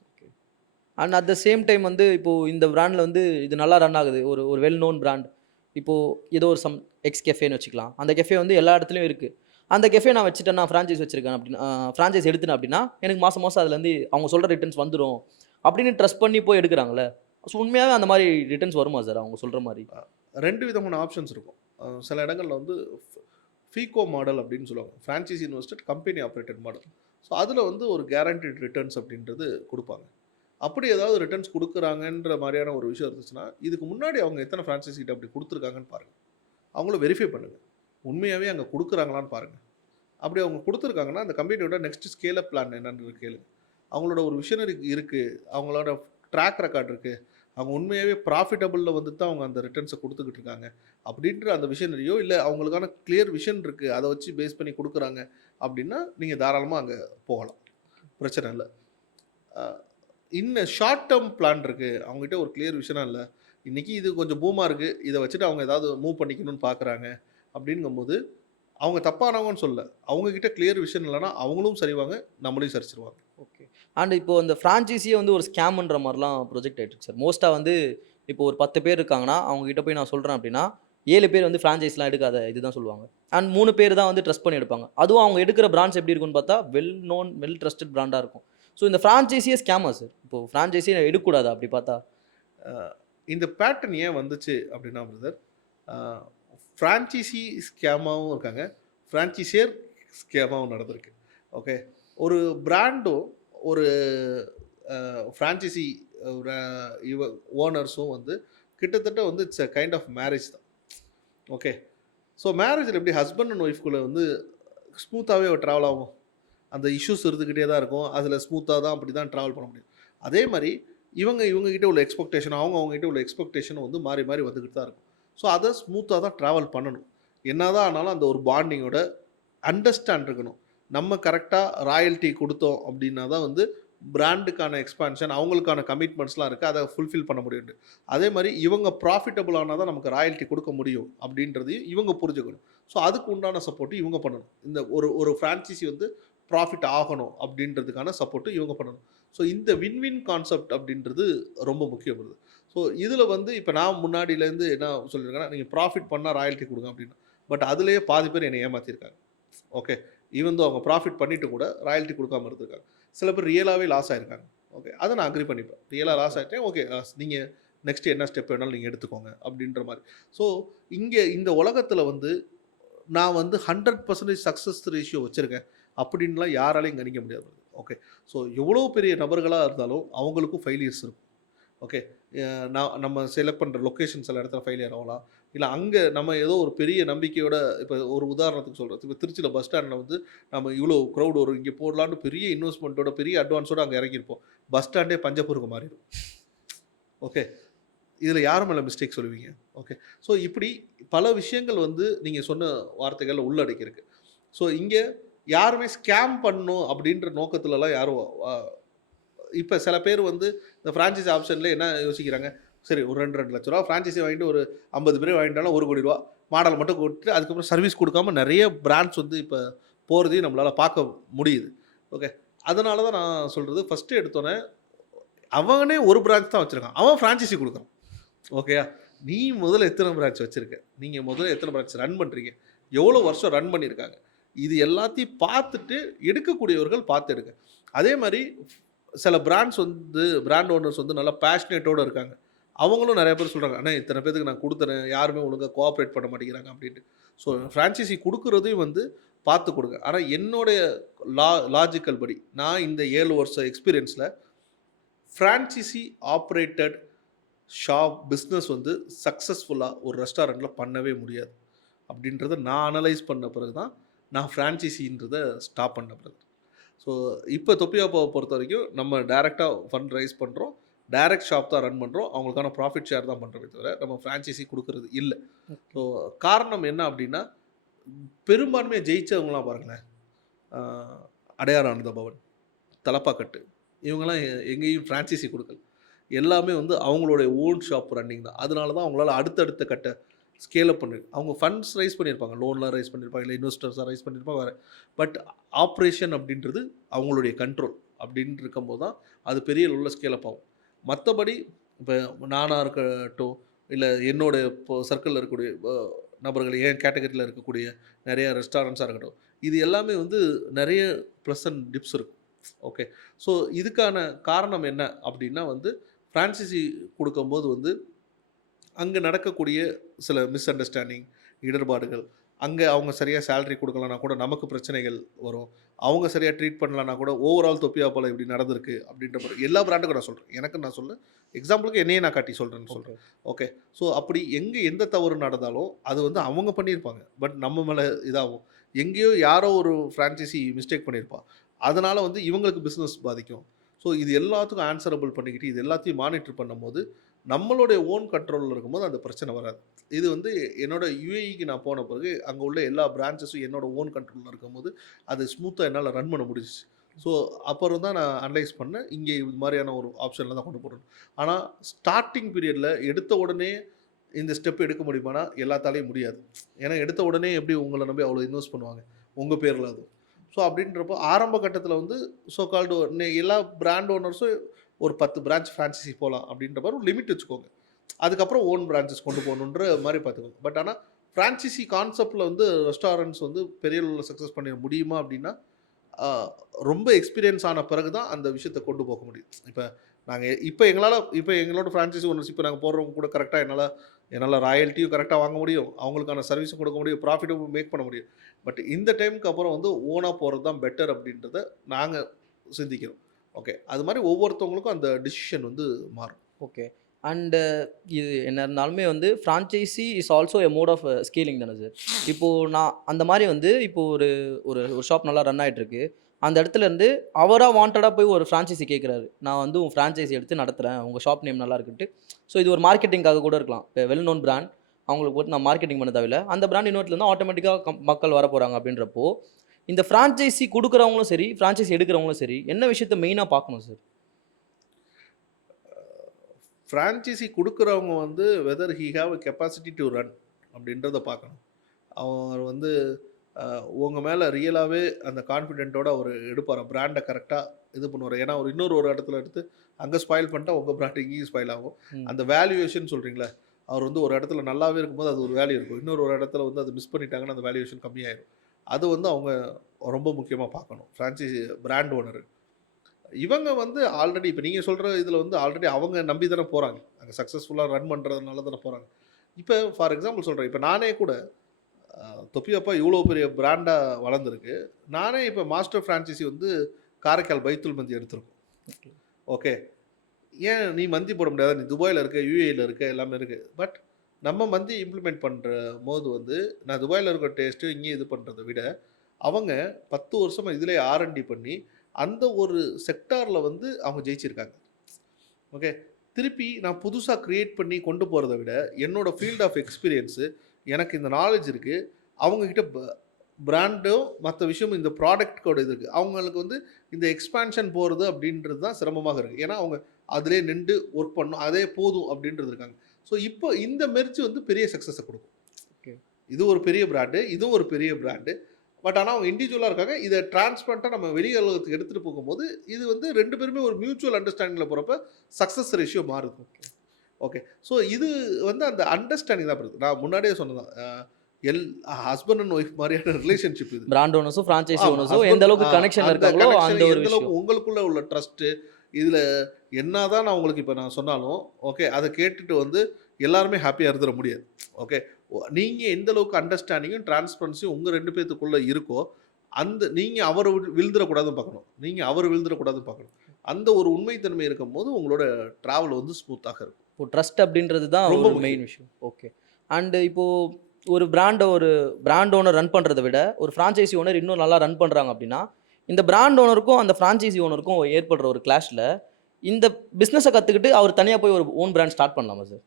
And at the same time வந்து இப்போது இந்த பிராண்டில் வந்து இது நல்லா ரன் ஆகுது. ஒரு ஒரு வெல் நோன் பிராண்ட். இப்போது ஏதோ ஒரு எக்ஸ் கெஃபேன்னு வச்சுக்கலாம். அந்த கெஃபே வந்து எல்லா இடத்துலையும் இருக்குது. அந்த கெஃபே நான் வச்சுட்டேன், நான் ஃப்ரான்ச்சைஸ் வச்சிருக்கேன் அப்படின்னா, ஃப்ரான்ச்சைஸ் எடுத்துட்டேன் அப்படின்னா, எனக்கு மாதம் மாதம் அதுலேருந்து அவங்க சொல்கிற ரிட்டர்ன்ஸ் வந்துடும் அப்படின்னு ட்ரஸ்ட் பண்ணி போய் எடுக்கிறாங்களே. ஸோ உண்மையாகவே அந்த மாதிரி ரிட்டர்ன்ஸ் வருமா சார் அவங்க சொல்கிற மாதிரி? 2 விதமான ஆப்ஷன்ஸ் இருக்கும். சில இடங்களில் வந்து ஃபீகோ மாடல் அப்படின்னு சொல்லுவாங்க. Franchise invested company operated model. So அதில் வந்து ஒரு கேரண்டட் ரிட்டர்ன்ஸ் அப்படின்றது கொடுப்பாங்க. அப்படி ஏதாவது ரிட்டர்ன்ஸ் கொடுக்குறாங்கன்ற மாதிரியான ஒரு விஷயம் இருந்துச்சுன்னா, இதுக்கு முன்னாடி அவங்க எத்தனை ஃப்ரான்ச்சைசி கிட்ட அப்படி கொடுத்துருக்காங்கன்னு பாருங்கள். அவங்கள வெரிஃபை பண்ணுங்கள். உண்மையாகவே அங்கே கொடுக்குறாங்களான்னு பாருங்கள். அப்படி அவங்க கொடுத்துருக்காங்கன்னா, அந்த கம்பெனியோட நெக்ஸ்ட் ஸ்கேல் அப் பிளான் என்னன்னு கேளுங்க. அவங்களோட ஒரு விஷனரி இருக்குது, அவங்களோட ட்ராக் ரெக்கார்ட் இருக்குது, அவங்க உண்மையாகவே ப்ராஃபிட்டபிளில் வந்து தான் அவங்க அந்த ரிட்டர்ன்ஸை கொடுத்துக்கிட்டு இருக்காங்க அப்படின்ற அந்த விஷனரியோ, இல்லை அவங்களுக்கான கிளியர் விஷன் இருக்குது, அதை வச்சு பேஸ் பண்ணி கொடுக்குறாங்க அப்படின்னா, நீங்கள் தாராளமாக அங்கே போகலாம், பிரச்சனை இல்லை. இன்னும் ஷார்ட் டேர்ம் பிளான் இருக்குது, அவங்ககிட்ட ஒரு கிளியர் விஷனாக இல்லை, இன்றைக்கி இது கொஞ்சம் பூமாக இருக்குது, இதை வச்சுட்டு அவங்க ஏதாவது மூவ் பண்ணிக்கணும்னு பார்க்குறாங்க அப்படிங்கும்போது, அவங்க தப்பானவங்கன்னு சொல்ல, அவங்கக்கிட்ட கிளியர் விஷன் இல்லைனா அவங்களும் சரிவாங்க, நம்மளையும் சரிச்சிருவாங்க. ஓகே. அண்ட் இப்போ அந்த ஃப்ரான்ச்சைஸியே வந்து ஒரு ஸ்கேம்ன்ற மாதிரிலாம் ப்ரொஜெக்ட் ஆயிட்டு சார். மோஸ்ட்டாக வந்து இப்போ ஒரு 10 பேர் இருக்காங்கன்னா, அவங்க கிட்ட போய் நான் சொல்கிறேன் அப்படின்னா, 7 பேர் வந்து ஃப்ரான்ச்சைஸ்லாம் எடுக்காத இதுதான் சொல்லுவாங்க. அண்ட் 3 பேர் தான் வந்து ட்ரஸ்ட் பண்ணி எடுப்பாங்க. அதுவும் அவங்க எடுக்கிற பிராண்ட்ஸ் எப்படி இருக்கும்னு பார்த்தா, வெல் நோன், வெல் ட்ரஸ்டட் பிராண்டாக இருக்கும். ஸோ இந்த ஃப்ரான்ச்சைஸியே ஸ்கேமா சார்? இப்போ ஃப்ரான்ச்சைஸியே எடுக்கக்கூடாதா அப்படி பார்த்தா? இந்த பேட்டர்ன் ஏன் வந்துச்சு அப்படின்னா பிரதர், ஃப்ரான்ச்சைசி ஸ்கேமாகவும் இருக்காங்க, ஃப்ரான்ச்சைசியர் ஸ்கேமாகவும் நடந்திருக்கு. ஓகே, ஒரு பிராண்டும் ஒரு ஃப்ரான்ச்சைசி ஓனர்ஸும் வந்து கிட்டத்தட்ட வந்து it's a kind of marriage தான். ஓகே, ஸோ மேரேஜில் எப்படி ஹஸ்பண்ட் அண்ட் ஒய்ஃப்குள்ளே வந்து ஸ்மூத்தாகவே ட்ராவல் ஆகும், அந்த இஷ்யூஸ் இருந்துக்கிட்டே தான் இருக்கும், அதில் ஸ்மூத்தாக தான் அப்படி தான் ட்ராவல் பண்ண முடியும். அதே மாதிரி இவங்ககிட்ட உள்ள எக்ஸ்பெக்டேஷன், அவங்ககிட்ட உள்ள எக்ஸ்பெக்டேஷன் வந்து மாறி மாறி வந்துக்கிட்டு தான் இருக்கும். ஸோ அதை ஸ்மூத்தாக தான் ட்ராவல் பண்ணணும். என்ன தான் ஆனாலும் அந்த ஒரு பாண்டிங்கோட அண்டர்ஸ்டாண்ட் இருக்கணும். நம்ம கரெக்டாக ராயல்ட்டி கொடுத்தோம் அப்படின்னா தான் வந்து பிராண்டுக்கான எக்ஸ்பான்ஷன், அவங்களுக்கான கமிட்மெண்ட்ஸ்லாம் இருக்குது, அதை ஃபுல்ஃபில் பண்ண முடியும். அதே மாதிரி இவங்க ப்ராஃபிட்டபிள் ஆனால் தான் நமக்கு ராயல்ட்டி கொடுக்க முடியும் அப்படின்றதையும் இவங்க புரிஞ்சுக்கணும். ஸோ அதுக்கு உண்டான சப்போர்ட்டு இவங்க பண்ணணும். இந்த ஒரு ஃப்ரான்ச்சைசி வந்து ப்ராஃபிட் ஆகணும் அப்படின்றதுக்கான சப்போர்ட்டு இவங்க பண்ணணும். ஸோ இந்த வின் கான்செப்ட் அப்படின்றது ரொம்ப முக்கியப்படுது. ஸோ இதில் வந்து இப்போ நான் முன்னாடியிலேருந்து என்ன சொல்லியிருக்கேன்னா, நீங்கள் ப்ராஃபிட் பண்ணால் ராயல்ட்டி கொடுங்க அப்படின்னு. பட் அதுலேயே பாதி பேர் என்னை ஏமாற்றிருக்காங்க. ஓகே, ஈவன் தோ அவங்க ப்ராஃபிட் பண்ணிவிட்டு கூட ராயல்ட்டி கொடுக்காம இருந்திருக்காங்க. சில பேர் ரியலாகவே லாஸ் ஆகிருக்காங்க. ஓகே, அதை நான் அக்ரி பண்ணிப்பேன். ரியலாக லாஸ் ஆகிட்டேன், ஓகே, நீங்கள் நெக்ஸ்ட் என்ன ஸ்டெப் வேணாலும் நீங்கள் எடுத்துக்கோங்க அப்படின்ற மாதிரி. ஸோ இங்கே இந்த உலகத்தில் வந்து நான் வந்து 100% சக்ஸஸ் ரேஷியோ வச்சுருக்கேன் அப்படின்லாம் யாராலையும் கணிக்க முடியாது. ஓகே, ஸோ எவ்வளோ பெரிய நபர்களாக இருந்தாலும் அவங்களுக்கும் ஃபெயிலியர்ஸ் இருக்கும். ஓகே, நம்ம செலக்ட் பண்ணுற லொக்கேஷன் சில இடத்துல ஃபெயிலியர் ஆகலாம், இல்லை அங்கே நம்ம ஏதோ ஒரு பெரிய நம்பிக்கையோட, இப்போ ஒரு உதாரணத்துக்கு சொல்கிறது, இப்போ திருச்சியில் பஸ் ஸ்டாண்டில் வந்து நம்ம இவ்வளோ க்ரௌட் வரும், இங்கே போடலான்னு பெரிய இன்வெஸ்ட்மெண்ட்டோட பெரிய அட்வான்ஸோடு அங்கே இறங்கியிருப்போம், பஸ் ஸ்டாண்டே பஞ்சப்பூருக்கு மாறிடும். ஓகே, இதில் யார் மேலே மிஸ்டேக் சொல்லுவீங்க? ஓகே, ஸோ இப்படி பல விஷயங்கள் வந்து நீங்கள் சொன்ன வார்த்தைகளில் உள்ளடக்கியிருக்கு. ஸோ இங்கே யாருமே ஸ்கேம் பண்ணணும் அப்படின்ற நோக்கத்துலலாம் யாரும் இப்போ சில பேர் வந்து இந்த ஃப்ரான்ச்சைசி ஆப்ஷனில் என்ன யோசிக்கிறாங்க, சரி ஒரு 2 லட்ச ரூபா ஃப்ரான்ச்சைசி வாங்கிட்டு ஒரு 50 பேர் வாங்கிட்டாலும் 1 கோடி ரூபா மாடல் மட்டும் கொடுத்துட்டு அதுக்கப்புறம் சர்வீஸ் கொடுக்காம நிறைய பிராண்ட்ஸ் வந்து இப்போ போகிறதையும் நம்மளால் பார்க்க முடியுது. ஓகே, அதனால தான் நான் சொல்கிறது, ஃபஸ்ட்டு எடுத்தோன்னே அவனே ஒரு பிரான்ச் தான் வச்சுருக்கான், அவன் ஃப்ரான்ச்சைசி கொடுக்குறான். ஓகேயா, நீ முதல்ல எத்தனை பிரான்ச் வச்சுருக்க, நீங்கள் முதல்ல எத்தனை பிரான்ச் ரன் பண்ணுறீங்க, எவ்வளோ வருஷம் ரன் பண்ணியிருக்காங்க, இது எல்லாத்தையும் பார்த்துட்டு எடுக்கக்கூடியவர்கள் பார்த்து எடுங்க. அதே மாதிரி சில பிராண்ட்ஸ் வந்து பிராண்ட் ஓனர்ஸ் வந்து நல்லா பேஷனேட்டோடு இருக்காங்க, அவங்களும் நிறைய பேர் சொல்கிறாங்க, அண்ணா இத்தனை பேருக்கு நான் கொடுத்துறேன், யாருமே ஒழுங்காக கோஆப்ரேட் பண்ண மாட்டேங்கிறாங்க அப்படின்ட்டு. ஸோ ஃப்ரான்ச்சைசி கொடுக்குறதையும் வந்து பார்த்து கொடுங்க. ஆனால் என்னுடைய லாஜிக்கல் படி நான் இந்த 7 வருஷம் எக்ஸ்பீரியன்ஸில் ஃப்ரான்ச்சைசி ஆப்ரேட்டட் ஷாப் பிஸ்னஸ் வந்து சக்ஸஸ்ஃபுல்லாக ஒரு ரெஸ்டாரண்ட்டில் பண்ணவே முடியாது அப்படின்றத நான் அனலைஸ் பண்ண பிறகு தான் நான் ஃப்ரான்ச்சைசின்றதை ஸ்டாப் பண்ண பிறகு. ஸோ இப்போ தொப்பியாப்பாவை பொறுத்த வரைக்கும் நம்ம டைரெக்டாக ஃபண்ட் ரைஸ் பண்ணுறோம், டைரக்ட் ஷாப் தான் ரன் பண்ணுறோம், அவங்களுக்கான ப்ராஃபிட் ஷேர் தான் பண்ணுறோமே தவிர நம்ம ஃப்ரான்ச்சைசி கொடுக்கறது இல்லை. ஸோ காரணம் என்ன அப்படின்னா, பெரும்பான்மையாக ஜெயிச்சவங்களாம் பாருங்களேன், அடையார் ஆனந்த பவன், தலப்பாக்கட்டு, இவங்கெல்லாம் எங்கேயும் ஃப்ரான்ச்சைசி கொடுக்கல. எல்லாமே வந்து அவங்களுடைய ஓன் ஷாப் ரன்னிங் தான். அதனால தான் அவங்களால அடுத்தடுத்த கட்ட ஸ்கேல் அப் பண்ணி அவங்க ஃபண்ட்ஸ் ரைஸ் பண்ணியிருப்பாங்க, லோன்லாம் ரைஸ் பண்ணியிருப்பாங்க, இல்லை இன்வெஸ்டர்ஸாக ரைஸ் பண்ணியிருப்பாங்க வேறு. பட் ஆப்ரேஷன் அப்படின்றது அவங்களுடைய கண்ட்ரோல் அப்படின்னு இருக்கும்போது தான் அது பெரிய லெவலில் ஸ்கேல் அப் ஆகும். மற்றபடி இப்போ நானாக இருக்கட்டும், இல்லை என்னோட இப்போ சர்க்கிளில் இருக்கக்கூடிய நபர்கள், ஏன் கேட்டகரியில் இருக்கக்கூடிய நிறைய ரெஸ்டாரண்ட்ஸாக இருக்கட்டும், இது எல்லாமே வந்து நிறைய ப்ளஸ் அண்ட் டிப்ஸ் இருக்கும். ஓகே, ஸோ இதுக்கான காரணம் என்ன அப்படின்னா வந்து ஃப்ரான்ச்சைசி கொடுக்கும்போது வந்து அங்கே நடக்கக்கூடிய சில மிஸ் அண்டர்ஸ்டாண்டிங், இடர்பாடுகள், அங்கே அவங்க சரியாக சேலரி கொடுக்கலனா கூட நமக்கு பிரச்சனைகள் வரும், அவங்க சரியாக ட்ரீட் பண்ணலன்னா கூட ஓவரால் தொப்பியாப்பால் இப்படி நடந்திருக்கு அப்படின்ற எல்லா பிராண்டுக்கும் நான் சொல்கிறேன், எனக்கு நான் சொல்ல எக்ஸாம்பிளுக்கு என்னையே நான் காட்டி சொல்கிறேன்னு சொல்கிறேன். ஓகே, ஸோ அப்படி எங்கே எந்த தவறு நடந்தாலும் அது வந்து அவங்க பண்ணியிருப்பாங்க, பட் நம்ம மேலே இதாகும். எங்கேயோ யாரோ ஒரு ஃப்ரான்ச்சைசி மிஸ்டேக் பண்ணியிருப்பா, அதனால் வந்து இவங்களுக்கு பிஸ்னஸ் பாதிக்கும். ஸோ இது எல்லாத்துக்கும் ஆன்சரபிள் பண்ணிக்கிட்டு இது எல்லாத்தையும் மானிட்டர் பண்ணும்போது நம்மளுடைய ஓன் கண்ட்ரோலில் இருக்கும்போது அந்த பிரச்சனை வராது. இது வந்து என்னோட யுஏஇக்கு நான் போன பிறகு அங்கே உள்ள எல்லா பிரான்ச்சஸும் என்னோட ஓன் கண்ட்ரோலில் இருக்கும்போது அது ஸ்மூத்தாக என்னால் ரன் பண்ண முடிஞ்சிச்சு. ஸோ அப்புறம் தான் நான் அனலைஸ் பண்ணேன், இங்கே இது மாதிரியான ஒரு ஆப்ஷனில் தான் கொண்டு போகிறேன். ஆனால் ஸ்டார்டிங் பீரியடில் எடுத்த உடனே இந்த ஸ்டெப் எடுக்க முடியுமானா எல்லாத்தாலையும் முடியாது. ஏன்னா எடுத்த உடனே எப்படி உங்களை நம்பி அவ்வளோ இன்வெஸ்ட் பண்ணுவாங்க உங்கள் பேரில் அது. ஸோ அப்படின்றப்போ ஆரம்ப கட்டத்தில் வந்து ஸோ கால்டு எல்லா பிராண்ட் ஓனர்ஸும் ஒரு 10 பிரான்ச் ஃப்ரான்ச்சைசி போகலாம் அப்படின்ற மாதிரி ஒரு லிமிட் வச்சுக்கோங்க. அதுக்கப்புறம் ஓன் பிரான்ச்சஸ் கொண்டு போகணுன்ற மாதிரி பார்த்துக்கோங்க. பட் ஆனால் ஃப்ரான்ச்சைசி கான்செப்டில் வந்து ரெஸ்டாரண்ட்ஸ் வந்து பெரிய லெவலில் சக்ஸஸ் பண்ண முடியுமா அப்படின்னா ரொம்ப எக்ஸ்பீரியன்ஸ் ஆன பிறகு தான் அந்த விஷயத்தை கொண்டு போக முடியும். இப்போ எங்களோட ஃப்ரான்ச்சைசி ஓனர்ஷிப் நாங்கள் போடுறவங்க கூட கரெக்டாக என்னால் ராயல்ட்டியும் கரெக்டாக வாங்க முடியும், அவங்களுக்கான சர்வீஸும் கொடுக்க முடியும், ப்ராஃபிட்டும் மேக் பண்ண முடியும். பட் இந்த டைமுக்கு அப்புறம் வந்து ஓனாக போகிறது தான் பெட்டர் அப்படின்றத நாங்கள் சிந்திக்கிறோம். ஓகே, அது மாதிரி ஒவ்வொருத்தவங்களுக்கும் அந்த டிசிஷன் வந்து மாறும். ஓகே, அண்டு இது என்ன இருந்தாலுமே வந்து franchise is also a mode of scaling தானே சார். இப்போது நான் அந்த மாதிரி வந்து இப்போது ஒரு ஒரு ஷாப் நல்லா ரன் ஆகிட்டுருக்கு, அந்த இடத்துல இருந்து அவராக வாண்டடாக போய் ஒரு ஃப்ரான்ச்சைசி கேட்குறாரு, நான் வந்து உங்கள் ஃப்ரான்ச்சைசி எடுத்து நடத்துகிறேன், உங்கள் ஷாப் நேம் நல்லா இருக்குன்ட்டு. ஸோ இது ஒரு மார்க்கெட்டிங்காக கூட இருக்கலாம். இப்போ வெல் நோன் பிராண்ட், அவங்களுக்கு போட்டு நான் மார்க்கெட்டிங் பண்ண தேவையில்ல, அந்த பிராண்ட் இன்னொருத்துலேருந்து ஆட்டோமேட்டிக்காக மக்கள் வர போகிறாங்க. அப்படின்றப்போ இந்த ஃப்ரான்ச்சைசி கொடுக்குறவங்களும் சரி, ஃப்ரான்ச்சைசி எடுக்கிறவங்களும் சரி, என்ன விஷயத்தை மெயினாக பார்க்கணும் சார்? ஃப்ரான்ச்சைசி கொடுக்குறவங்க வந்து whether he have capacity to run அப்படின்றத பார்க்கணும். அவர் வந்து உங்கள் மேலே ரியலாகவே அந்த கான்ஃபிடென்ட்டோட அவர் எடுப்பார், பிராண்டை கரெக்டாக இது பண்ணுவார். ஏன்னா ஒரு இன்னொரு இடத்துல எடுத்து அங்கே ஸ்பாயில் பண்ணிட்டா உங்கள் பிராண்ட் இங்கேயும் ஸ்பாயில் ஆகும். அந்த வேல்யூவேஷன் சொல்கிறீங்களே, அவர் வந்து ஒரு இடத்துல நல்லாவே இருக்கும்போது அது ஒரு வேல்யூ இருக்கும், இன்னொரு இடத்துல வந்து அது மிஸ் பண்ணிட்டாங்கன்னா அந்த வேல்யூவேஷன் கம்மியாயிடும். அது வந்து அவங்க ரொம்ப முக்கியமாக பார்க்கணும் ஃப்ரான்ச்சைசி பிராண்ட் ஓனர். இவங்க வந்து ஆல்ரெடி இப்போ நீங்கள் சொல்கிற இதில் வந்து ஆல்ரெடி அவங்க நம்பி தானே போகிறாங்க, அங்கே சக்ஸஸ்ஃபுல்லாக ரன் பண்ணுறதுனால தானே போகிறாங்க. இப்போ ஃபார் எக்ஸாம்பிள் சொல்கிறேன், இப்போ நானே கூட தொப்பியாப்பா இவ்வளோ பெரிய பிராண்டாக வளர்ந்துருக்கு, நானே இப்போ மாஸ்டர் ஃப்ரான்ச்சைசி வந்து காரைக்கால் பைத்துல் மந்தி எடுத்திருக்கோம். ஓகே, ஏன் நீ மந்தி போட முடியாது, நீ துபாயில் இருக்க, யூஏயில் இருக்க, எல்லாமே இருக்குது. பட் நம்ம மந்தி இம்ப்ளிமெண்ட் பண்ணுற போது வந்து நான் துபாயில் இருக்கிற டேஸ்ட்டு இங்கே இது பண்ணுறதை விட அவங்க 10 வருஷமாக இதிலே ஆர்என்டி பண்ணி அந்த ஒரு செக்டாரில் வந்து அவங்க ஜெயிச்சிருக்காங்க. ஓகே, திருப்பி நான் புதுசாக க்ரியேட் பண்ணி கொண்டு போகிறத விட என்னோடய ஃபீல்ட் ஆஃப் எக்ஸ்பீரியன்ஸு, எனக்கு இந்த நாலேஜ் இருக்குது, அவங்கக்கிட்ட பிராண்டும் மற்ற விஷயமும் இந்த ப்ராடக்டோட இது இருக்குது, அவங்களுக்கு வந்து இந்த எக்ஸ்பான்ஷன் போகிறது அப்படின்றது தான் சிரமமாக இருக்குது. ஏன்னா அவங்க அதிலே நின்று ஒர்க் பண்ணணும், அதே போதும் அப்படின்றது இருக்காங்க. ஸோ இப்போ இந்த மெர்ஜ் வந்து பெரிய சக்ஸஸை கொடுக்கும். ஓகே, இது ஒரு பெரிய பிராண்டு, இதுவும் ஒரு பெரிய பிராண்டு. பட் ஆனால் அவங்க இண்டிவிஜுவலாக இருக்காங்க. இதை டிரான்ஸ்பரண்ட்டாக நம்ம வெளி உலகத்துக்கு எடுத்துகிட்டு போகும்போது இது வந்து 2 பேருமே ஒரு மியூச்சுவல் அண்டர்ஸ்டாண்டிங்கில் போகிறப்ப சக்ஸஸ் ரேஷியோ மாறுது. ஓகே, ஸோ இது வந்து அந்த அண்டர்ஸ்டாண்டிங் தான் இருக்குது. நான் முன்னாடியே சொன்னதான், ஹஸ்பண்ட் அண்ட் ஒய்ஃப் மாதிரியான ரிலேஷன்ஷிப் இது. பிராண்ட் ஓனர்ஸும் ஃப்ரான்ச்சைசி ஓனர்ஸும் எந்த அளவுக்கு கனெக்ஷன் இருக்காங்களோ அந்த ஒரு விஷயம், உங்களுக்குள்ள உள்ள ட்ரஸ்ட்டு. இதில் என்னதான் நான் உங்களுக்கு இப்போ நான் சொன்னாலும் ஓகே, அதை கேட்டுட்டு வந்து எல்லாருமே ஹாப்பியாக இருந்துட முடியாது. ஓகே, நீங்கள் எந்த அளவுக்கு அண்டர்ஸ்டாண்டிங்கும் டிரான்ஸ்பரன்சியும் உங்கள் 2 பேத்துக்குள்ளே இருக்கோ, அந்த நீங்கள் அவரை விழுந்துடக்கூடாதுன்னு பார்க்கணும். நீங்கள் அவர் விழுந்துடக்கூடாதுன்னு பார்க்கணும். அந்த ஒரு உண்மைத்தன்மை இருக்கும்போது உங்களோட ட்ராவல் வந்து ஸ்மூத்தாக இருக்கும். இப்போ ட்ரஸ்ட் அப்படின்றது தான் ரொம்ப ஒரு மெயின் விஷயம். ஓகே. அண்ட் இப்போ ஒரு பிராண்ட் ஓனர் ரன் பண்ணுறத விட ஒரு ஃப்ரான்ச்சைசி ஓனர் இன்னும் நல்லா ரன் பண்ணுறாங்க அப்படின்னா, இந்த பிராண்ட் ஓனருக்கும் அந்த ஃப்ரான்ச்சைசி ஓனருக்கும் ஏற்படுற ஒரு கிளாஷில் இந்த பிஸ்னஸை கற்றுக்கிட்டு அவர் தனியாக போய் ஒரு ஓன் பிராண்ட் ஸ்டார்ட் பண்ணலாமா சார்?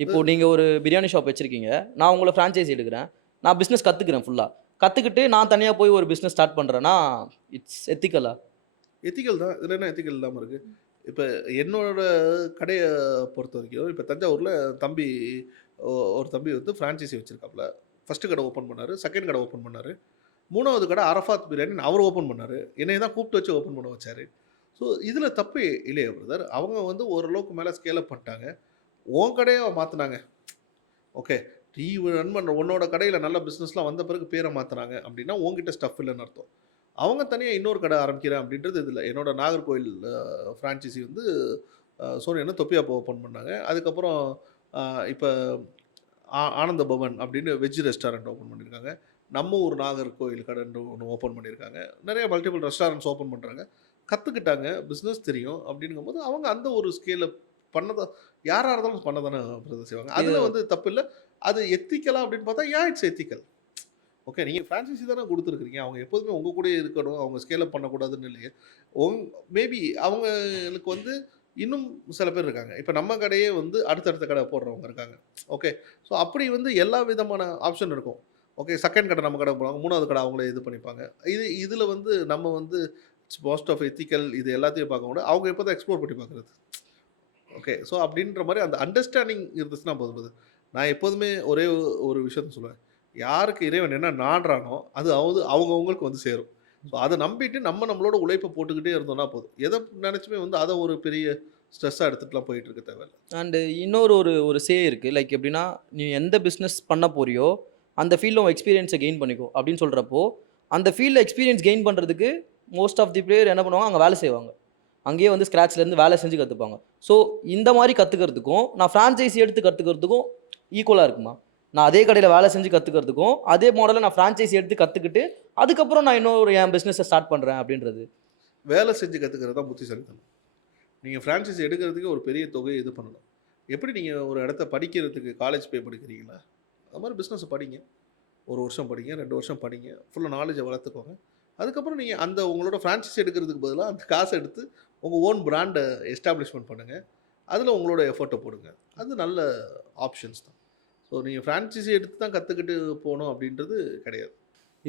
இப்போ நீங்கள் ஒரு பிரியாணி ஷாப் வச்சுருக்கீங்க, நான் உங்களை ஃப்ரான்ச்சைசி எடுக்கிறேன், நான் பிஸ்னஸ் கற்றுக்கிறேன் ஃபுல்லாக, கற்றுக்கிட்டு நான் தனியாக போய் ஒரு பிஸ்னஸ் ஸ்டார்ட் பண்ணுறேன்னா இட்ஸ் எத்திக்கலா? எத்திக்கல் தான். இதில் என்ன எத்திக்கல் இல்லாமல் இருக்குது? இப்போ என்னோட கடையை பொறுத்த வரைக்கும், இப்போ தஞ்சாவூரில் தம்பி ஒரு தம்பி வந்து ஃப்ரான்ச்சைசி வச்சுருக்காப்புல. ஃபஸ்ட்டு கடை ஓப்பன் பண்ணார், செகண்ட் கடை ஓப்பன் பண்ணார், 3வது கடை அரஃபாத் பிரியாணின்னு அவர் ஓப்பன் பண்ணார். என்னைய தான் கூப்பிட்டு வச்சு ஓப்பன் பண்ண வச்சார். ஸோ இதில் தப்பு இல்லையா பிரதர்? அவங்க வந்து ஓரளவுக்கு மேலே ஸ்கேல் அப் பண்ணிட்டாங்க. உன் கடையை மாற்றினாங்க. ஓகே, நீ ரன் பண்ணுற உன்னோட கடையில் நல்ல பிஸ்னஸ்லாம் வந்த பிறகு பேரை மாற்றினாங்க அப்படின்னா உங்ககிட்ட ஸ்டஃப் இல்லைன்னு அர்த்தம். அவங்க தனியாக இன்னொரு கடை ஆரம்பிக்கிறேன் அப்படின்றது இதில் என்னோட நாகர்கோவில் ஃப்ரான்ச்சைசி வந்து சோனியா தொப்பியாப்போ ஓப்பன் பண்ணாங்க. அதுக்கப்புறம் இப்போ ஆனந்த பவன் அப்படின்னு வெஜ் ரெஸ்டாரண்ட் ஓப்பன் பண்ணியிருக்காங்க. நம்ம ஊர் நாகர்கோவில் கடைன்னு ஒன்று ஓப்பன் பண்ணியிருக்காங்க. நிறைய மல்டிபிள் ரெஸ்டாரண்ட்ஸ் ஓப்பன் பண்ணுறாங்க. கற்றுக்கிட்டாங்க, பிஸ்னஸ் தெரியும் அப்படிங்கும்போது அவங்க அந்த ஒரு ஸ்கேலில் பண்ணதான் யாராக இருந்தாலும் பண்ண தானே பிரதர் செய்வாங்க. அதில் வந்து தப்பு இல்லை. அது எத்திக்கலா அப்படின்னு பார்த்தா இட்ஸ் எத்திக்கல். ஓகே, நீங்கள் ஃப்ரான்ச்சைசி தானே கொடுத்துருக்குறீங்க. அவங்க எப்போதுமே உங்கள் கூடயே இருக்கணும், அவங்க ஸ்கேல் அப் பண்ணக்கூடாதுன்னு இல்லையே. மேபி அவங்களுக்கு வந்து இன்னும் சில பேர் இருக்காங்க. இப்போ நம்ம கடையே வந்து அடுத்தடுத்த கடை போடுறவங்க இருக்காங்க. ஓகே, ஸோ அப்படி வந்து எல்லா விதமான ஆப்ஷன் இருக்கும். ஓகே, செகண்ட் கடை நம்ம கடை போடுவாங்க, 3வது கடை அவங்களே இது பண்ணிப்பாங்க. இதில் வந்து நம்ம வந்து மோஸ்ட் ஆஃப் எத்திக்கல் இது எல்லாத்தையும் பார்க்க கூட அவங்க எப்போ தான் எக்ஸ்ப்ளோர் பண்ணி பார்க்குறது. ஓகே, ஸோ அப்படின்ற மாதிரி அந்த அண்டர்ஸ்டாண்டிங் இருந்துச்சுன்னா போதும். நான் எப்போதுமே ஒரே ஒரு விஷயத்த சொல்லுவேன். யாருக்கு இறைவன் என்ன நாடுறானோ அது அவங்கவுங்களுக்கு வந்து சேரும். ஸோ அதை நம்பிட்டு நம்மளோட உழைப்பை போட்டுக்கிட்டே இருந்தோம்னா போதும். எதை நினச்சுமே வந்து அதை ஒரு பெரிய ஸ்ட்ரெஸ்ஸாக எடுத்துகிட்டுலாம் போயிட்டு இருக்க தேவையில்லை. அண்டு இன்னொரு ஒரு சே இருக்குது. லைக் எப்படின்னா, நீ எந்த பிஸ்னஸ் பண்ண போறியோ அந்த ஃபீல்டில் உன் எக்ஸ்பீரியன்ஸை கெயின் பண்ணிக்கோ அப்படின்னு சொல்கிறப்போ, அந்த ஃபீல்டில் எக்ஸ்பீரியன்ஸ் கெயின் பண்ணுறதுக்கு மோஸ்ட் ஆஃப் தி பிளேயர் என்ன பண்ணுவாங்க, அங்கே வேலை செய்வாங்க. அங்கேயே வந்து ஸ்க்ராட்ச்லேருந்து வேலை செஞ்சு கற்றுப்பாங்க. ஸோ இந்த மாதிரி கற்றுக்கிறதுக்கும் நான் ஃப்ரான்ச்சைசி எடுத்து கற்றுக்கிறதுக்கும் ஈக்குவலாக இருக்குமா? நான் அதே கடையில் வேலை செஞ்சு கற்றுக்கிறதுக்கும் அதே மாடலை நான் ஃப்ரான்ச்சைசி எடுத்து கற்றுக்கிட்டு அதுக்கப்புறம் நான் இன்னொரு என் பிஸ்னஸை ஸ்டார்ட் பண்ணுறேன் அப்படின்றது. வேலை செஞ்சு கற்றுக்கிறது தான் புத்திசாலித்தனம். நீங்கள் ஃப்ரான்ச்சைசி எடுக்கிறதுக்கு ஒரு பெரிய தொகையை இது பண்ணணும். எப்படி நீங்கள் ஒரு இடத்த படிக்கிறதுக்கு காலேஜ் பே படிக்கிறீங்களா, அது மாதிரி பிஸ்னஸை படிங்க. 1 வருஷம் படிங்க, 2 வருஷம் படிங்க, ஃபுல்லாக நாலேஜை வளர்த்துக்கோங்க. அதுக்கப்புறம் நீங்கள் அந்த உங்களோட ஃப்ரான்ச்சைசி எடுக்கிறதுக்கு பதிலாக அந்த காசை எடுத்து உங்கள் ஓன் பிராண்டை எஸ்டாப்ளிஷ்மெண்ட் பண்ணுங்கள். அதில் உங்களோட எஃபர்ட்டை போடுங்க. அது நல்ல ஆப்ஷன்ஸ் தான். ஸோ நீங்கள் ஃப்ரான்ச்சைசி எடுத்து தான் கற்றுக்கிட்டு போகணும் அப்படின்றது கிடையாது.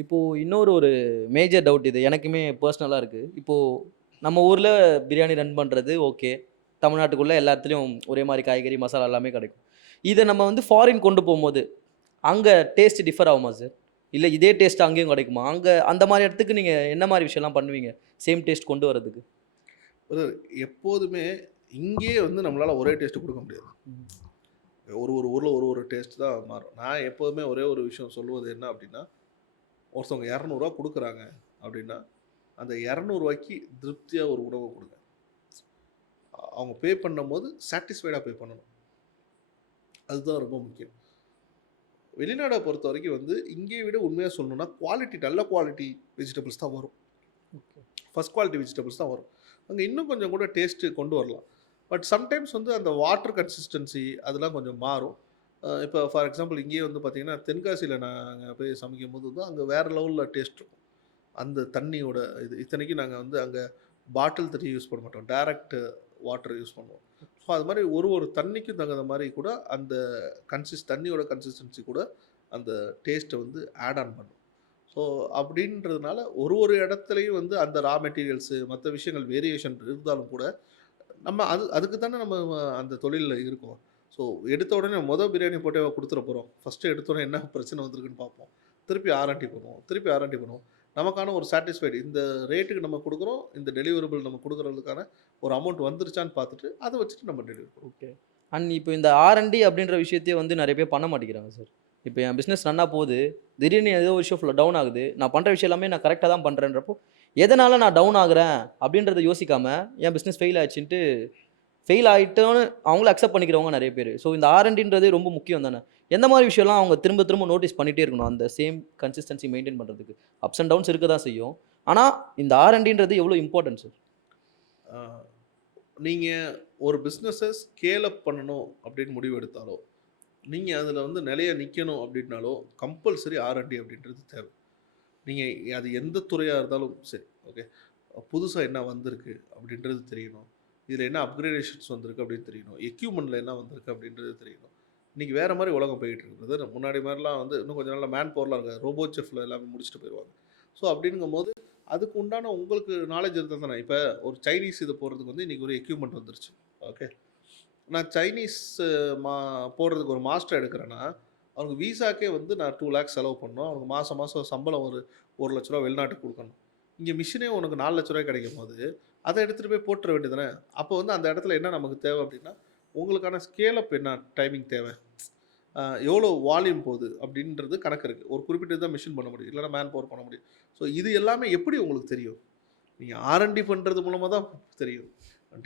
இப்போது இன்னொரு மேஜர் டவுட் இது எனக்குமே பர்சனலாக இருக்குது. இப்போது நம்ம ஊரில் பிரியாணி ரன் பண்ணுறது ஓகே, தமிழ்நாட்டுக்குள்ளே எல்லா இடத்துலையும் ஒரே மாதிரி காய்கறி மசாலா எல்லாமே கிடைக்கும். இதை நம்ம வந்து ஃபாரின் கொண்டு போகும்போது அங்கே டேஸ்ட் டிஃபர் ஆகுமா சார்? இல்லை இதே டேஸ்ட் அங்கேயும் கிடைக்குமா? அங்கே அந்த மாதிரி இடத்துக்கு நீங்கள் என்ன மாதிரி விஷயம்லாம் பண்ணுவீங்க சேம் டேஸ்ட் கொண்டு வரதுக்கு? எப்போதுமே இங்கேயே வந்து நம்மளால் ஒரே டேஸ்ட்டு கொடுக்க முடியாது. ஒரு ஊரில் ஒரு டேஸ்ட் தான் மாறும். நான் எப்போதுமே ஒரே ஒரு விஷயம் சொல்லுவது என்ன அப்படின்னா, ஒருத்தவங்க 200 கொடுக்குறாங்க அப்படின்னா அந்த 200 திருப்தியாக ஒரு உணவை கொடுங்க. அவங்க பே பண்ணும்போது சாட்டிஸ்ஃபைடாக பே பண்ணணும். அதுதான் ரொம்ப முக்கியம். வெளிநாடை பொறுத்த வரைக்கும் வந்து இங்கே விட உண்மையாக சொல்லணும்னா நல்ல குவாலிட்டி வெஜிடபிள்ஸ் தான் வரும். ஃபஸ்ட் குவாலிட்டி வெஜிடபிள்ஸ் தான் வரும். அங்கே இன்னும் கொஞ்சம் கூட டேஸ்ட்டு கொண்டு வரலாம். பட் சம்டைம்ஸ் வந்து அந்த வாட்டர் கன்சிஸ்டன்சி அதெல்லாம் கொஞ்சம் மாறும். இப்போ ஃபார் எக்ஸாம்பிள் இங்கேயே வந்து பார்த்திங்கன்னா தென்காசியில் நாங்கள் போய் சமைக்கும் போது வந்து அங்கே வேறு லெவலில் டேஸ்ட் இருக்கும். அந்த தண்ணியோட இத்தனைக்கும் நாங்கள் வந்து அங்கே பாட்டில் தண்ணி யூஸ் பண்ண மாட்டோம், டைரக்ட் வாட்டர் யூஸ் பண்ணுவோம். ஸோ அது மாதிரி ஒரு தண்ணிக்கும் தகுந்த மாதிரி கூட அந்த தண்ணியோட கன்சிஸ்டன்சி கூட அந்த டேஸ்ட்டை வந்து ஆட் ஆன் பண்ணும். ஸோ அப்படின்றதுனால ஒரு இடத்துலையும் வந்து அந்த ரா மெட்டீரியல்ஸு மற்ற விஷயங்கள் வேரியேஷன் இருந்தாலும் கூட நம்ம அதுக்கு தானே நம்ம அந்த தொழிலில் இருக்கோம். ஸோ எடுத்த உடனே பிரியாணி போட்டே கொடுத்துட போகிறோம். ஃபஸ்ட்டு எடுத்தோடனே என்ன பிரச்சனை வந்திருக்குன்னு பார்ப்போம். திருப்பி ஆர்என்டி பண்ணுவோம். நமக்கான ஒரு சாட்டிஸ்ஃபைடு இந்த ரேட்டுக்கு நம்ம கொடுக்குறோம், இந்த டெலிவரபிள் நம்ம கொடுக்குறதுக்கான ஒரு அமௌண்ட் வந்துருச்சான்னு பார்த்துட்டு அதை வச்சுட்டு நம்ம டெலிவரி பண்ணுவோம். ஓகே. அண்ட் இப்போ இந்த ஆர்என்டி அப்படின்ற விஷயத்தையே வந்து நிறைய பேர் பண்ண மாட்டேங்கிறாங்க சார். இப்போ என் பிஸ்னஸ் ரன்னா போகுது, திடீர்னு ஏதோ ஒரு விஷயம் ஃபுல்லாக டவுன் ஆகுது, நான் பண்ணுற விஷயம் எல்லாமே நான் கரெக்டாக தான் பண்ணுறேன்றப்போ எதனால் நான் டவுன் ஆகுறேன் அப்படின்றத யோசிக்காமல் என் பிஸ்னஸ் ஃபெயில் ஆச்சுன்ட்டு ஃபெயில் ஆகிட்டோன்னு அவங்கள அக்செப்ட் பண்ணிக்கிறவங்க நிறைய பேர். ஸோ இந்த ஆர்என்டின்றது ரொம்ப முக்கியம் தானே. எந்த மாதிரி விஷயம்லாம் அவங்க திரும்ப திரும்ப நோட்டீஸ் பண்ணிகிட்டே இருக்கணும் அந்த சேம் கன்சிஸ்டன்சி மெயின்டைன் பண்ணுறதுக்கு? அப்ஸ் அண்ட் டவுன்ஸ் இருக்க தான் செய்யும். ஆனால் இந்த ஆர்என்டின்றது எவ்வளோ இம்பார்ட்டன்ட் சார்? நீங்கள் ஒரு பிஸ்னஸை ஸ்கேல் அப் பண்ணணும் அப்படின்னு முடிவு எடுத்தாலோ, நீங்கள் அதில் வந்து நிலைய நிற்கணும் அப்படின்னாலோ கம்பல்சரி ஆர்என்டி அப்படின்றது தேவை. நீங்கள் அது எந்த துறையாக இருந்தாலும் சரி, ஓகே, புதுசாக என்ன வந்திருக்கு அப்படின்றது தெரியணும். இதில் என்ன அப்கிரேடேஷன்ஸ் வந்திருக்கு அப்படின்னு தெரியணும். எக்யூப்மெண்ட்டில் என்ன வந்திருக்கு அப்படின்றது தெரியணும். இன்றைக்கி வேறு மாதிரி உலகம் போயிட்டு இருக்குது. முன்னாடி மாதிரிலாம் வந்து இன்னும் கொஞ்சம் நாளில் மேன் பவர்லாம் இருக்காது. ரோபோ செஃப்பில் எல்லாமே முடிச்சுட்டு போயிடுவாங்க. ஸோ அப்படிங்கும்போது அதுக்கு உண்டான உங்களுக்கு நாலேஜ் இருந்தால் தானே. இப்போ ஒரு சைனீஸ் இது போடுறதுக்கு வந்து இன்றைக்கி ஒரு எக்யூப்மெண்ட் வந்துருச்சு. ஓகே, நான் சைனீஸ் போடுறதுக்கு ஒரு மாஸ்டர் எடுக்கிறேன்னா அவனுக்கு வீசாக்கே வந்து நான் 2 lakhs செலவு பண்ணணும். அவனுக்கு மாதம் மாதம் சம்பளம் ஒரு 1 லட்ச ரூபா வெளிநாட்டுக்கு கொடுக்கணும். இங்கே மிஷினே உனக்கு 4 லட்ச ரூபாய் கிடைக்கும் போது அதை எடுத்துகிட்டு போய் போட்டுற வேண்டியதானே. அப்போ வந்து அந்த இடத்துல என்ன நமக்கு தேவை அப்படின்னா, உங்களுக்கான ஸ்கேல் அப் என்ன டைமிங் தேவை, எவ்வளோ வால்யூம் போகுது அப்படின்றது கணக்கு இருக்குது. ஒரு குறிப்பிட்ட தான் மிஷின் பண்ண முடியும், இல்லைனா மேன் பவர் பண்ண முடியும். ஸோ இது எல்லாமே எப்படி உங்களுக்கு தெரியும்? நீங்கள் ஆர்என்டி பண்ணுறது மூலமாக தான் தெரியும்,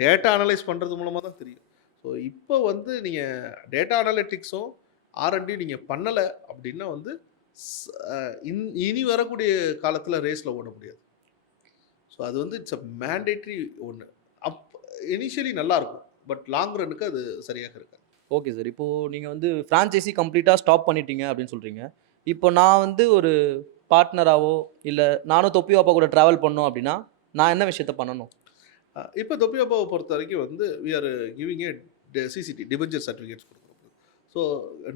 டேட்டா அனலைஸ் பண்ணுறது மூலமாக தான் தெரியும். ஸோ இப்போ வந்து நீங்கள் டேட்டா அனலிட்டிக்ஸும் ஆர்என்டி நீங்கள் பண்ணலை அப்படின்னா வந்து இனி வரக்கூடிய காலத்தில் ரேஸில் ஓட முடியாது. ஸோ அது வந்து இட்ஸ் அ மேண்டேட்ரி ஒன்று. இனிஷியலி நல்லாயிருக்கும், பட் லாங் ரன்னுக்கு அது சரியாக இருக்காது. Okay sir. இப்போது நீங்கள் வந்து ஃப்ரான்ச்சைஸி கம்ப்ளீட்டாக ஸ்டாப் பண்ணிட்டீங்க அப்படின்னு சொல்கிறீங்க. இப்போ நான் வந்து ஒரு பார்ட்னராவோ இல்லை நானும் தொப்பி அப்பா கூட ட்ராவல் பண்ணோம் அப்படின்னா நான் என்ன விஷயத்த பண்ணணும்? இப்போ தொப்பி அப்பாவை பொறுத்த வரைக்கும் வந்து we are giving a CCD debenture certificates கொடுக்குறோம். ஸோ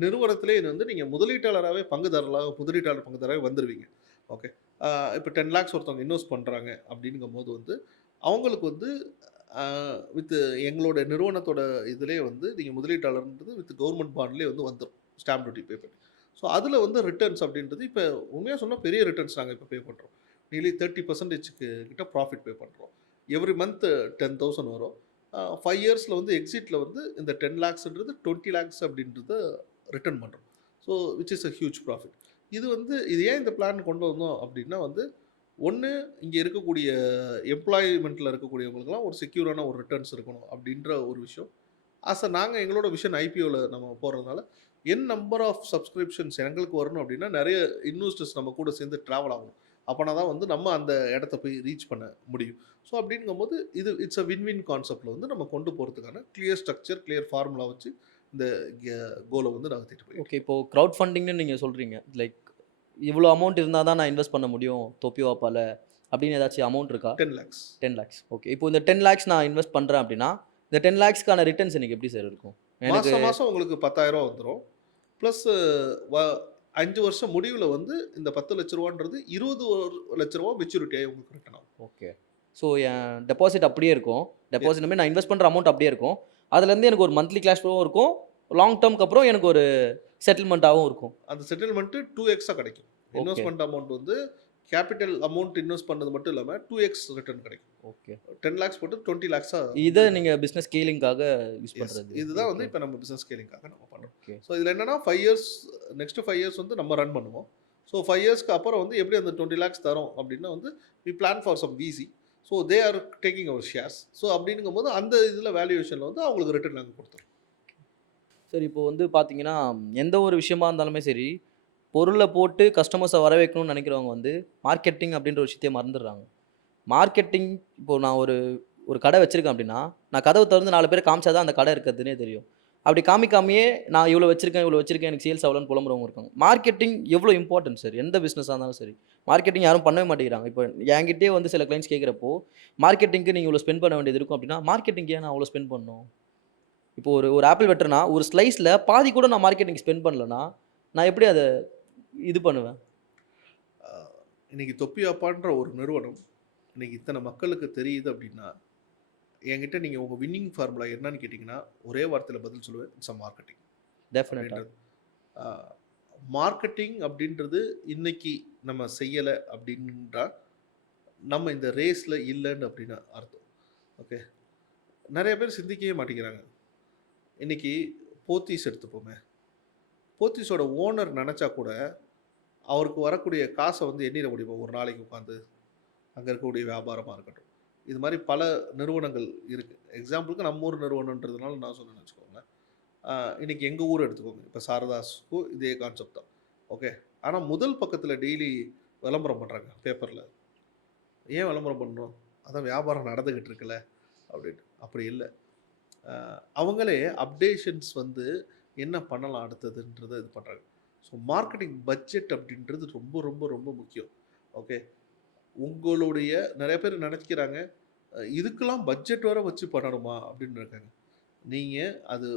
நிறுவனத்திலே இது வந்து நீங்கள் முதலீட்டாளராகவே பங்குதாரராகவே வந்துடுவீங்க. ஓகே, இப்போ 10 lakhs ஒருத்தவங்க இன்வெஸ்ட் பண்ணுறாங்க அப்படிங்கும்போது வந்து அவங்களுக்கு வந்து வித் எங்களோட நிறுவனத்தோட இதிலே வந்து நீங்கள் முதலீட்டாளர்ன்றது வித் கவர்மெண்ட் பாண்ட்லேயே வந்து வந்துடும், ஸ்டாம்ப் டியூட்டி பே பண்ணி. ஸோ அதில் வந்து ரிட்டர்ன்ஸ் அப்படின்றது இப்போ உண்மையாக சொன்னால் பெரிய ரிட்டர்ன்ஸ் நாங்கள் இப்போ பே பண்ணுறோம். நியர்லி 30% கிட்ட ப்ராஃபிட் பே பண்ணுறோம். எவ்ரி மந்த் 10,000 வரும். 5 இயர்ஸில் வந்து எக்ஸிட்டில் வந்து இந்த 10 lakhsன்றது 20 lakhs அப்படின்றத ரிட்டர்ன் பண்ணுறோம். So which is a huge profit. இது ஏன் இந்த பிளான் கொண்டு வந்தோம் அப்படின்னா வந்து, ஒன்று இங்கே இருக்கக்கூடிய எம்ப்ளாய்மெண்ட்டில் இருக்கக்கூடியவங்களுக்குலாம் ஒரு செக்யூரான ஒரு ரிட்டர்ன்ஸ் இருக்கணும் அப்படின்ற ஒரு விஷயம். நாங்கள் எங்களோட விஷன் ஐபிஓவில் நம்ம போகிறதுனால நம்பர் ஆஃப் சப்ஸ்கிரிப்ஷன்ஸ் எங்களுக்கு வரணும் அப்படின்னா நிறைய இன்வெஸ்டர்ஸ் நம்ம கூட சேர்ந்து ட்ராவல் ஆகணும். அப்போனா தான் வந்து நம்ம அந்த இடத்த போய் ரீச் பண்ண முடியும். ஸோ அப்படிங்கும்போது இட்ஸ் அ வின் கான்செப்டில் வந்து நம்ம கொண்டு போகிறதுக்கான கிளியர் ஸ்ட்ரக்சர், கிளியர் ஃபார்முலா வச்சு இந்த கோலை வந்து நாங்கள் திட்டு போய். ஓகே, இப்போது க்ரௌட் ஃபண்டிங்னு நீங்கள் சொல்கிறீங்க. லைக் இவ்வளோ அமௌண்ட் இருந்தால் தான் நான் இன்வெஸ்ட் பண்ண முடியும் தொப்பி வாப்பால அப்படின்னு ஏதாச்சும் அமௌண்ட் இருக்கா? 10 lakhs. 10 lakhs. ஓகே, இப்போ இந்த 10 lakhs நான் இன்வெஸ்ட் பண்ணுறேன் அப்படின்னா இந்த 10 lakhsக்கான ரிட்டர்ன்ஸ் எனக்கு எப்படி சார் இருக்கும்? மாதம் உங்களுக்கு 10,000 வந்துடும். ப்ளஸ் 5 வருஷம் முடிவில் வந்து இந்த 10 லட்ச ரூபான்றது 20 லட்ச ரூபா மெச்சூரிட்டியாகி உங்களுக்கு ரிட்டர்ன் ஆகும். ஓகே, ஸோ என் டெபாசிட் அப்படியே இருக்கும். டெபாசிட் நான் இன்வெஸ்ட் பண்ணுற அமௌண்ட் அப்படியே இருக்கும். அதுலேருந்து எனக்கு ஒரு மந்த்லி கேஷ் ஃப்ளோவும் இருக்கும். லாங் டேர்ம்க்கு அப்புறம் எனக்கு ஒரு செட்டில்மெண்ட்டாகவும் இருக்கும். அந்த செட்டில்மெண்ட்டு 2x கிடைக்கும். இன்வெஸ்ட்மெண்ட் அமௌண்ட் வந்து கேபிட்டல் அமௌண்ட் இன்வெஸ்ட் பண்ணது மட்டும் இல்லாமல் 2x ரிட்டர்ன் கிடைக்கும். ஓகே, 10 lakhs போட்டு 20 lakhs. இதை நீங்கள் பிஸ்னஸ் ஸ்கேலிங்காக யூஸ் பண்ணுறது. இதுதான் வந்து இப்போ நம்ம பிஸ்னஸ் ஸ்கேலிங்காக நம்ம பண்ணுறோம். ஓகே, ஸோ இதில் என்னென்னா 5 இயர்ஸ், நெக்ஸ்ட் 5 இயர்ஸ் வந்து நம்ம ரன் பண்ணுவோம். ஸோ 5 இயர்ஸ்க்கு அப்புறம் வந்து எப்படி அந்த 20 lakhs தரோம் அப்படின்னா வந்து we plan for some VC. So they are taking our shares. So அப்படிங்கும்போது அந்த இதில் வேல்யூவேஷனில் வந்து அவங்களுக்கு ரிட்டர்ன் நாங்கள் கொடுத்துருவோம். சரி, இப்போ வந்து பார்த்தீங்கன்னா எந்த ஒரு விஷயமா இருந்தாலுமே சரி, பொருளை போட்டு கஸ்டமர்ஸை வர வைக்கணும்னு நினைக்கிறவங்க வந்து மார்க்கெட்டிங் அப்படின்ற ஒரு விஷயத்தையே மறந்துடுறாங்க. மார்க்கெட்டிங் இப்போது நான் ஒரு கடை வச்சுருக்கேன் அப்படின்னா நான் கதவை திறந்து 4 பேர் காமிச்சா தான் அந்த கடை இருக்கிறதுனே தெரியும். அப்படி காமிக்காமையே நான் இவ்வளோ வச்சுருக்கேன் எனக்கு சேல்ஸ் ஆகலன்னு புலம்புறவங்க இருக்காங்க. மார்க்கெட்டிங் எவ்வளோ இம்பார்ட்டன்ட் சார்? எந்த பிஸ்னஸாக இருந்தாலும் சரி மார்க்கெட்டிங் யாரும் பண்ணவே மாட்டேங்கிறாங்க. இப்போ என்கிட்டயே வந்து சில கிளைண்ட்ஸ் கேட்குறப்போ மார்க்கெட்டிங்க்கு நீங்கள் இவ்வளோ ஸ்பெண்ட் பண்ண வேண்டியது இருக்கும் அப்படின்னா மார்க்கெட்டிங் ஏன் நான் அவ்வளோ ஸ்பெண்ட் பண்ணணும்? இப்போ ஒரு ஆப்பிள் வெட்டுறேன்னா ஒரு ஸ்லைஸில் பாதி கூட நான் மார்க்கெட்டிங் ஸ்பெண்ட் பண்ணலன்னா நான் எப்படி அதை இது பண்ணுவேன்? இன்னைக்கு தொப்பி அப்பான்ற ஒரு நிறுவனம் இன்னைக்கு இத்தனை மக்களுக்கு தெரியுது அப்படின்னா என்கிட்ட நீங்கள் உங்கள் வின்னிங் ஃபார்முலா என்னன்னு கேட்டிங்கன்னா ஒரே வார்த்தையில் பதில் சொல்லுவேன், இட்ஸ் அ மார்க்கெட்டிங். டெஃபினட்டாக மார்க்கெட்டிங் அப்படின்றது இன்னைக்கு நம்ம செய்யலை அப்படின்றா நம்ம இந்த ரேஸில் இல்லைன்னு அப்படின்னு அர்த்தம். ஓகே, நிறைய பேர் சிந்திக்கவே மாட்டேங்கிறாங்க. இன்றைக்கி போத்தீஸ் எடுத்துப்போமே, போத்தீஸோட ஓனர் நினச்சா கூட அவருக்கு வரக்கூடிய காசை வந்து எண்ணிட முடியுமா ஒரு நாளைக்கு உட்காந்து? அங்கே இருக்கக்கூடிய வியாபாரமாக இருக்கட்டும், இது மாதிரி பல நிறுவனங்கள் இருக்குது. எக்ஸாம்பிளுக்கு நம்ம ஊர் நிறுவனன்றதுனால நான் சொன்னேன்னு வச்சுக்கோங்களேன். இன்றைக்கி எங்கள் ஊர் எடுத்துக்கோங்க. இப்போ சாரதாஸுக்கும் இதே கான்செப்ட் தான். ஓகே. ஆனால் முதல் பக்கத்தில் டெய்லி விளம்பரம் பண்ணுறாங்க பேப்பரில். ஏன் விளம்பரம் பண்ணுறோம்? அதான் வியாபாரம் நடந்துக்கிட்டு இருக்குல்ல அப்படின்ட்டு. அப்படி இல்லை. அவங்களே அப்டேஷன்ஸ் வந்து என்ன பண்ணலாம் அடுத்ததுன்றதை இது பண்ணுறாங்க. ஸோ மார்க்கெட்டிங் பட்ஜெட் அப்படின்றது ரொம்ப ரொம்ப ரொம்ப முக்கியம். ஓகே. உங்களுடைய நிறைய பேர் நினைக்கிறாங்க இதுக்கெல்லாம் பட்ஜெட் வர வச்சு பண்ணணுமா அப்படின்னு இருக்காங்க. நீங்கள் அது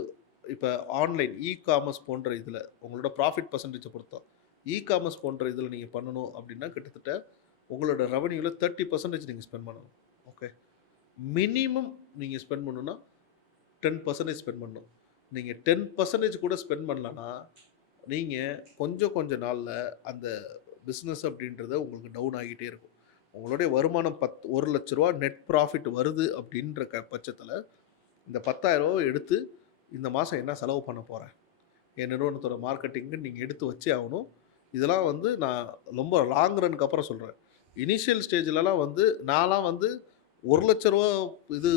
இப்போ ஆன்லைன் காமர்ஸ் போன்ற இதில் உங்களோட ப்ராஃபிட் பர்சன்டேஜை பொறுத்தோம். காமர்ஸ் போன்ற இதில் நீங்கள் பண்ணணும் அப்படின்னா கிட்டத்தட்ட உங்களோட ரெவன்யூவில் 30% நீங்கள் ஸ்பெண்ட் பண்ணணும். ஓகே. மினிமம் நீங்கள் ஸ்பெண்ட் பண்ணணுன்னா 10% ஸ்பெண்ட் பண்ணணும். நீங்கள் 10% கூட ஸ்பெண்ட் பண்ணலன்னா நீங்கள் கொஞ்சம் நாளில் அந்த பிஸ்னஸ் அப்படின்றத உங்களுக்கு டவுன் ஆகிட்டே இருக்கும். உங்களுடைய வருமானம் 1 லட்ச ரூபா நெட் ப்ராஃபிட் வருது அப்படின்ற பட்சத்தில் இந்த 10,000 எடுத்து இந்த மாதம் என்ன செலவு பண்ண போகிறேன், என் நிறுவனத்தோட மார்க்கெட்டிங்கு நீங்கள் எடுத்து வச்சே ஆகணும். இதெல்லாம் வந்து நான் ரொம்ப லாங் ரனுக்கு அப்புறம் சொல்கிறேன். இனிஷியல் ஸ்டேஜ்லலாம் வந்து நான்லாம் வந்து 1 லட்ச ரூபா இது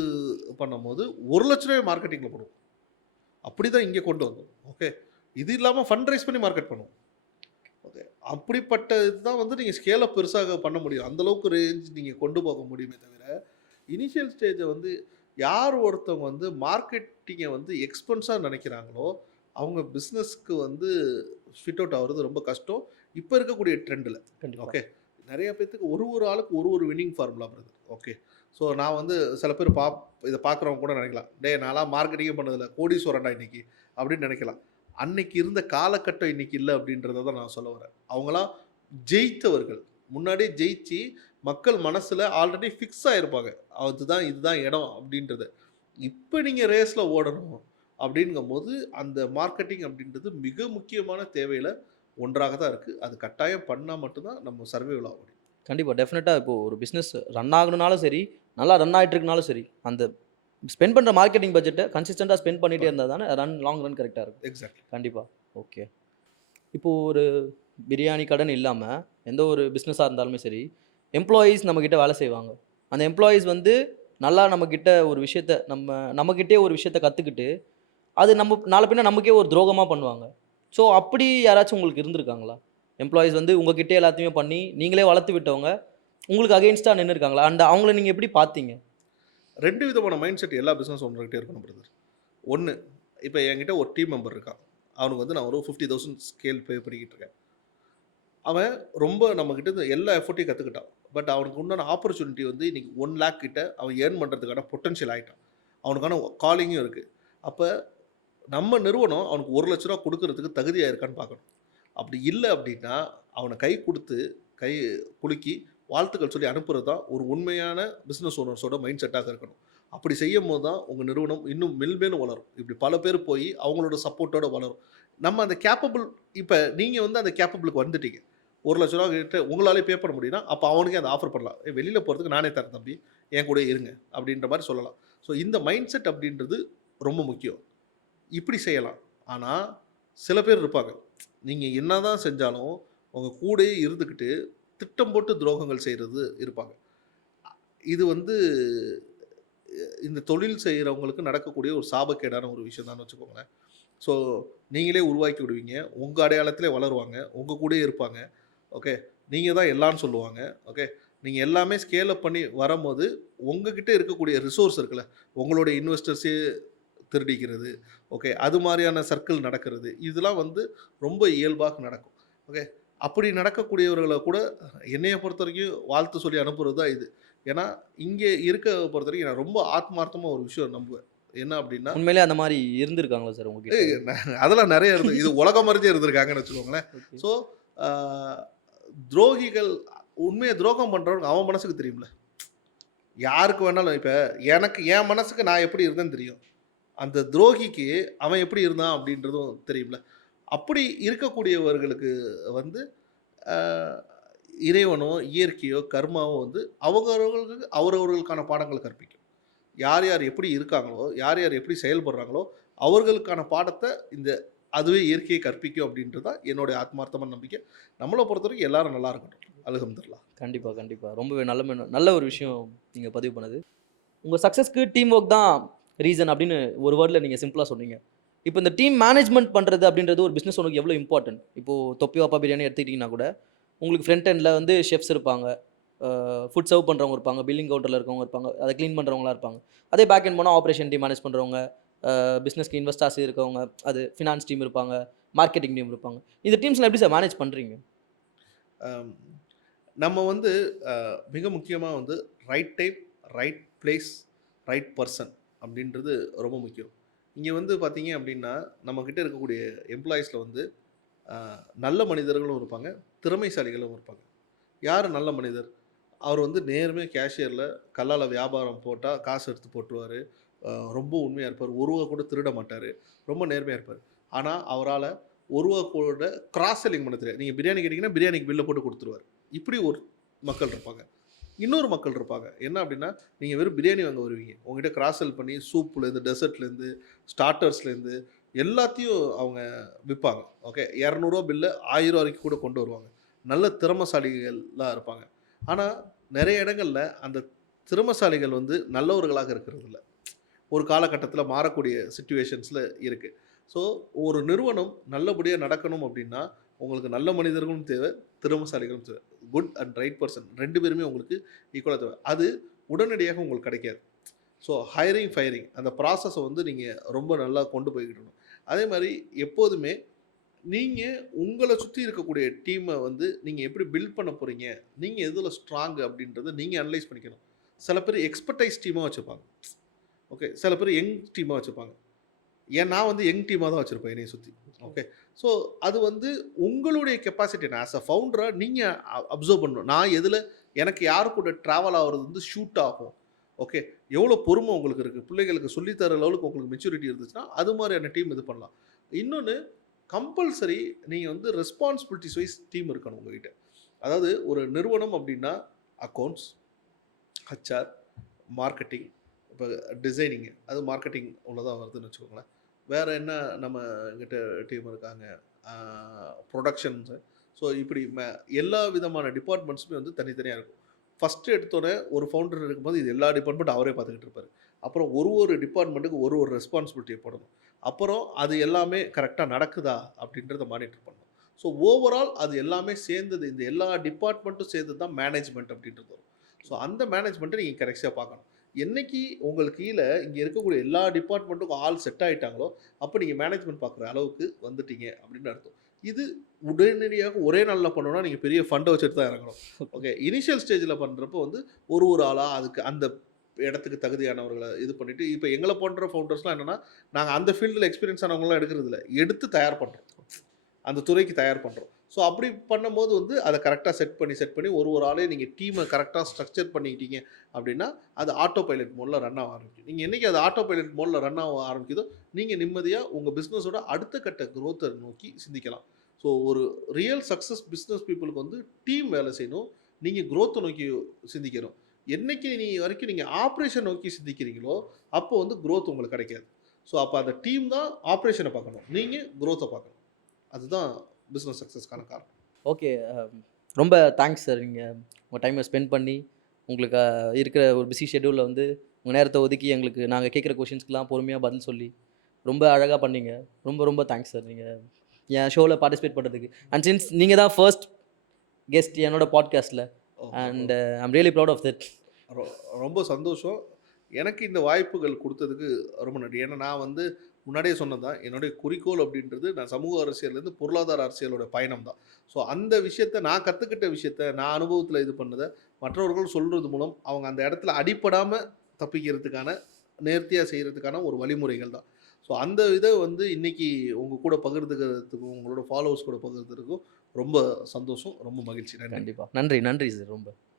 பண்ணும்போது 1 லட்ச ரூபாய் மார்க்கெட்டிங்கில் போடுவோம். அப்படி தான் இங்கே கொண்டு வந்தோம். ஓகே. இது இல்லாமல் ஃபண்ட் ரைஸ் பண்ணி மார்க்கெட் பண்ணுவோம். ஓகே. அப்படிப்பட்ட இதுதான் வந்து நீங்கள் ஸ்கேலை பெருசாக பண்ண முடியும். அந்தளவுக்கு ரேஞ்ச் நீங்கள் கொண்டு போக முடியுமே தவிர இனிஷியல் ஸ்டேஜை வந்து யார் ஒருத்தவங்க வந்து மார்க்கெட்டிங்கை வந்து எக்ஸ்பென்ஸாக நினைக்கிறாங்களோ அவங்க பிஸ்னஸ்க்கு வந்து ஃபிட் அவுட் ஆகிறது ரொம்ப கஷ்டம் இப்போ இருக்கக்கூடிய ட்ரெண்டில். ஓகே. நிறைய பேர்த்துக்கு ஒரு ஆளுக்கு ஒரு வின்னிங் ஃபார்முலா வருது. ஓகே. ஸோ நான் வந்து சில பேர் இதை பார்க்குறவங்க கூட நினைக்கலாம், நான்லாம் மார்க்கெட்டிங்கே பண்ணதில்லை, கோடீஸ்வரன்டா இன்னைக்கு அப்படின்னு நினைக்கலாம். அன்னைக்கு இருந்த காலகட்டம் இன்னைக்கு இல்லை அப்படின்றத தான் நான் சொல்ல வரேன். அவங்களாம் ஜெயித்தவர்கள், முன்னாடியே ஜெயிச்சு மக்கள் மனசில் ஆல்ரெடி ஃபிக்ஸ் ஆகிருப்பாங்க, இதுதான் இடம் அப்படின்றது. இப்போ நீங்கள் ரேஸில் ஓடணும் அப்படிங்கும்போது அந்த மார்க்கெட்டிங் அப்படின்றது மிக முக்கியமான தேவையில் ஒன்றாக தான் இருக்குது. அது கட்டாயம் பண்ணால் மட்டும்தான் நம்ம சர்வைவல் ஆக முடியும். கண்டிப்பாக டெஃபினட்டாக இப்போது ஒரு பிஸ்னஸ் ரன் ஆகணுனாலும் சரி, நல்லா ரன் ஆகிட்டு இருக்குனாலும் சரி, அந்த ஸ்பெண்ட் பண்ணுற மார்க்கெட்டிங் பட்ஜெட்டை கன்சிஸ்டண்ட்டாக ஸ்பெண்ட் பண்ணிகிட்டே இருந்தால் தானே லாங் ரன் கரெக்டாக இருக்கும். எக்ஸாக்ட்லி. கண்டிப்பாக. ஓகே. இப்போது ஒரு பிரியாணி கடன் இல்லாமல் எந்த ஒரு பிஸ்னஸாக இருந்தாலுமே சரி, எம்ப்ளாயீஸ் நம்மக்கிட்ட வேலை செய்வாங்க. அந்த எம்ப்ளாயீஸ் வந்து நல்லா நம்மக்கிட்ட ஒரு விஷயத்த நம்மக்கிட்டே ஒரு விஷயத்த கற்றுக்கிட்டு அது நாளை பின்ன நமக்கே ஒரு துரோகமாக பண்ணுவாங்க. ஸோ அப்படி யாராச்சும் உங்களுக்கு இருந்திருக்காங்களா? எம்ப்ளாயீஸ் வந்து உங்ககிட்டே எல்லாத்தையுமே பண்ணி நீங்களே வளர்த்து விட்டவங்க உங்களுக்கு அகெயின்ஸ்டாக நின்று இருக்காங்களா? அண்ட் அவங்கள நீங்கள் எப்படி பார்த்தீங்க? 2 விதமான மைண்ட் செட் எல்லா பிஸ்னஸ் ஓனர்கிட்டே இருக்கணும் பிரதர். ஒன்று, இப்போ என்கிட்ட ஒரு டீம் மெம்பர் இருக்கான். அவனுக்கு வந்து நான் ஒரு 50,000 ஸ்கேல் பே பண்ணிக்கிட்டு இருக்கேன். அவன் ரொம்ப நம்மக்கிட்ட எல்லா எஃபர்ட்டையும் கற்றுக்கிட்டான். பட் அவனுக்கு உண்டான ஆப்பர்ச்சுனிட்டி வந்து இன்றைக்கி 1 lakh கிட்ட அவன் ஏர்ன் பண்ணுறதுக்கான பொட்டன்ஷியல் ஆகிட்டான். அவனுக்கான காலிங்கும் இருக்குது. அப்போ நம்ம நிறுவனம் அவனுக்கு 1 லட்ச ரூபா கொடுக்கறதுக்கு தகுதியாக இருக்கான்னு பார்க்கணும். அப்படி இல்லை அப்படின்னா அவனை கை கொடுத்து கை குலுக்கி வாழ்த்துக்கள் சொல்லி அனுப்புறது தான் ஒரு உண்மையான பிஸ்னஸ் ஓனர்ஸோட மைண்ட் செட்டாக இருக்கணும். அப்படி செய்யும் போது தான் உங்கள் நிறுவனம் இன்னும் மெல்மேலும் வளரும். இப்படி பல பேர் போய் அவங்களோட சப்போர்ட்டோடு வளரும். நம்ம அந்த கேப்பபிள், இப்போ நீங்கள் வந்து அந்த கேப்பபிளுக்கு வந்துட்டீங்க, 1 லட்ச ரூபா கிட்ட உங்களாலே பே பண்ண முடியும்னா அப்போ அவனுக்கே அந்த ஆஃபர் பண்ணலாம். வெளியில் போகிறதுக்கு நானே தரேன் தம்பி, என் கூட இருங்க அப்படின்ற மாதிரி சொல்லலாம். ஸோ இந்த மைண்ட் செட் அப்படின்றது ரொம்ப முக்கியம். இப்படி செய்யலாம். ஆனால் சில பேர் இருப்பாங்க, நீங்கள் என்ன தான் செஞ்சாலும் உங்கள் கூடயே இருந்துக்கிட்டு திட்டம் போட்டு துரோகங்கள் செய்கிறது இருப்பாங்க. இது வந்து இந்த தொழில் செய்கிறவங்களுக்கு நடக்கக்கூடிய ஒரு சாபக்கேடான ஒரு விஷயம் தான் வச்சுக்கோங்களேன். ஸோ நீங்களே உருவாக்கி விடுவீங்க, உங்கள் அடையாளத்திலே வளருவாங்க, உங்கள் கூடயே இருப்பாங்க. ஓகே. நீங்கள் தான் எல்லாம்னு சொல்லுவாங்க. ஓகே. நீங்கள் எல்லாமே ஸ்கேல் அப் பண்ணி வரும்போது உங்ககிட்ட இருக்கக்கூடிய ரிசோர்ஸ் இருக்குல்ல, உங்களுடைய இன்வெஸ்டர்ஸே திருடிக்கிறது, ஓகே, அது மாதிரியான சர்க்கிள் நடக்கிறது, இதெல்லாம் வந்து ரொம்ப இயல்பாக நடக்கும். ஓகே. அப்படி நடக்கக்கூடியவர்களை கூட என்னையை பொறுத்த வரைக்கும் வாழ்த்து சொல்லி அனுப்புறது தான் இது. ஏன்னா இங்கே இருக்க பொறுத்த வரைக்கும் நான் ரொம்ப ஆத்மார்த்தமாக ஒரு விஷயம் நம்புவேன். என்ன அப்படின்னா, உண்மையிலே அந்த மாதிரி இருந்திருக்காங்களா சார் உங்ககிட்ட? அதெல்லாம் நிறைய இருந்து இது உலகம் அறிஞ்சே இருந்திருக்காங்கன்னு வச்சுக்கோங்களேன். ஸோ துரோகிகள், உண்மையை துரோகம் பண்ணுறவங்க அவன் மனசுக்கு தெரியும்ல. யாருக்கு வேணாலும் இப்போ எனக்கு என் மனசுக்கு நான் எப்படி இருந்தேன்னு தெரியும், அந்த துரோகிக்கு அவன் எப்படி இருந்தான் அப்படின்றதும் தெரியும்ல. அப்படி இருக்கக்கூடியவர்களுக்கு வந்து இறைவனோ இயற்கையோ கர்மாவோ வந்து அவர்களுக்கு அவரவர்களுக்கான பாடங்களை கற்பிக்கும். யார் யார் எப்படி இருக்காங்களோ, யார் யார் எப்படி செயல்படுறாங்களோ அவர்களுக்கான பாடத்தை அதுவே இயற்கையை கற்பிக்கும் அப்படின்றது தான் என்னுடைய ஆத்மார்த்தமான நம்பிக்கை. நம்மளை பொறுத்த வரைக்கும் எல்லாரும் நல்லா இருக்கட்டும். அல்ஹம்துலில்லாஹ். கண்டிப்பாக கண்டிப்பாக ரொம்பவே நல்ல ஒரு விஷயம் நீங்கள் பதிவு பண்ணது. உங்கள் சக்ஸஸ்க்கு டீம் ஒர்க் தான் ரீசன் அப்படின்னு ஒரு வேர்டில் நீங்கள் சிம்பிளாக சொன்னீங்க. இப்போ இந்த டீம் மேனேஜ்மெண்ட் பண்ணுறது அப்படின்றது ஒரு பிஸ்னஸ் உனக்கு எவ்வளோ இம்பார்ட்டன்ட்? இப்போது தொப்பி வாப்பா பிரியாணி எடுத்துக்கிட்டிங்கன்னா கூட உங்களுக்கு ஃப்ரண்ட் எண்டில் வந்து ஷெஃப்ஸ் இருப்பாங்க, ஃபுட் சர்வ் பண்ணுறவங்க இருப்பாங்க, பில்லிங் கவுண்டரில் இருக்கவங்க இருப்பாங்க, அதை க்ளீன் பண்ணுறவங்களா இருப்பாங்க. அதே பேக் எண்ட் போனால் ஆப்ரேஷன் டீம் மேனேஜ் பண்ணுறவங்க, பிஸ்னஸ்க்கு இன்வெஸ்டர்ஸ் இருக்கவங்க, அது ஃபினான்ஸ் டீம் இருப்பாங்க, மார்க்கெட்டிங் டீம் இருப்பாங்க. இந்த டீம்ஸ்லாம் எப்படி சார் மேனேஜ் பண்ணுறீங்க? அம், நம்ம வந்து மிக முக்கியமாக வந்து right time, right place, right person அப்படின்றது ரொம்ப முக்கியம். இங்கே வந்து பார்த்தீங்க அப்படின்னா நம்மக்கிட்ட இருக்கக்கூடிய எம்ப்ளாயீஸில் வந்து நல்ல மனிதர்களும் இருப்பாங்க, திறமைசாலிகளும் இருப்பாங்க. யார் நல்ல மனிதர்? அவர் வந்து நேர்மையா கேஷியரில் கல்லால் வியாபாரம் போட்டால் காசு எடுத்து போட்டுருவார். ரொம்ப உண்மையாக இருப்பார். ஒரு ரூபா கூட திருட மாட்டார். ரொம்ப நேர்மையாக இருப்பார். ஆனால் அவரால் ஒரு ரூபா கூட கிராஸ் செல்லிங் பண்ண தெரியாது. நீங்கள் பிரியாணி கேட்டிங்கன்னா பிரியாணிக்கு பில்லை போட்டு கொடுத்துருவார். இப்படி ஒரு மக்கள் இருப்பாங்க. இன்னொரு மக்கள் இருப்பாங்க. என்ன அப்படின்னா, நீங்கள் வெறும் பிரியாணி வாங்க வருவீங்க. உங்ககிட்ட கிராஸ் செல் பண்ணி சூப்லேருந்து, டெசர்ட்லேருந்து, ஸ்டார்ட்டர்ஸ்லேருந்து எல்லாத்தையும் அவங்க விற்பாங்க. ஓகே, ரூ. 200 பில்ல ரூ. 1000 வரைக்கும் கூட கொண்டு வருவாங்க. நல்ல திறமைசாலிகள்லாம் இருப்பாங்க. ஆனால் நிறைய இடங்கள்ல அந்த திறமைசாலிகள் வந்து நல்லவர்களாக இருக்கிறதில்ல. ஒரு காலகட்டத்தில மாறக்கூடிய சிச்சுவேஷன்ஸில் இருக்குது. ஸோ ஒரு நிறுவனம் நல்லபடியா நடக்கணும் அப்படின்னா, உங்களுக்கு நல்ல மனிதர்களும் தேவை, திறமைசாலிகளும் தேவை. குட் அண்ட் ரைட் பெர்சன் 2 பேருமே உங்களுக்கு ஈக்குவலா தேவை. அது உடனடியாக உங்களுக்கு கிடைக்காது. ஸோ ஹையரிங், ஃபயரிங் அந்த ப்ராசஸை வந்து நீங்க ரொம்ப நல்லா கொண்டு போய்க்கிடணும். அதே மாரி எப்போதுமே நீங்க உங்கள சுத்தி இருக்கக்கூடிய டீம வந்து நீங்க எப்படி பில்ட் பண்ண போறீங்க? நீங்க எதுல ஸ்ட்ராங் அப்படின்றத நீங்க அனலைஸ் பண்ணிக்கணும். சில பேர் எக்ஸ்பர்டைஸ் டீமா வச்சுப்பாங்க. ஓகே. சில பேர் யங் டீமா வச்சுப்பாங்க. நான் வந்து யங் டீமா தான் வச்சிருப்பேன் என்னைய சுத்தி. ஓகே. ஸோ அது வந்து உங்களுடைய கெப்பாசிட்டி ஆஸ் அ ஃபவுண்டரா நீங்க அப்சர்வ் பண்ணணும். நான் எதுல எனக்கு யார் கூட டிராவல் ஆகுறது வந்து ஷூட் ஆகும். ஓகே. எவ்வளோ பொறுமை உங்களுக்கு இருக்கு. பிள்ளைகளுக்கு சொல்லி தர லெவலுக்கு உங்களுக்கு மெச்சூரிட்டி இருந்துச்சுன்னா, அது மாதிரியான டீம் இது பண்ணலாம். இன்னொன்னு கம்பல்சரி நீங்க வந்து ரெஸ்பான்சிபிலிட்டிஸ் வைஸ் டீம் இருக்கணும் உங்ககிட்ட. அதாவது ஒரு நிறுவனம் அப்படின்னா அக்கவுண்ட்ஸ், ஹெச்ஆர், மார்க்கெட்டிங், இப்போ டிசைனிங் அது மார்க்கெட்டிங் உள்ளதான் வருதுன்னு வச்சுக்கோங்களேன். வேற என்ன நம்ம கிட்ட டீம் இருக்காங்க, ப்ரொடக்ஷன்ஸு. ஸோ இப்படி எல்லா விதமான டிபார்ட்மெண்ட்ஸுமே வந்து தனித்தனியாக இருக்கும். ஃபஸ்ட்டு எடுத்தோடனே ஒரு ஃபவுண்டர் இருக்கும்போது இது எல்லா டிபார்ட்மெண்ட்டும் அவரே பார்த்துக்கிட்டு இருப்பார். அப்புறம் ஒரு டிபார்ட்மெண்ட்டுக்கு ஒரு ரெஸ்பான்சிபிலிட்டியை போடணும். அப்புறம் அது எல்லாமே கரெக்டாக நடக்குதா அப்படின்றத மானிட்டர் பண்ணணும். ஸோ ஓவரால் அது எல்லாமே சேர்ந்தது, இந்த எல்லா டிபார்ட்மெண்ட்டும் சேர்ந்தது தான் மேனேஜ்மெண்ட் அப்படின்றது வரும். ஸோ அந்த மேனேஜ்மெண்ட்டை நீங்கள் கரெக்டாக பார்க்கணும். என்னைக்கு உங்களுக்கு கீழே இங்கே இருக்கக்கூடிய எல்லா டிபார்ட்மெண்ட்டுக்கும் ஆள் செட் ஆகிட்டாங்களோ, அப்போ நீங்கள் மேனேஜ்மெண்ட் பார்க்குற அளவுக்கு வந்துட்டீங்க அப்படின்னு அர்த்தம். இது உடனடியாக ஒரே நாளில் பண்ணணும்னா நீங்கள் பெரிய ஃபண்டை வச்சுட்டு தான் இறங்கணும். ஓகே. இனிஷியல் ஸ்டேஜில் பண்ணுறப்போ வந்து ஒரு ஆளாக அதுக்கு அந்த இடத்துக்கு தகுதியானவர்களை இது பண்ணிவிட்டு, இப்போ எங்களை போன்ற ஃபவுண்டர்ஸ்லாம் என்னென்னா, நாங்கள் அந்த ஃபீல்டில் எக்ஸ்பீரியன்ஸ் ஆனவங்களாம் எடுக்கிறதில்ல. எடுத்து தயார் பண்ணுறோம். அந்த துறைக்கு தயார் பண்ணுறோம். ஸோ அப்படி பண்ணும்போது வந்து அதை கரெக்டாக செட் பண்ணி ஒரு ஆளையும் நீங்கள் டீமை கரெக்டாக ஸ்ட்ரக்சர் பண்ணிக்கிட்டீங்க அப்படின்னா, அது ஆட்டோ பைலட் மோடில் ரன் ஆக ஆரம்பிக்கும். நீங்கள் என்றைக்கு அது ஆட்டோ பைலட் மோடில் ரன் ஆக ஆரம்பிக்குதோ, நீங்கள் நிம்மதியாக உங்கள் பிஸ்னஸோட அடுத்த கட்ட குரோத்தை நோக்கி சிந்திக்கலாம். ஸோ ஒரு ரியல் சக்ஸஸ் பிஸ்னஸ் பீப்புளுக்கு வந்து டீம் வேலை செய்யணும். நீங்கள் குரோத்தை நோக்கி சிந்திக்கணும். என்னைக்கு வரைக்கும் நீங்கள் ஆப்ரேஷன் நோக்கி சிந்திக்கிறீங்களோ, அப்போ வந்து குரோத் உங்களுக்கு கிடைக்காது. ஸோ அப்போ அந்த டீம் தான் ஆப்ரேஷனை பார்க்கணும். நீங்கள் குரோத்தை பார்க்கணும். அதுதான் பிஸ்னஸ் சக்ஸஸ்க்கான காரணம். ஓகே. ரொம்ப தேங்க்ஸ் சார். நீங்கள் உங்கள் டைமை ஸ்பெண்ட் பண்ணி உங்களுக்கு இருக்கிற ஒரு பிஸி ஷெட்யூலில் வந்து உங்கள் நேரத்தை ஒதுக்கி எங்களுக்கு நாங்கள் கேட்குற கொஷின்ஸ்க்கெலாம் பொறுமையாக பதில் சொல்லி ரொம்ப அழகாக பண்ணீங்க. ரொம்ப ரொம்ப தேங்க்ஸ் சார் நீங்கள் என் ஷோவில் பார்ட்டிசிபேட் பண்ணுறதுக்கு. அண்ட் சின்ஸ் நீங்கள் தான் ஃபர்ஸ்ட் கெஸ்ட் என்னோட பாட்காஸ்ட்டில். And I'm really proud of that. ரொம்ப சந்தோஷம். எனக்கு இந்த வாய்ப்புகள் கொடுத்ததுக்கு ரொம்ப நன்றி. ஏன்னா நான் வந்து முன்னாடியே சொன்னது தான், என்னுடைய குறிக்கோள் அப்படின்றது நான் சமூக அரசியல்லேருந்து பொருளாதார அரசியலோட பயணம் தான். ஸோ அந்த விஷயத்த நான் கற்றுக்கிட்ட விஷயத்த நான் அனுபவத்தில் இது பண்ணதை மற்றவர்கள் சொல்கிறது மூலம் அவங்க அந்த இடத்துல அடிப்படாமல் தப்பிக்கிறதுக்கான, நேர்த்தியாக செய்கிறதுக்கான ஒரு வழிமுறைகள் தான். ஸோ அந்த இதை வந்து இன்றைக்கி உங்கள் கூட பகிர்ந்துக்கிறதுக்கும் உங்களோட ஃபாலோவர்ஸ் கூட பகிர்ந்துக்கிறதுக்கும் ரொம்ப சந்தோஷம், ரொம்ப மகிழ்ச்சி. நன்றி. கண்டிப்பாக. நன்றி நன்றி சார் ரொம்ப.